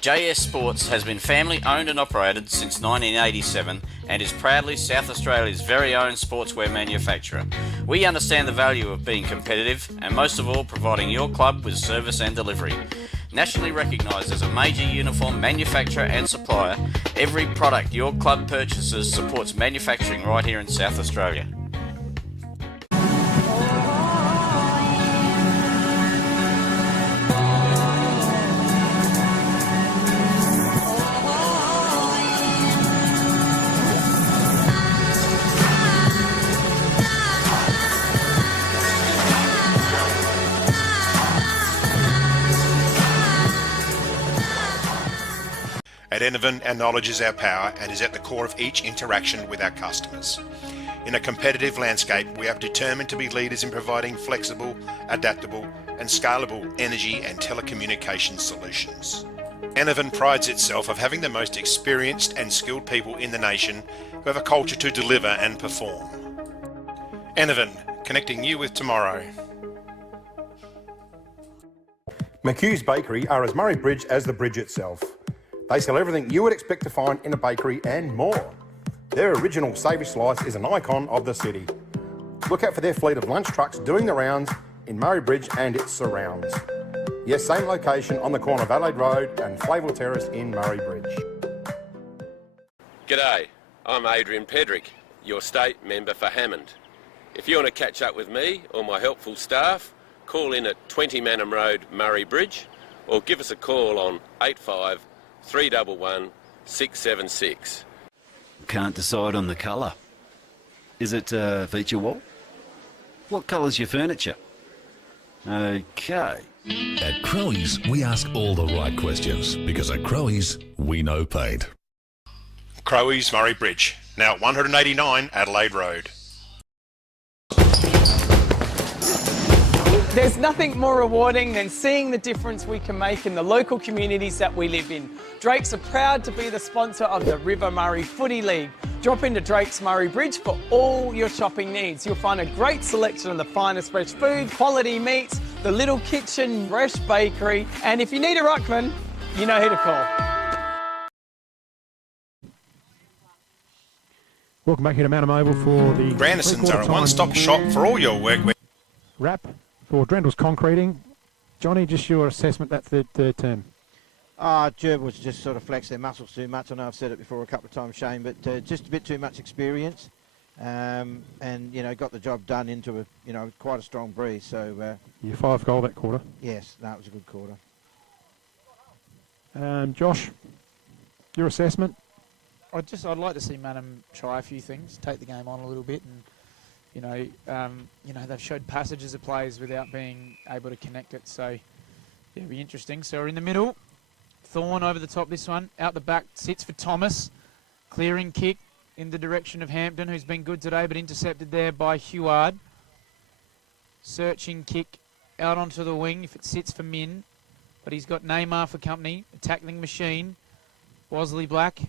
JS Sports has been family owned and operated since 1987 and is proudly South Australia's very own sportswear manufacturer. We understand the value of being competitive and most of all providing your club with service and delivery. Nationally recognised as a major uniform manufacturer and supplier, every product your club purchases supports manufacturing right here in South Australia. At Enervin, our knowledge is our power and is at the core of each interaction with our customers. In a competitive landscape, we are determined to be leaders in providing flexible, adaptable and scalable energy and telecommunications solutions. Enervin prides itself of having the most experienced and skilled people in the nation who have a culture to deliver and perform. Enervin, connecting you with tomorrow. McHugh's Bakery are as Murray Bridge as the bridge itself. They sell everything you would expect to find in a bakery and more. Their original savoury slice is an icon of the city. Look out for their fleet of lunch trucks doing the rounds in Murray Bridge and its surrounds. Yes, same location on the corner of Adelaide Road and Flavell Terrace in Murray Bridge. G'day, I'm Adrian Pedrick, your state member for Hammond. If you want to catch up with me or my helpful staff, call in at 20 Manham Road, Murray Bridge, or give us a call on 85 311 676. Can't decide on the colour. Is it feature wall? What colour's your furniture? Okay. At Crowe's, we ask all the right questions because at Crowe's, we know paint. Crowe's Murray Bridge, now 189 Adelaide Road. There's nothing more rewarding than seeing the difference we can make in the local communities that we live in. Drakes are proud to be the sponsor of the River Murray Footy League. Drop into Drakes Murray Bridge for all your shopping needs. You'll find a great selection of the finest fresh food, quality meats, the little kitchen, fresh bakery, and if you need a ruckman, you know who to call. Welcome back here to Manham Oval for the Grandisons are a one-stop shop for all your workwear. Wrap for Drendel's Concreting. Johnny, just your assessment, that's the third term. Gerbils just sort of flex their muscles too much. I know I've said it before a couple of times, Shane, but just a bit too much experience. And, you know, got the job done into a, you know, quite a strong breeze. So, Your 5 goal that quarter. yes, that was a good quarter. Josh, your assessment? I'd like to see Manham try a few things, take the game on a little bit, and they've showed passages of plays without being able to connect it. So yeah, it'll be interesting. So we're in the middle. Thorne over the top. This one out the back sits for Thomas. Clearing kick in the direction of Hampton, who's been good today, but intercepted there by Huard. Searching kick out onto the wing. If it sits for Min, but he's got Neymar for company. A tackling machine. Bosley Black.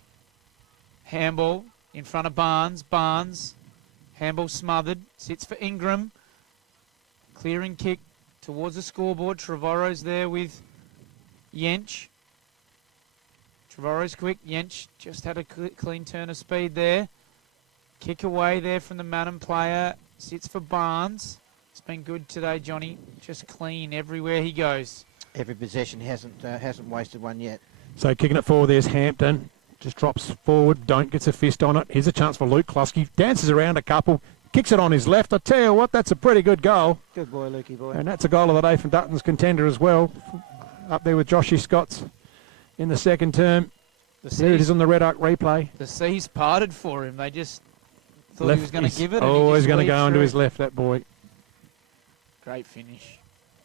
Handball in front of Barnes. Barnes. Handball smothered. Sits for Ingram. Clearing kick towards the scoreboard. Trevorrow's there with Yench. Trevorrow's quick. Yench just had a clean turn of speed there. Kick away there from the Manham player. Sits for Barnes. It's been good today, Johnny. Just clean everywhere he goes. Every possession hasn't wasted one yet. So kicking it forward, there's Hampton. Just drops forward, don't gets a fist on it. Here's a chance for Luke Klusky. Dances around a couple, kicks it on his left. I tell you what, that's a pretty good goal. Good boy, Lukey boy. And that's a goal of the day from Dutton's contender as well. Up there with Joshy Scott's in the second term. There it is on the Red Arc replay. The seas parted for him. They just thought he was going to give it. Always going to go onto his left, that boy. Great finish.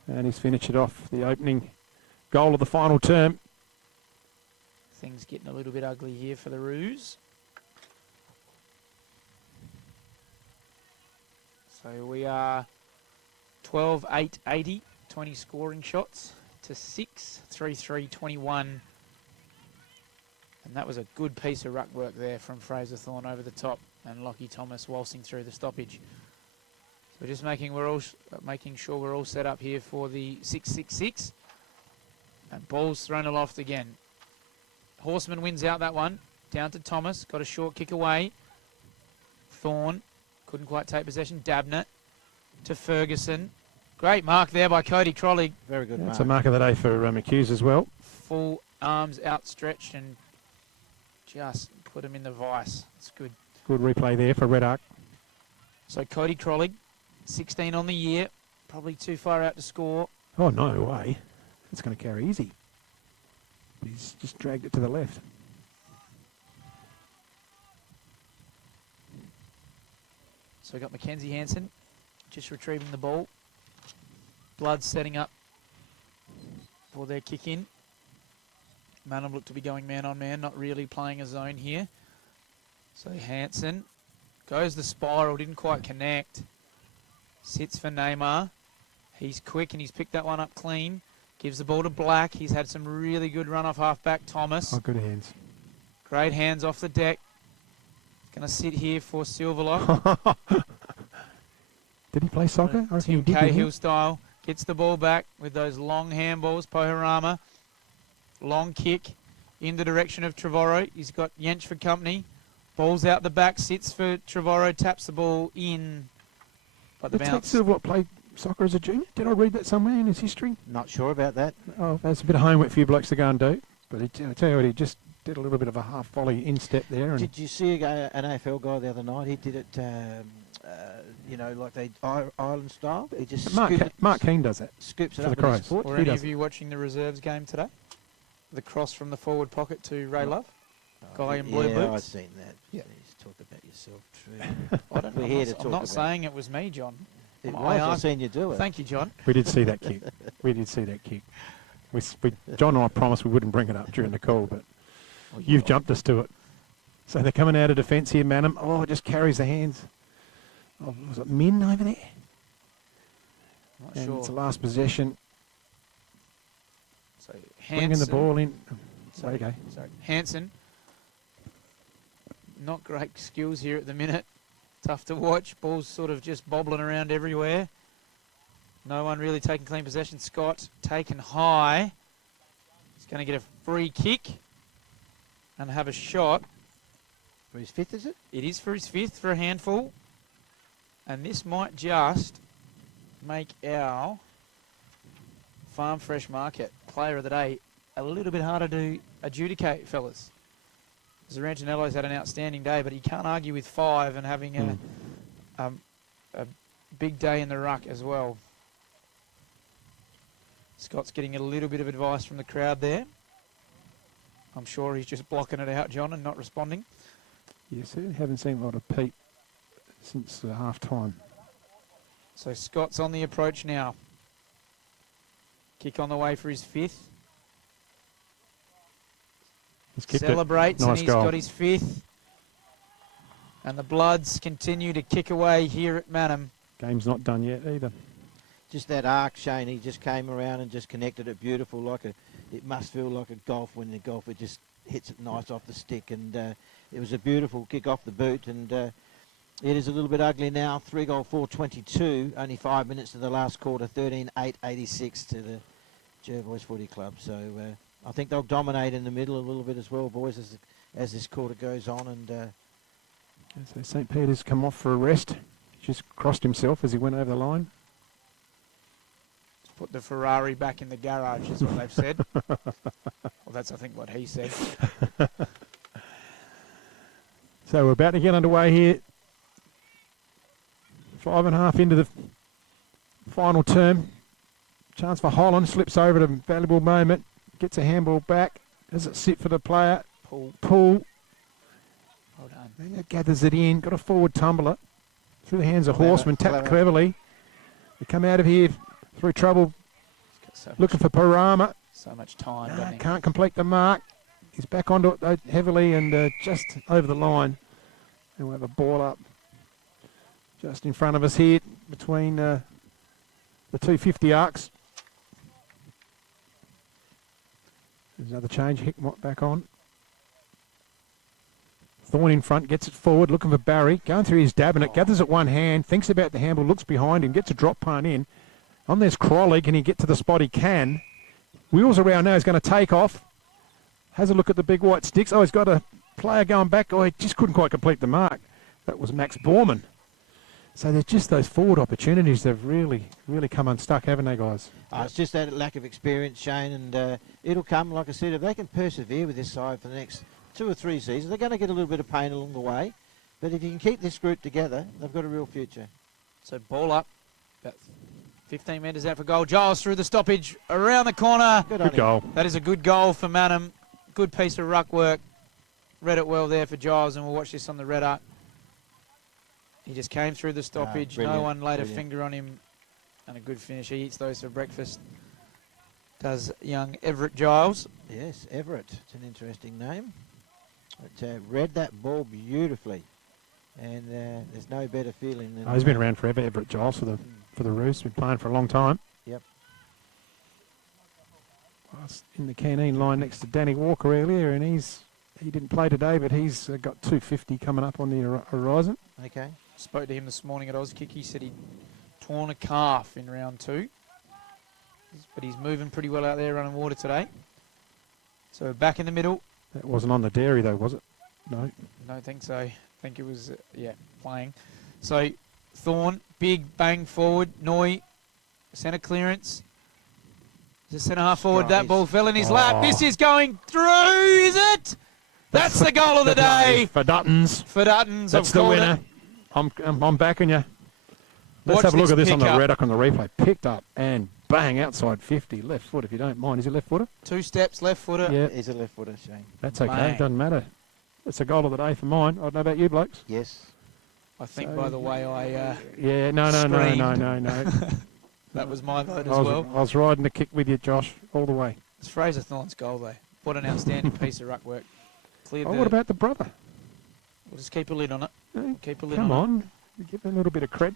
And he's finished it off, the opening goal of the final term. Things getting a little bit ugly here for the Roos. So we are 12-8-80, 20 scoring shots to 6, 3-3-21. And that was a good piece of ruck work there from Fraser Thorne over the top and Lockie Thomas waltzing through the stoppage. So just making sure we're all set up here for the 6-6-6. And ball's thrown aloft again. Horseman wins out that one. Down to Thomas. Got a short kick away. Thorne. Couldn't quite take possession. Dabnett to Ferguson. Great mark there by Cody Crollig. Very good That's a mark of the day for McHughes as well. Full arms outstretched and just put him in the vice. It's good. Good replay there for Red Arc. So Cody Crollig, 16 on the year. Probably too far out to score. Oh, no way. It's going to carry easy. He's just dragged it to the left. So we've got Mackenzie Hansen just retrieving the ball. Blood setting up for their kick in. Manham look to be going man on man, not really playing a zone here. So Hansen goes the spiral, didn't quite connect. Sits for Neymar. He's quick and he's picked that one up clean. Gives the ball to Black. He's had some really good run off half-back Thomas. Oh, good hands. Great hands off the deck. Going to sit here for Silverlock. Did he play soccer? I Tim reckon he did, Cahill didn't style. Gets the ball back with those long handballs. Pohorama. Long kick in the direction of Trevorrow. He's got Yench for company. Ball's out the back. Sits for Trevorrow. Taps the ball in. But the he? bounce. Silverlock played soccer as a junior. Did I read that somewhere in his history? Not sure about that. Oh, that's a bit of homework for you blokes to go and do. But I tell you what, he just did a little bit of a half volley instep there. And Did you see an AFL guy the other night? He did it, you know, like they Ireland style. He just Mark Keane does that. Scoops it for up the with his Crows. foot. Were any of you watching the reserves game today? The cross from the forward pocket to Ray Love. Guy in blue yeah, boots. I've seen that. Yeah. Please talk about yourself, True. I don't know. We're here to talk I'm not about saying it was me, John. It I was. I've asked- seen you do it. Thank you, John. We did see that kick. We did see that kick. John and I promised we wouldn't bring it up during the call, but you've jumped us to it. So they're coming out of defence here, Manham. Oh, it just carries the hands. Oh, was it Min over there? Not And sure. it's the last possession. So Bringing the Hansen- ball in. Sorry, Okay. sorry. Hansen. Not great skills here at the minute. Tough to watch. Ball's sort of just bobbling around everywhere. No one really taking clean possession. Scott taken high. He's going to get a free kick and have a shot. For his fifth, is it? It is for his fifth, for a handful. And this might just make our Farm Fresh Market Player of the Day a little bit harder to adjudicate, fellas. Zarantinello's had an outstanding day, but he can't argue with 5 and having a big day in the ruck as well. Scott's getting a little bit of advice from the crowd there. I'm sure he's just blocking it out, John, and not responding. Yes, I haven't seen a lot of Pete since half time. So Scott's on the approach now. Kick on the way for his fifth. He's kicked it. Celebrates Nice and he's goal. got his fifth. And the Bloods continue to kick away here at Manham. Game's not done yet either. Just that arc, Shane. He just came around and just connected it beautiful, like it must feel like a golf when the golf it just hits it nice off the stick, and it was a beautiful kick off the boot, and it is a little bit ugly now. 3-goal 4-22, only 5 minutes to the last quarter. 13-8-86 to the Jervois Footy Club. So I think they'll dominate in the middle a little bit as well, boys, as this quarter goes on. And So St. Peter's come off for a rest. Just crossed himself as he went over the line. Put the Ferrari back in the garage is what they've said. Well, that's, I think, what he said. So we're about to get underway here. 5.5 into the final term. Chance for Holland. Slips over at a valuable moment. Gets a handball back. Does it sit for the player? Pull. Well done. And it gathers it in. Got a forward tumbler. Through the hands of Horseman. Tapped cleverly. They come out of here through trouble. Looking for Parama. So much time, doesn't he? Can't complete the mark. He's back onto it though, heavily and just over the line. And we'll have a ball up just in front of us here between the 250 arcs. There's another change. Hickmott back on. Thorne in front, gets it forward, looking for Barry. Going through his dab and it gathers at one hand, thinks about the handball, looks behind him, gets a drop punt in. On there's Crowley. Can he get to the spot he can? Wheels around now. He's going to take off. Has a look at the big white sticks. Oh, he's got a player going back. Oh, he just couldn't quite complete the mark. That was Max Borman. So there's just those forward opportunities that have really come unstuck, haven't they, guys? It's just that lack of experience, Shane, and it'll come, like I said, if they can persevere with this side for the next 2 or 3 seasons, they're going to get a little bit of pain along the way. But if you can keep this group together, they've got a real future. So ball up, about 15 metres out for goal. Giles through the stoppage, around the corner. Good goal. That is a good goal for Manham. Good piece of ruck work. Read it well there for Giles, and we'll watch this on the red arc. He just came through the stoppage. No one laid a finger on him. And a good finish. He eats those for breakfast. Does young Everett Giles. Yes, Everett. It's an interesting name. But read that ball beautifully. And there's no better feeling than... He's been around forever, Everett Giles, for the Roos. Been playing for a long time. Yep. I was in the canteen line next to Danny Walker earlier, and he didn't play today, but he's got 250 coming up on the horizon. Okay. Spoke to him this morning at Auskick. He said he'd torn a calf in round 2. But he's moving pretty well out there running water today. So back in the middle. That wasn't on the dairy though, was it? No. Don't think so. I think it was, playing. So Thorne, big bang forward. Noy, centre clearance. The centre half forward. That ball fell in his lap. This is going through, is it? That's the goal of the day. For Duttons. For Duttons. That's the winner. I'm backing you. Let's have a look at this on the red on the replay. Picked up and bang, outside 50. Left foot, if you don't mind. Is he left footer? 2 steps, left footer. Yeah. He's a left footer, Shane. That's okay. Bang. Doesn't matter. It's a goal of the day for mine. I don't know about you blokes. Yes. I think by the way I yeah, no. That was my vote as I well. was riding the kick with you, Josh, all the way. It's Fraser Thorne's goal though. What an outstanding piece of ruck work. Cleared What about the brother? We'll just keep a lid on it. Keep a lid Come on it. on. Give him a little bit of cred.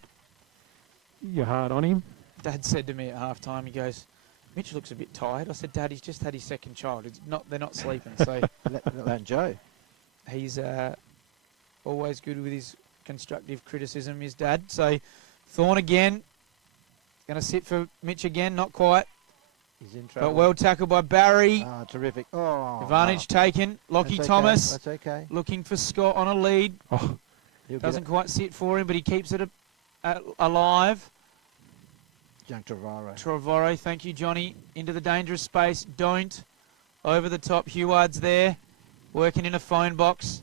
You're hard on him. Dad said to me at half time, he goes, Mitch looks a bit tired. I said, Dad, he's just had his second child. They're not sleeping. So let alone Joe. He's always good with his constructive criticism, his dad. So Thorne again. Going to sit for Mitch again, not quite. He's in trouble. But well tackled by Barry. Oh, terrific. Oh, Advantage taken. Lockie That's Thomas. Okay. That's okay. Looking for Scott on a lead. Oh. Doesn't quite sit for him, but he keeps it alive. Young Trevorrow. Trevorrow, thank you, Johnny. Into the dangerous space. Don't. Over the top. Heward's there. Working in a phone box.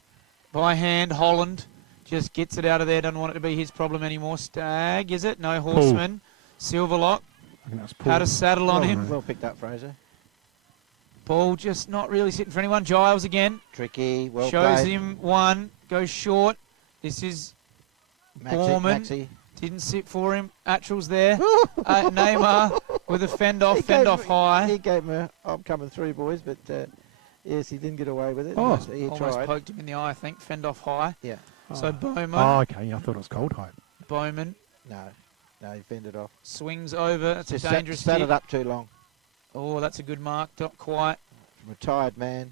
By hand. Holland just gets it out of there. Doesn't want it to be his problem anymore. Stagg, is it? No Horseman. Silverlock. Had a saddle on him. Well picked up, Fraser. Ball just not really sitting for anyone. Giles again. Tricky. Well Shows played. him one. Goes short. This is Borman. Maxi. Didn't sit for him. Attrell's there. Neymar with a fend off high. He gave him I'm coming through, boys, but yes, he didn't get away with it. Oh. He Almost tried. poked him in the eye, I think. Fend off high. Yeah. So Bowman. Oh, okay. I thought it was cold hype. Bowman No, he fended off. swings over. It's Just a dangerous sat kick. it up too long. Oh, that's a good mark. Not quite. Retired man.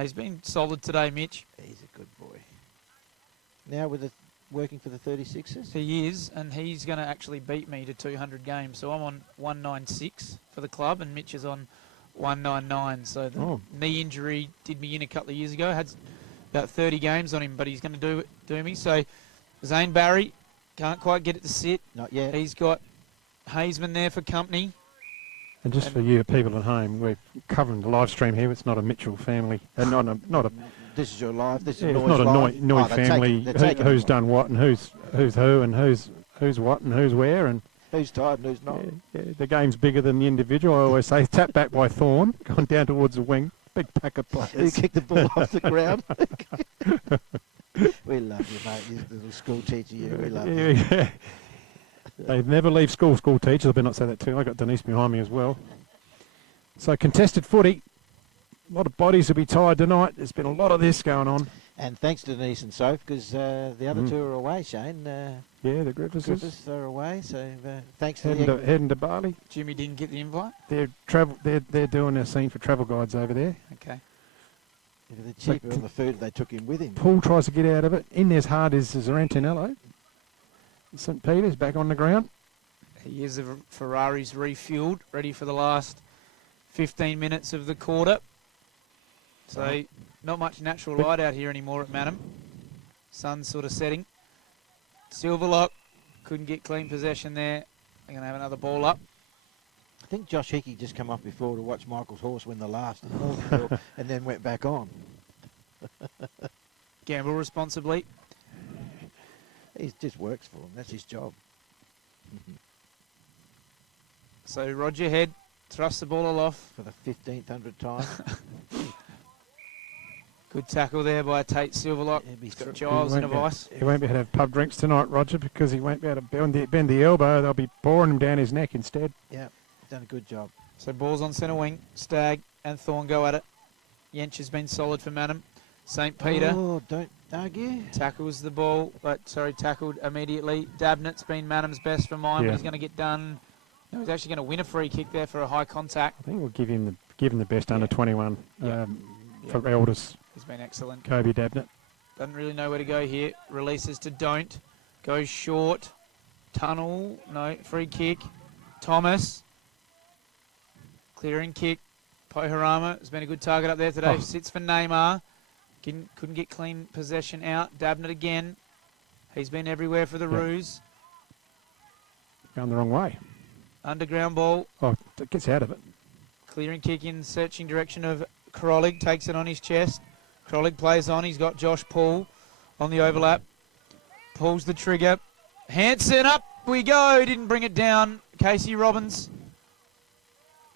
He's been solid today, Mitch. He's a good boy. Now with working for the 36ers? He is, and he's going to actually beat me to 200 games. So I'm on 196 for the club, and Mitch is on 199. So the knee injury did me in a couple of years ago. Had about 30 games on him, but he's going to do me. So Zane Barry can't quite get it to sit. Not yet. He's got Hazeman there for company. And just for you people at home, we're covering the live stream here. It's not a Mitchell family. Not a. This is your life. This is Yeah, it's Noy's not a life. Noy Oh, they're family. taking- they're taking Who's it. done what and who's who and who's what and who's where and. Who's tired and who's not. Yeah, the game's bigger than the individual. I always say, tap back by Thorne, gone down towards the wing. Big pack of players. Who kicked the ball off the ground? We love you, mate. You little school teacher, you. We love you. Yeah. They never leave school teachers. I better not say that too. I got Denise behind me as well. So contested footy. A lot of bodies will be tired tonight. There's been a lot of this going on. And thanks to Denise and Soph, because the other two are away, Shane. Yeah, the Griffiths. are away, so thanks to Heading to Bali. Jimmy didn't get the invite? They're doing their scene for travel guides over there. Okay. They're cheaper on the food they took him with him. Paul tries to get out of it. In there's hard is Antonello. St. Peter's back on the ground. He is the Ferrari's refueled, ready for the last 15 minutes of the quarter. So not much natural light out here anymore at Manham. Sun's sort of setting. Silverlock couldn't get clean possession there. They're going to have another ball up. I think Josh Hickey just come up before to watch Michael's horse win the last at Morganville and then went back on. Gamble responsibly. He just works for him. That's his job. So Roger Head thrusts the ball aloft. For the 1500th time. Good tackle there by Tate Silverlock. He's got Giles in a vice. He won't be able to have pub drinks tonight, Roger, because he won't be able to bend the elbow. They'll be boring him down his neck instead. Yeah, he's done a good job. So ball's on centre wing. Stagg and Thorne go at it. Yench has been solid for Manham. St. Peter. Oh, don't argue. Tackles the ball, tackled immediately. Dabnett's been Manham's best for mine, but he's going to get done. No, he's actually going to win a free kick there for a high contact. I think we'll give him the best under 21 for elders. He's been excellent. Kobe Dabnett. Doesn't really know where to go here. Releases to Don't. Goes short. Tunnel. No. Free kick. Thomas. Clearing kick. Poharama has been a good target up there today. Sits for Neymar. Couldn't get clean possession out. Dabnett again. He's been everywhere for the Roos. Going the wrong way. Underground ball. Oh, it gets out of it. Clearing kick in searching direction of Krolig. Takes it on his chest. Krolig plays on. He's got Josh Paul on the overlap. Pulls the trigger. Hansen, up we go. Didn't bring it down. Casey Robbins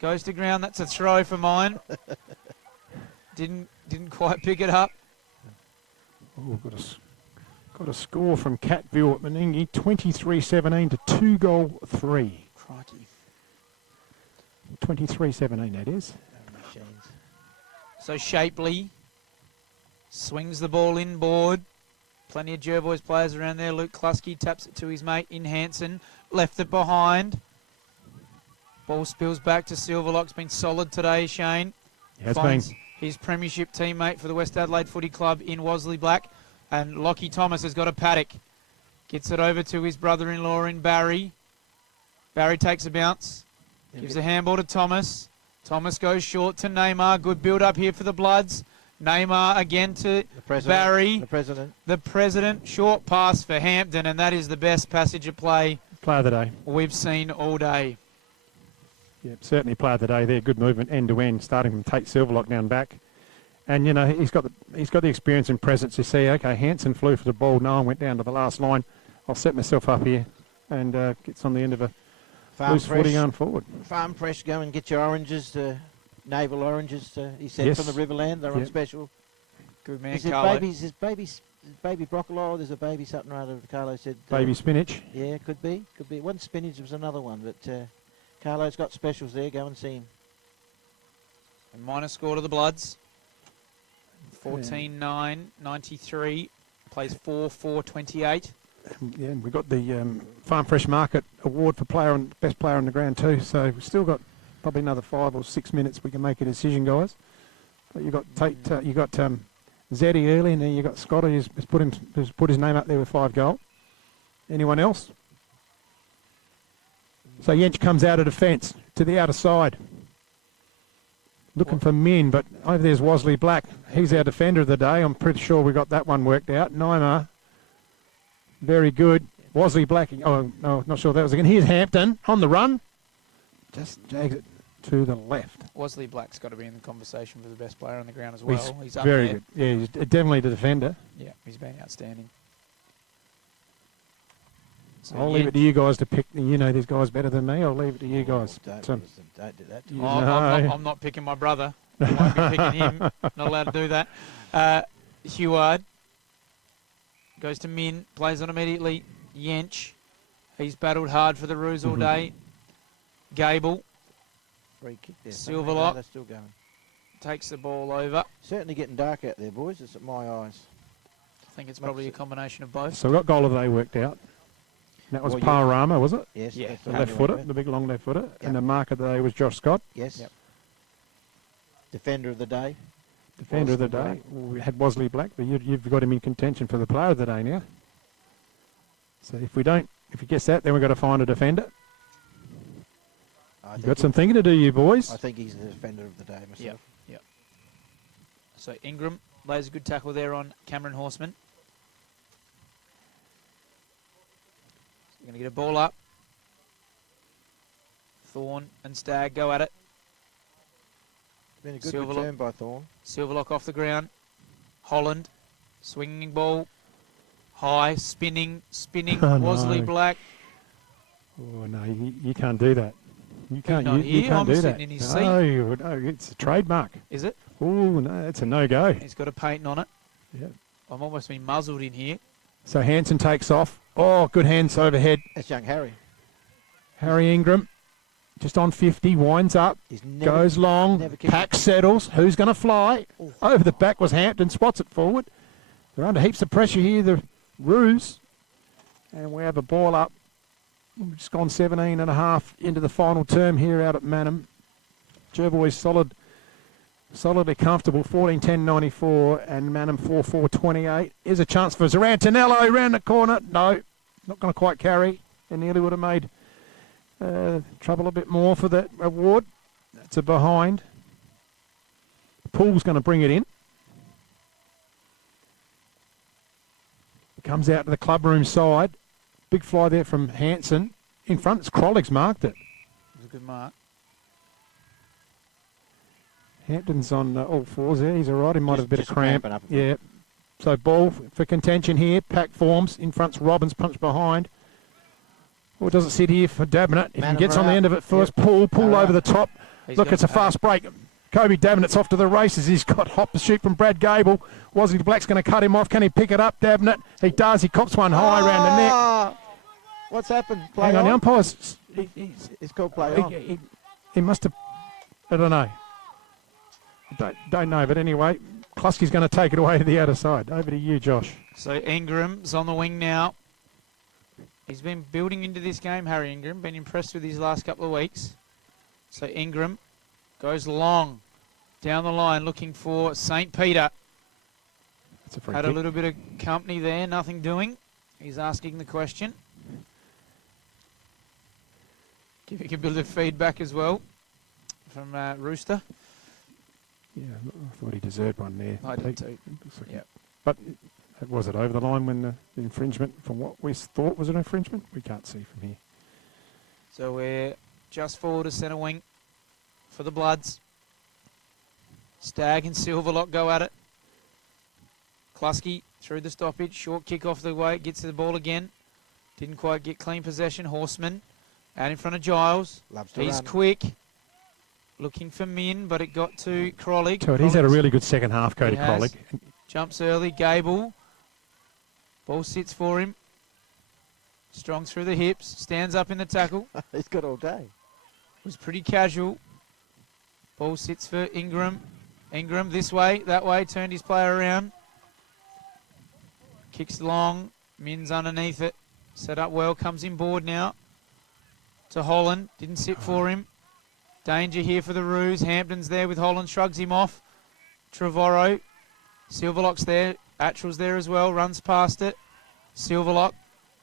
goes to ground. That's a throw for mine. Didn't quite pick it up. Oh, got a score from Catville at Meningie, 23-17 to 2-3. Crikey. 23-17 that is. So Shapley swings the ball inboard. Plenty of Jervois players around there. Luke Klusky taps it to his mate in Hansen. Left it behind. Ball spills back to Silverlock's been solid today, Shane. Has Finds been. His premiership teammate for the West Adelaide Footy Club in Wasley Black. And Lockie Thomas has got a paddock. Gets it over to his brother-in-law in Barry. Barry takes a bounce. Gives a handball to Thomas. Thomas goes short to Neymar. Good build-up here for the Bloods. Neymar again to Barry. The president. Short pass for Hampton, and that is the best passage of play of the day we've seen all day. Yeah, certainly player of the day there. Good movement end to end, starting from Tate Silverlock down back. And you know he's got the experience and presence to see. Okay, Hansen flew for the ball. No one went down to the last line. I'll set myself up here, and gets on the end of a loose footy going forward. Farm Fresh, go and get your oranges, naval oranges. He said from the Riverland, they're on special. Good man, Is it Carlo. baby broccoli? Or there's a baby something or other. Carlo said. Baby spinach. Yeah, could be. It wasn't spinach. It was another one, but. Carlo's got specials there. Go and see him. And minor score to the Bloods. 14-9, 93. Plays 4-4-28. Yeah, and we got the Farm Fresh Market Award for best player on the ground too. So we've still got probably another 5 or 6 minutes. We can make a decision, guys. But you got Tate, you got Zeddy early, and then you got Scotty who's put his name up there with 5 goals. Anyone else? So Yench comes out of defence to the outer side. Looking for Min, but over there's Wasley Black. He's our defender of the day. I'm pretty sure we got that one worked out. Neymar, very good. Wasley Black, oh, no, not sure that was again. Here's Hampton on the run. Just jags it to the left. Wesley Black's got to be in the conversation for the best player on the ground as well. He's up very there. good. Yeah, he's definitely the defender. Yeah, he's been outstanding. So I'll leave it to you guys to pick. You know these guys better than me. I'll leave it to you guys. Don't do that to You me. I'm not picking my brother. I won't be picking him. Not allowed to do that. Heward goes to Min, plays on immediately. Yench, he's battled hard for the Roos all day. Gable, Free kick there. Silverlock. They're still going. Takes the ball over. Certainly getting dark out there, boys. It's at my eyes. I think it's probably a combination of both. So we got goal of the day worked out. That was Panorama, was it? Yes. Yeah. The left footer, the big long left footer. And the mark of the day was Josh Scott. Yes. Defender of the day. Defender of the day. We had Wasley Black, but you've got him in contention for the player of the day now. So if you guess that, then we've got to find a defender. You've got some thinking to do, you boys. I think he's the defender of the day myself. Yep. So Ingram lays a good tackle there on Cameron Horseman. We're going to get a ball up. Thorne and Stagg go at it. Been a good return by Thorne. Silverlock off the ground. Holland, swinging ball. High, spinning. Oh, Worsley no. Black. Oh no, you can't do that. You can't. not You here. can't I'm do sitting that. in his seat. No, it's a trademark. Is it? Oh no, it's a no-go. He's got a painting on it. Yeah. I'm almost been muzzled in here. So Hanson takes off. Oh, good hands overhead. That's young Harry. Harry Ingram, just on 50, winds up, goes long, pack settles. Who's going to fly? Over the back was Hampton, spots it forward. They're under heaps of pressure here, the Roos. And we have a ball up. We've just gone 17 and a half into the final term here out at Manham. Jervois solidly comfortable, 14-10-94, and Manham 4-4-28. Here's a chance for Zarantinello round the corner. No, not going to quite carry. And nearly would have made trouble a bit more for that award. That's a behind. Pool's going to bring it in. Comes out to the clubroom side. Big fly there from Hanson. In front, it's Crollig's marked it. It was a good mark. Hampton's on all fours there. He's all right. He might have a bit of cramp. cramping up a Yeah. So ball for contention here. Pack forms. In front's Robbins, punch behind. Or does it sit here for Davenant? If he Manham gets on the out. end of it first, Yep. pull over the top. He's Look, got it's a fast break. Kobe Davenant's off to the races. He's got hot pursuit from Brad Gable. Wesley Black's going to cut him off. Can he pick it up, Davenant? He does. He cops one high around the neck. Ah! What's happened? Play Hang on, the umpire's... It's called play on. He must have... I don't know. Don't know, but anyway, Klusky's going to take it away to the outer side. Over to you, Josh. So Ingram's on the wing now. He's been building into this game, Harry Ingram. Been impressed with his last couple of weeks. So Ingram goes long down the line looking for St. Peter. That's a free Had a kick. little bit of company there, nothing doing. He's asking the question. Giving a bit of feedback as well from Rooster. Yeah, I thought he deserved one there. I did too. Yep. But was it over the line when the infringement, from what we thought was an infringement? We can't see from here. So we're just forward to centre wing for the Bloods. Stagg and Silverlock go at it. Klusky through the stoppage. Short kick off the way. Gets to the ball again. Didn't quite get clean possession. Horseman out in front of Giles. Loves to He's run. quick. Looking for Min, but it got to Crollig. So he's had a really good second half, Cody He has. Crollig. Jumps early. Gable. Ball sits for him. Strong through the hips. Stands up in the tackle. He's got all day. Was pretty casual. Ball sits for Ingram. Ingram this way, that way. Turned his player around. Kicks long. Min's underneath it. Set up well. Comes in board now. To Holland. Didn't sit for him. Danger here for the Roos. Hampton's there with Holland. Shrugs him off. Trevorrow. Silverlock's there. Attrell's there as well. Runs past it. Silverlock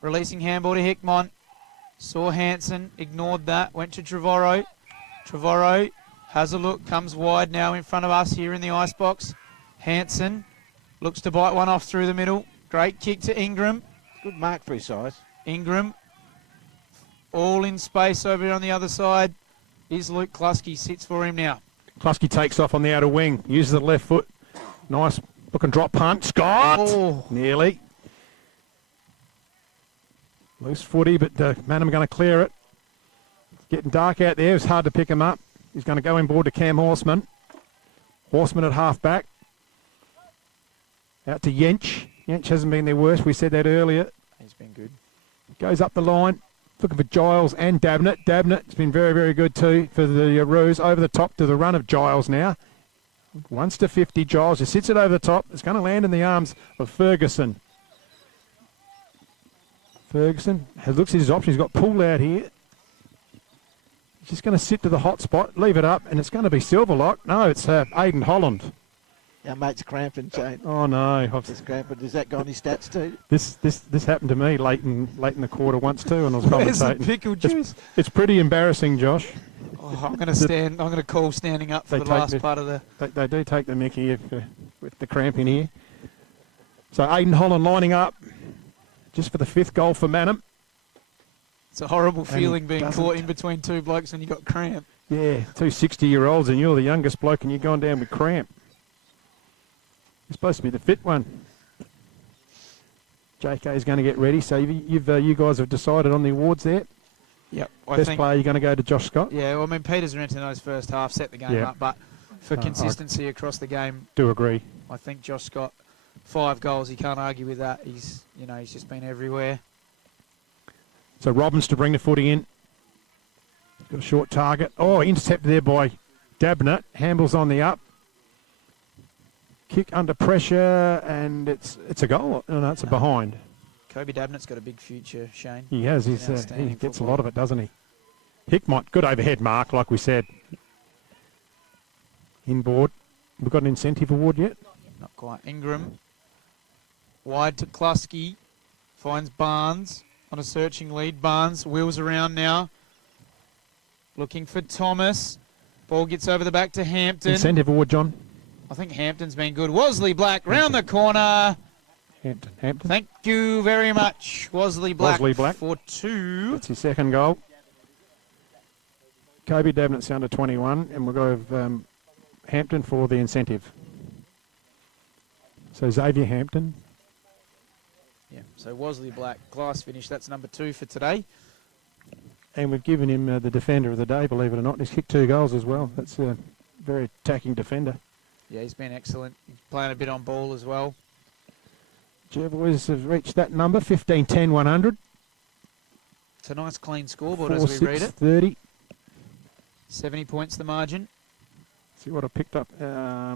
releasing handball to Hickmont. Saw Hanson. Ignored that. Went to Trevorrow. Trevorrow has a look. Comes wide now in front of us here in the icebox. Hanson looks to bite one off through the middle. Great kick to Ingram. Good mark for his size. Ingram. All in space over on the other side. Is Luke Klusky. Sits for him now. Klusky takes off on the outer wing. Uses the left foot. Nice looking drop punt. Scott! Oh. Nearly. Loose footy, but Manham going to clear it. It's getting dark out there. It's hard to pick him up. He's going to go inboard to Cam Horseman. Horseman at half back. Out to Yench. Yench hasn't been their worst. We said that earlier. He's been good. Goes up the line. Looking for Giles and Davenant. Davenant's been very, very good too for the Roos. Over the top to the run of Giles now. Once to 50, Giles just sits it over the top. It's going to land in the arms of Ferguson. Ferguson looks at his option. He's got pulled out here. He's just going to sit to the hot spot, leave it up, and it's going to be Silverlock. No, it's Aidan Holland. Our mate's cramping, Shane. Oh no! He's cramping. Does that go on his stats too? This happened to me late in the quarter once too, and I was Where's the commentating. pickle juice? It's pretty embarrassing, Josh. Oh, I'm going to call standing up for the last part of the... They do take the mickey if the cramp in here. So Aidan Holland lining up just for the 5th goal for Manham. It's a horrible feeling being doesn't- caught in between two blokes and you got cramp. Yeah, 2 60-year-olds and you're the youngest bloke and you're gone down with cramp. You're supposed to be the fit one. JK's going to get ready. So you guys have decided on the awards there. Yep. Best player, you're going to go to Josh Scott. Yeah, well, I mean, Peters Rentino's first half set the game Yeah. up, but for I consistency across the game, do agree. I think Josh Scott, 5 goals, he can't argue with that. He's just been everywhere. So Robbins to bring the footy in. Got a short target. Oh, intercepted there by Dabnett. Hamble's on the up. Kick under pressure, and it's a goal. No, it's a behind. Kobe Dabnett's got a big future, Shane. He has. He gets a lot of it, doesn't he? Hickmott, good overhead mark, like we said. Inboard. We've got an incentive award yet? Not quite. Ingram. Wide to Klusky. Finds Barnes on a searching lead. Barnes wheels around now. Looking for Thomas. Ball gets over the back to Hampton. Incentive award, John. I think Hampton's been good. Wosley Black round the corner. Hampton. Thank you very much, Wosley Black. Wosley Black. For 2. That's his 2nd goal. Kobe Dabnett's under 21, and we'll go with Hampton for the incentive. So Xavier Hampton. Yeah, so Wosley Black, class finish. That's number 2 for today. And we've given him the defender of the day, believe it or not. He's kicked 2 goals as well. That's a very attacking defender. Yeah, he's been excellent. He's playing a bit on ball as well. Jervois have reached that number, 15, 10, 100. It's a nice clean scoreboard as we read it. 30. 70 points the margin. See what I picked up.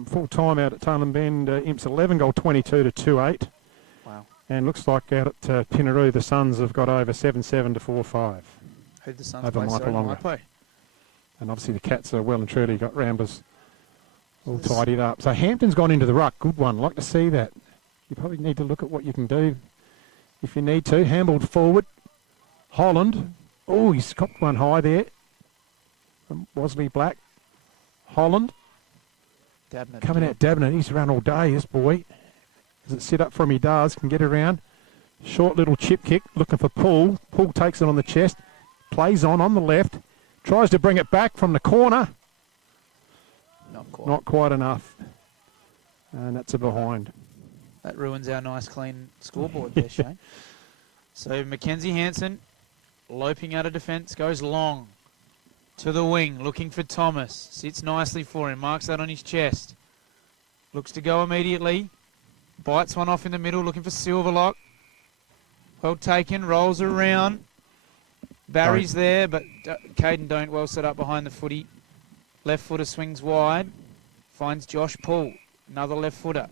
Full time out at Tailem Bend. Imps 11 goal 22 to 2-8. Wow. And looks like out at Pinaroo, the Suns have got over 7-7 to 4-5. Who'd the Suns over play? Sorry, Maipa. Maipo. And obviously the Cats are well and truly got Ramblers all tidied up. So Hampton's gone into the ruck. Good one. Like to see that. You probably need to look at what you can do if you need to. Hambled forward. Holland. Oh, he's copped one high there. From Wosley Black. Holland. Dabnett. Coming out Dabnett. He's run all day, this boy. Does it sit up from? He does. Can get around. Short little chip kick. Looking for Poole. Poole takes it on the chest. Plays on the left. Tries to bring it back from the corner. Not quite enough. And that's a behind. That ruins our nice clean scoreboard there, Shane. So Mackenzie Hansen, loping out of defence, goes long to the wing, looking for Thomas. Sits nicely for him, marks that on his chest. Looks to go immediately. Bites one off in the middle, looking for Silverlock. Well taken, rolls around. Barry's there, but Caden Don't well set up behind the footy. Left footer swings wide. Finds Josh Poole, another left footer.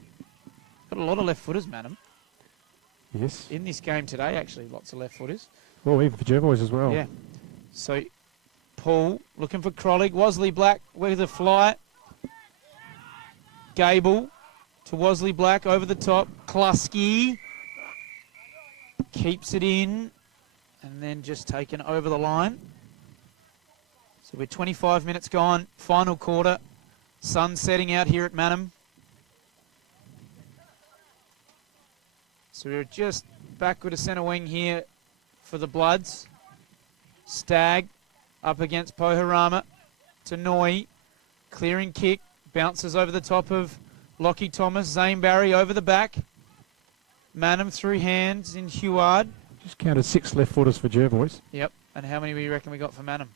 Got a lot of left footers, Manham. Yes. In this game today, actually, lots of left footers. Well, even for Jervois as well. Yeah. So, Poole looking for Crollig. Wosley Black with a fly. Gable to Wosley Black over the top. Klusky keeps it in and then just taken over the line. So we're 25 minutes gone. Final quarter. Sun setting out here at Manham. So we're just backward to centre wing here for the Bloods. Stagg up against Pohorama to Noi. Clearing kick. Bounces over the top of Lockie Thomas. Zane Barry over the back. Manham through hands in Huard. Just counted 6 left footers for Jervois. Yep. And how many do you reckon we got for Manham?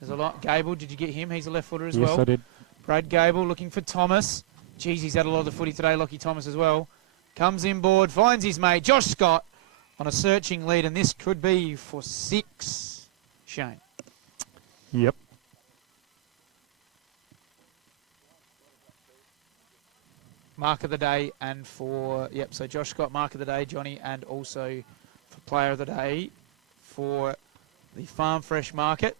There's a lot. Gable, did you get him? He's a left footer as well. Yes, I did. Brad Gable looking for Thomas. Geez, he's had a lot of the footy today, Lockie Thomas as well. Comes inboard, finds his mate, Josh Scott, on a searching lead, and this could be for 6. Shane. Yep. Mark of the day and for, so Josh Scott, mark of the day, Johnny, and also for player of the day for the Farm Fresh Market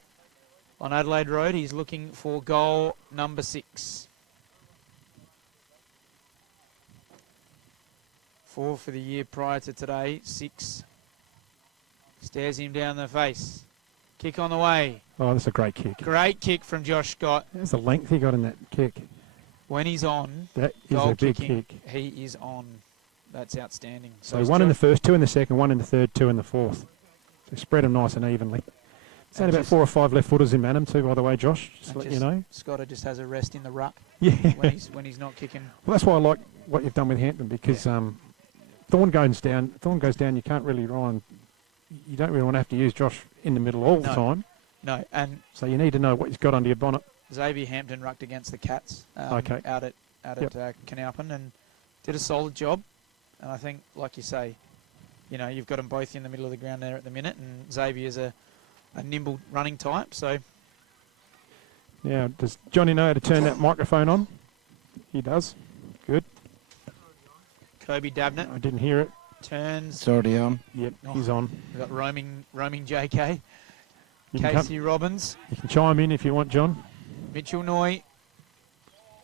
on Adelaide Road. He's looking for goal number 6. 4 for the year prior to today, 6. Stares him down the face. Kick on the way. Oh, that's a great kick. Great kick from Josh Scott. There's the length he got in that kick. When he's on, That is goal a big kicking, kick. he is on. That's outstanding. So 1 in the first, 2 in the second, 1 in the third, 2 in the fourth. So spread them nice and evenly. It's only about 4 or 5 left footers in Manham too, by the way, Josh. Just to let you know. Scotter just has a rest in the ruck. Yeah. When he's not kicking. Well, that's why I like what you've done with Hampton, because Thorn goes down. You can't really rely on. You don't really want to have to use Josh in the middle all the time. No, and so you need to know what he's got under your bonnet. Xavier Hampton rucked against the Cats Okay. out at Canalpin and did a solid job. And I think, like you say, you've got them both in the middle of the ground there at the minute, and Xavier's a nimble running type. So Now, does Johnny know how to turn that microphone on? He does. Good. Kobe Dabnett. I didn't hear it. Turns. It's already on. Yep, he's on. We've got roaming JK. You can Casey Robbins. You can chime in if you want, John. Mitchell Noy.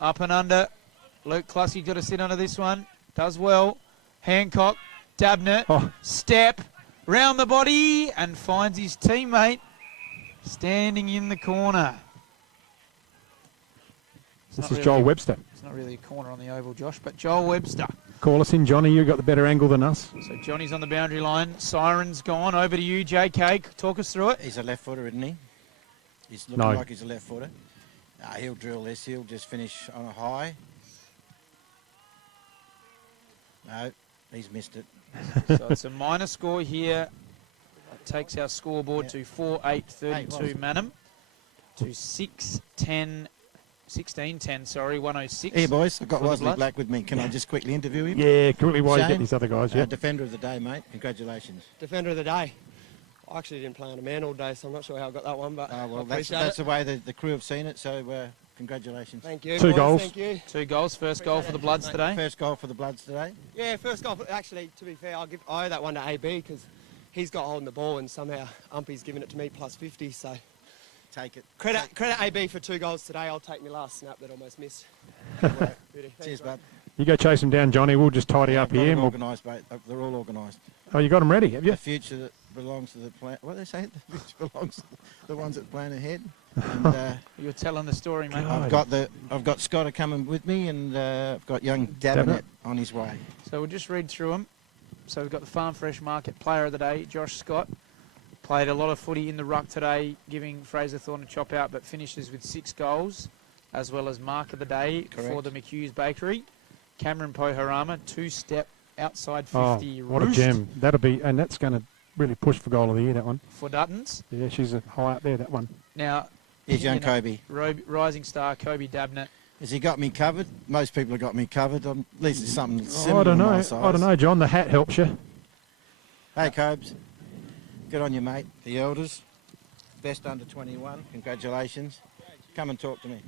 Up and under. Luke Klussey got to sit under this one. Does well. Hancock. Dabnett. Step. Round the body. And finds his teammate standing in the corner. This is Joel Webster. It's not really a corner on the oval, Josh, but Joel Webster. Call us in, Johnny. You've got the better angle than us. So Johnny's on the boundary line. Siren's gone. Over to you, JK. Talk us through it. He's a left footer, isn't he? He's looking like he's a left footer. He'll drill this. He'll just finish on a high. No, he's missed it. So it's a minor score here. That takes our scoreboard to 4-8-32 Manham to 16-10, 106. Hey boys, I've got for the Wesley Bloods. Black with me. Can I just quickly interview him? Yeah, quickly while you Shane, get these other guys, yeah. Defender of the day, mate. Congratulations. Defender of the day. I actually didn't play on a man all day, so I'm not sure how I got that one, but Well, I that's appreciate the way the crew have seen it, so congratulations. Thank you. Two boys, goals. Thank you. 2 goals. First goal for the Bloods today. First goal for the Bloods today. Yeah, first goal. Actually, to be fair, I owe that one to AB because he's got holding the ball and somehow Umpy's given it to me plus 50, so... Take it. Credit AB for 2 goals today. I'll take my last snap that almost missed. Cheers, bud. You go chase them down, Johnny. We'll just tidy up I've got here. them And organised, mate. They're all organised. Oh, you got them ready, have you? The future that belongs to the plan. What do they say? The future belongs to the ones that plan ahead. And, You're telling the story, mate. I've got Scotter coming with me, and I've got young Dabnett on his way. So we'll just read through them. So we've got the Farm Fresh Market Player of the Day, Josh Scott. Played a lot of footy in the ruck today, giving Fraser Thorne a chop out, but finishes with 6 goals, as well as Mark of the Day for the McHugh's Bakery. Cameron Poharama, 2-step outside 50 what a roost gem. That'll be, and that's going to really push for goal of the year, that one. for Duttons. Yeah, she's high up there, that one. Now, Here's young Kobe. Rising star Kobe Dabnett. Has he got me covered? Most people have got me covered. At least it's something similar I don't to know. my size. I don't know, John. The hat helps you. Hey, Cobes. Good on you, mate. The elders. Best under 21. Congratulations. Come and talk to me.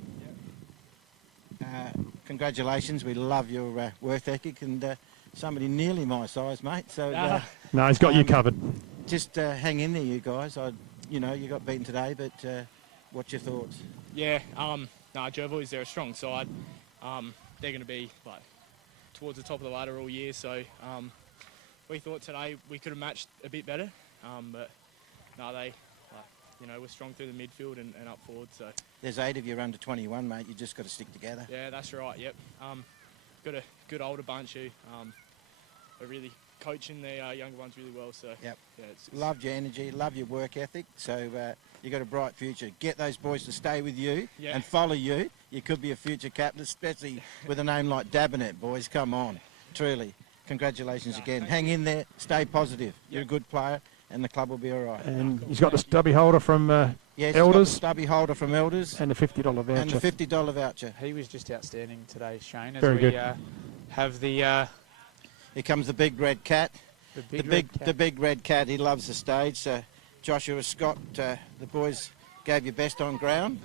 Congratulations. We love your work ethic and somebody nearly my size, mate. So No, he's got you covered. Just hang in there, you guys. You got beaten today, but what's your thoughts? Yeah, Jervois, they're a strong side. They're going to be towards the top of the ladder all year, so we thought today we could have matched a bit better, but no, we're strong through the midfield and up forward. So There's 8 of you under 21, mate. You just got to stick together. yeah, that's right. Yep, got a good older bunch who are really coaching the younger ones really well. So Yep. yeah, it's Loved your energy, love your work ethic. So you got a bright future. Get those boys to stay with you Yeah. and follow you. You could be a future captain, especially with a name like Dabnett, boys. Come on, truly. Congratulations again. Hang in there. Stay positive. You're a good player, and the club will be all right. And he's got the stubby holder from Yes, he's got the Elders. stubby holder from Elders. And the $50 voucher. And the $50 voucher. He was just outstanding today, Shane. As Very we good. Have the Here comes the big red cat. The big red cat. The big red cat. He loves the stage. Joshua Scott, the boys gave you best on ground.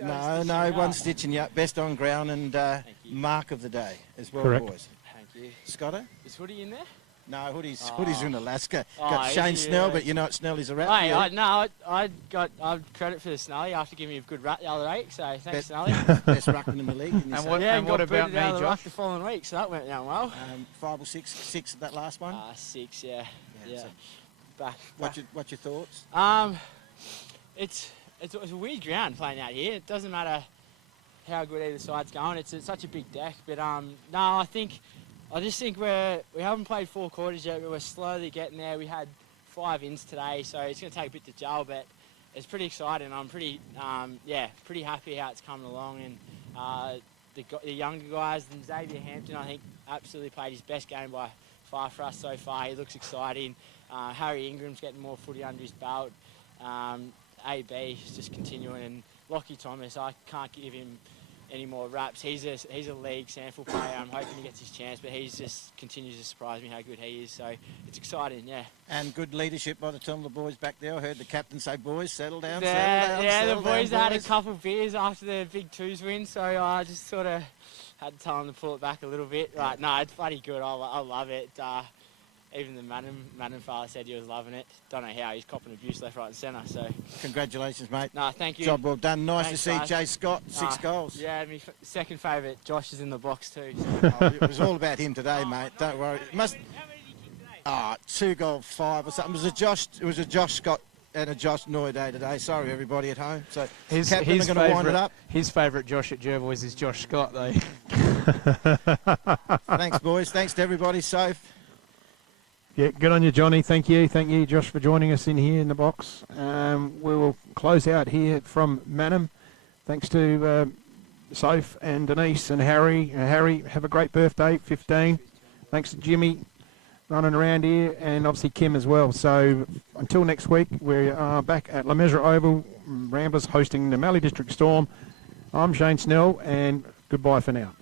No, one stitching you up. Best on ground and mark of the day as well, Correct. boys. Thank you. Scotter? Is Hoodie in there? No, Hoodie's in Alaska. Oh, Got is Shane he? Snell, Yeah. but you know what Snell is a rat. Hey, yeah. I got credit for the Snelly after giving me a good rat the other week, so thanks, Best- Snelly. Best ruckman in the league. didn't you And say? what- Yeah, and got what about booted out me, of the ruck Josh? the following week, so that went down well. 5 or 6? 6 at that last one? 6, yeah. Yeah, Yeah. so Back. What's your thoughts? It's a weird ground playing out here. It doesn't matter how good either side's going. It's such a big deck, but no, I just think we haven't played 4 quarters yet, but we're slowly getting there. We had 5 ins today, so it's going to take a bit to gel, but it's pretty exciting. I'm pretty happy how it's coming along, and the younger guys, and Xavier Hampton, I think absolutely played his best game by far for us so far. He looks exciting. Harry Ingram's getting more footy under his belt. AB is just continuing, and Lockie Thomas, I can't give him any more raps. He's a league sample player. I'm hoping he gets his chance, but he just continues to surprise me how good he is. So it's exciting, yeah. And good leadership by the time of the boys back there. I heard the captain say, "Boys, settle down, the boys down, had a boys." couple of beers after the Big Twos win, so I just sort of had to tell them to pull it back a little bit. Right, no, it's bloody good. I love it. Even the Madden father said he was loving it. Don't know how, he's copping abuse left, right and centre. So Congratulations, mate. No, thank you. Job well done. Nice Thanks, to see guys. Jay Scott, 6 goals. Yeah, my second favourite, Josh, is in the box too. It was all about him today, mate. Don't worry. It must. 2 goal 5 or something. It was a Josh Scott and a Josh Noy day today. Sorry, everybody at home. So His captain are going to wind it up. His favourite Josh at Jervois is Josh Scott, though. Thanks, boys. Thanks to everybody. Soph. Yeah, good on you, Johnny. Thank you, Josh, for joining us in here in the box. We will close out here from Mannum. Thanks to Soph and Denise and Harry. Harry, have a great birthday, 15. Thanks to Jimmy running around here, and obviously Kim as well. So until next week, we are back at La Mesra Oval, Ramblers hosting the Mallee District Storm. I'm Shane Snell, and goodbye for now.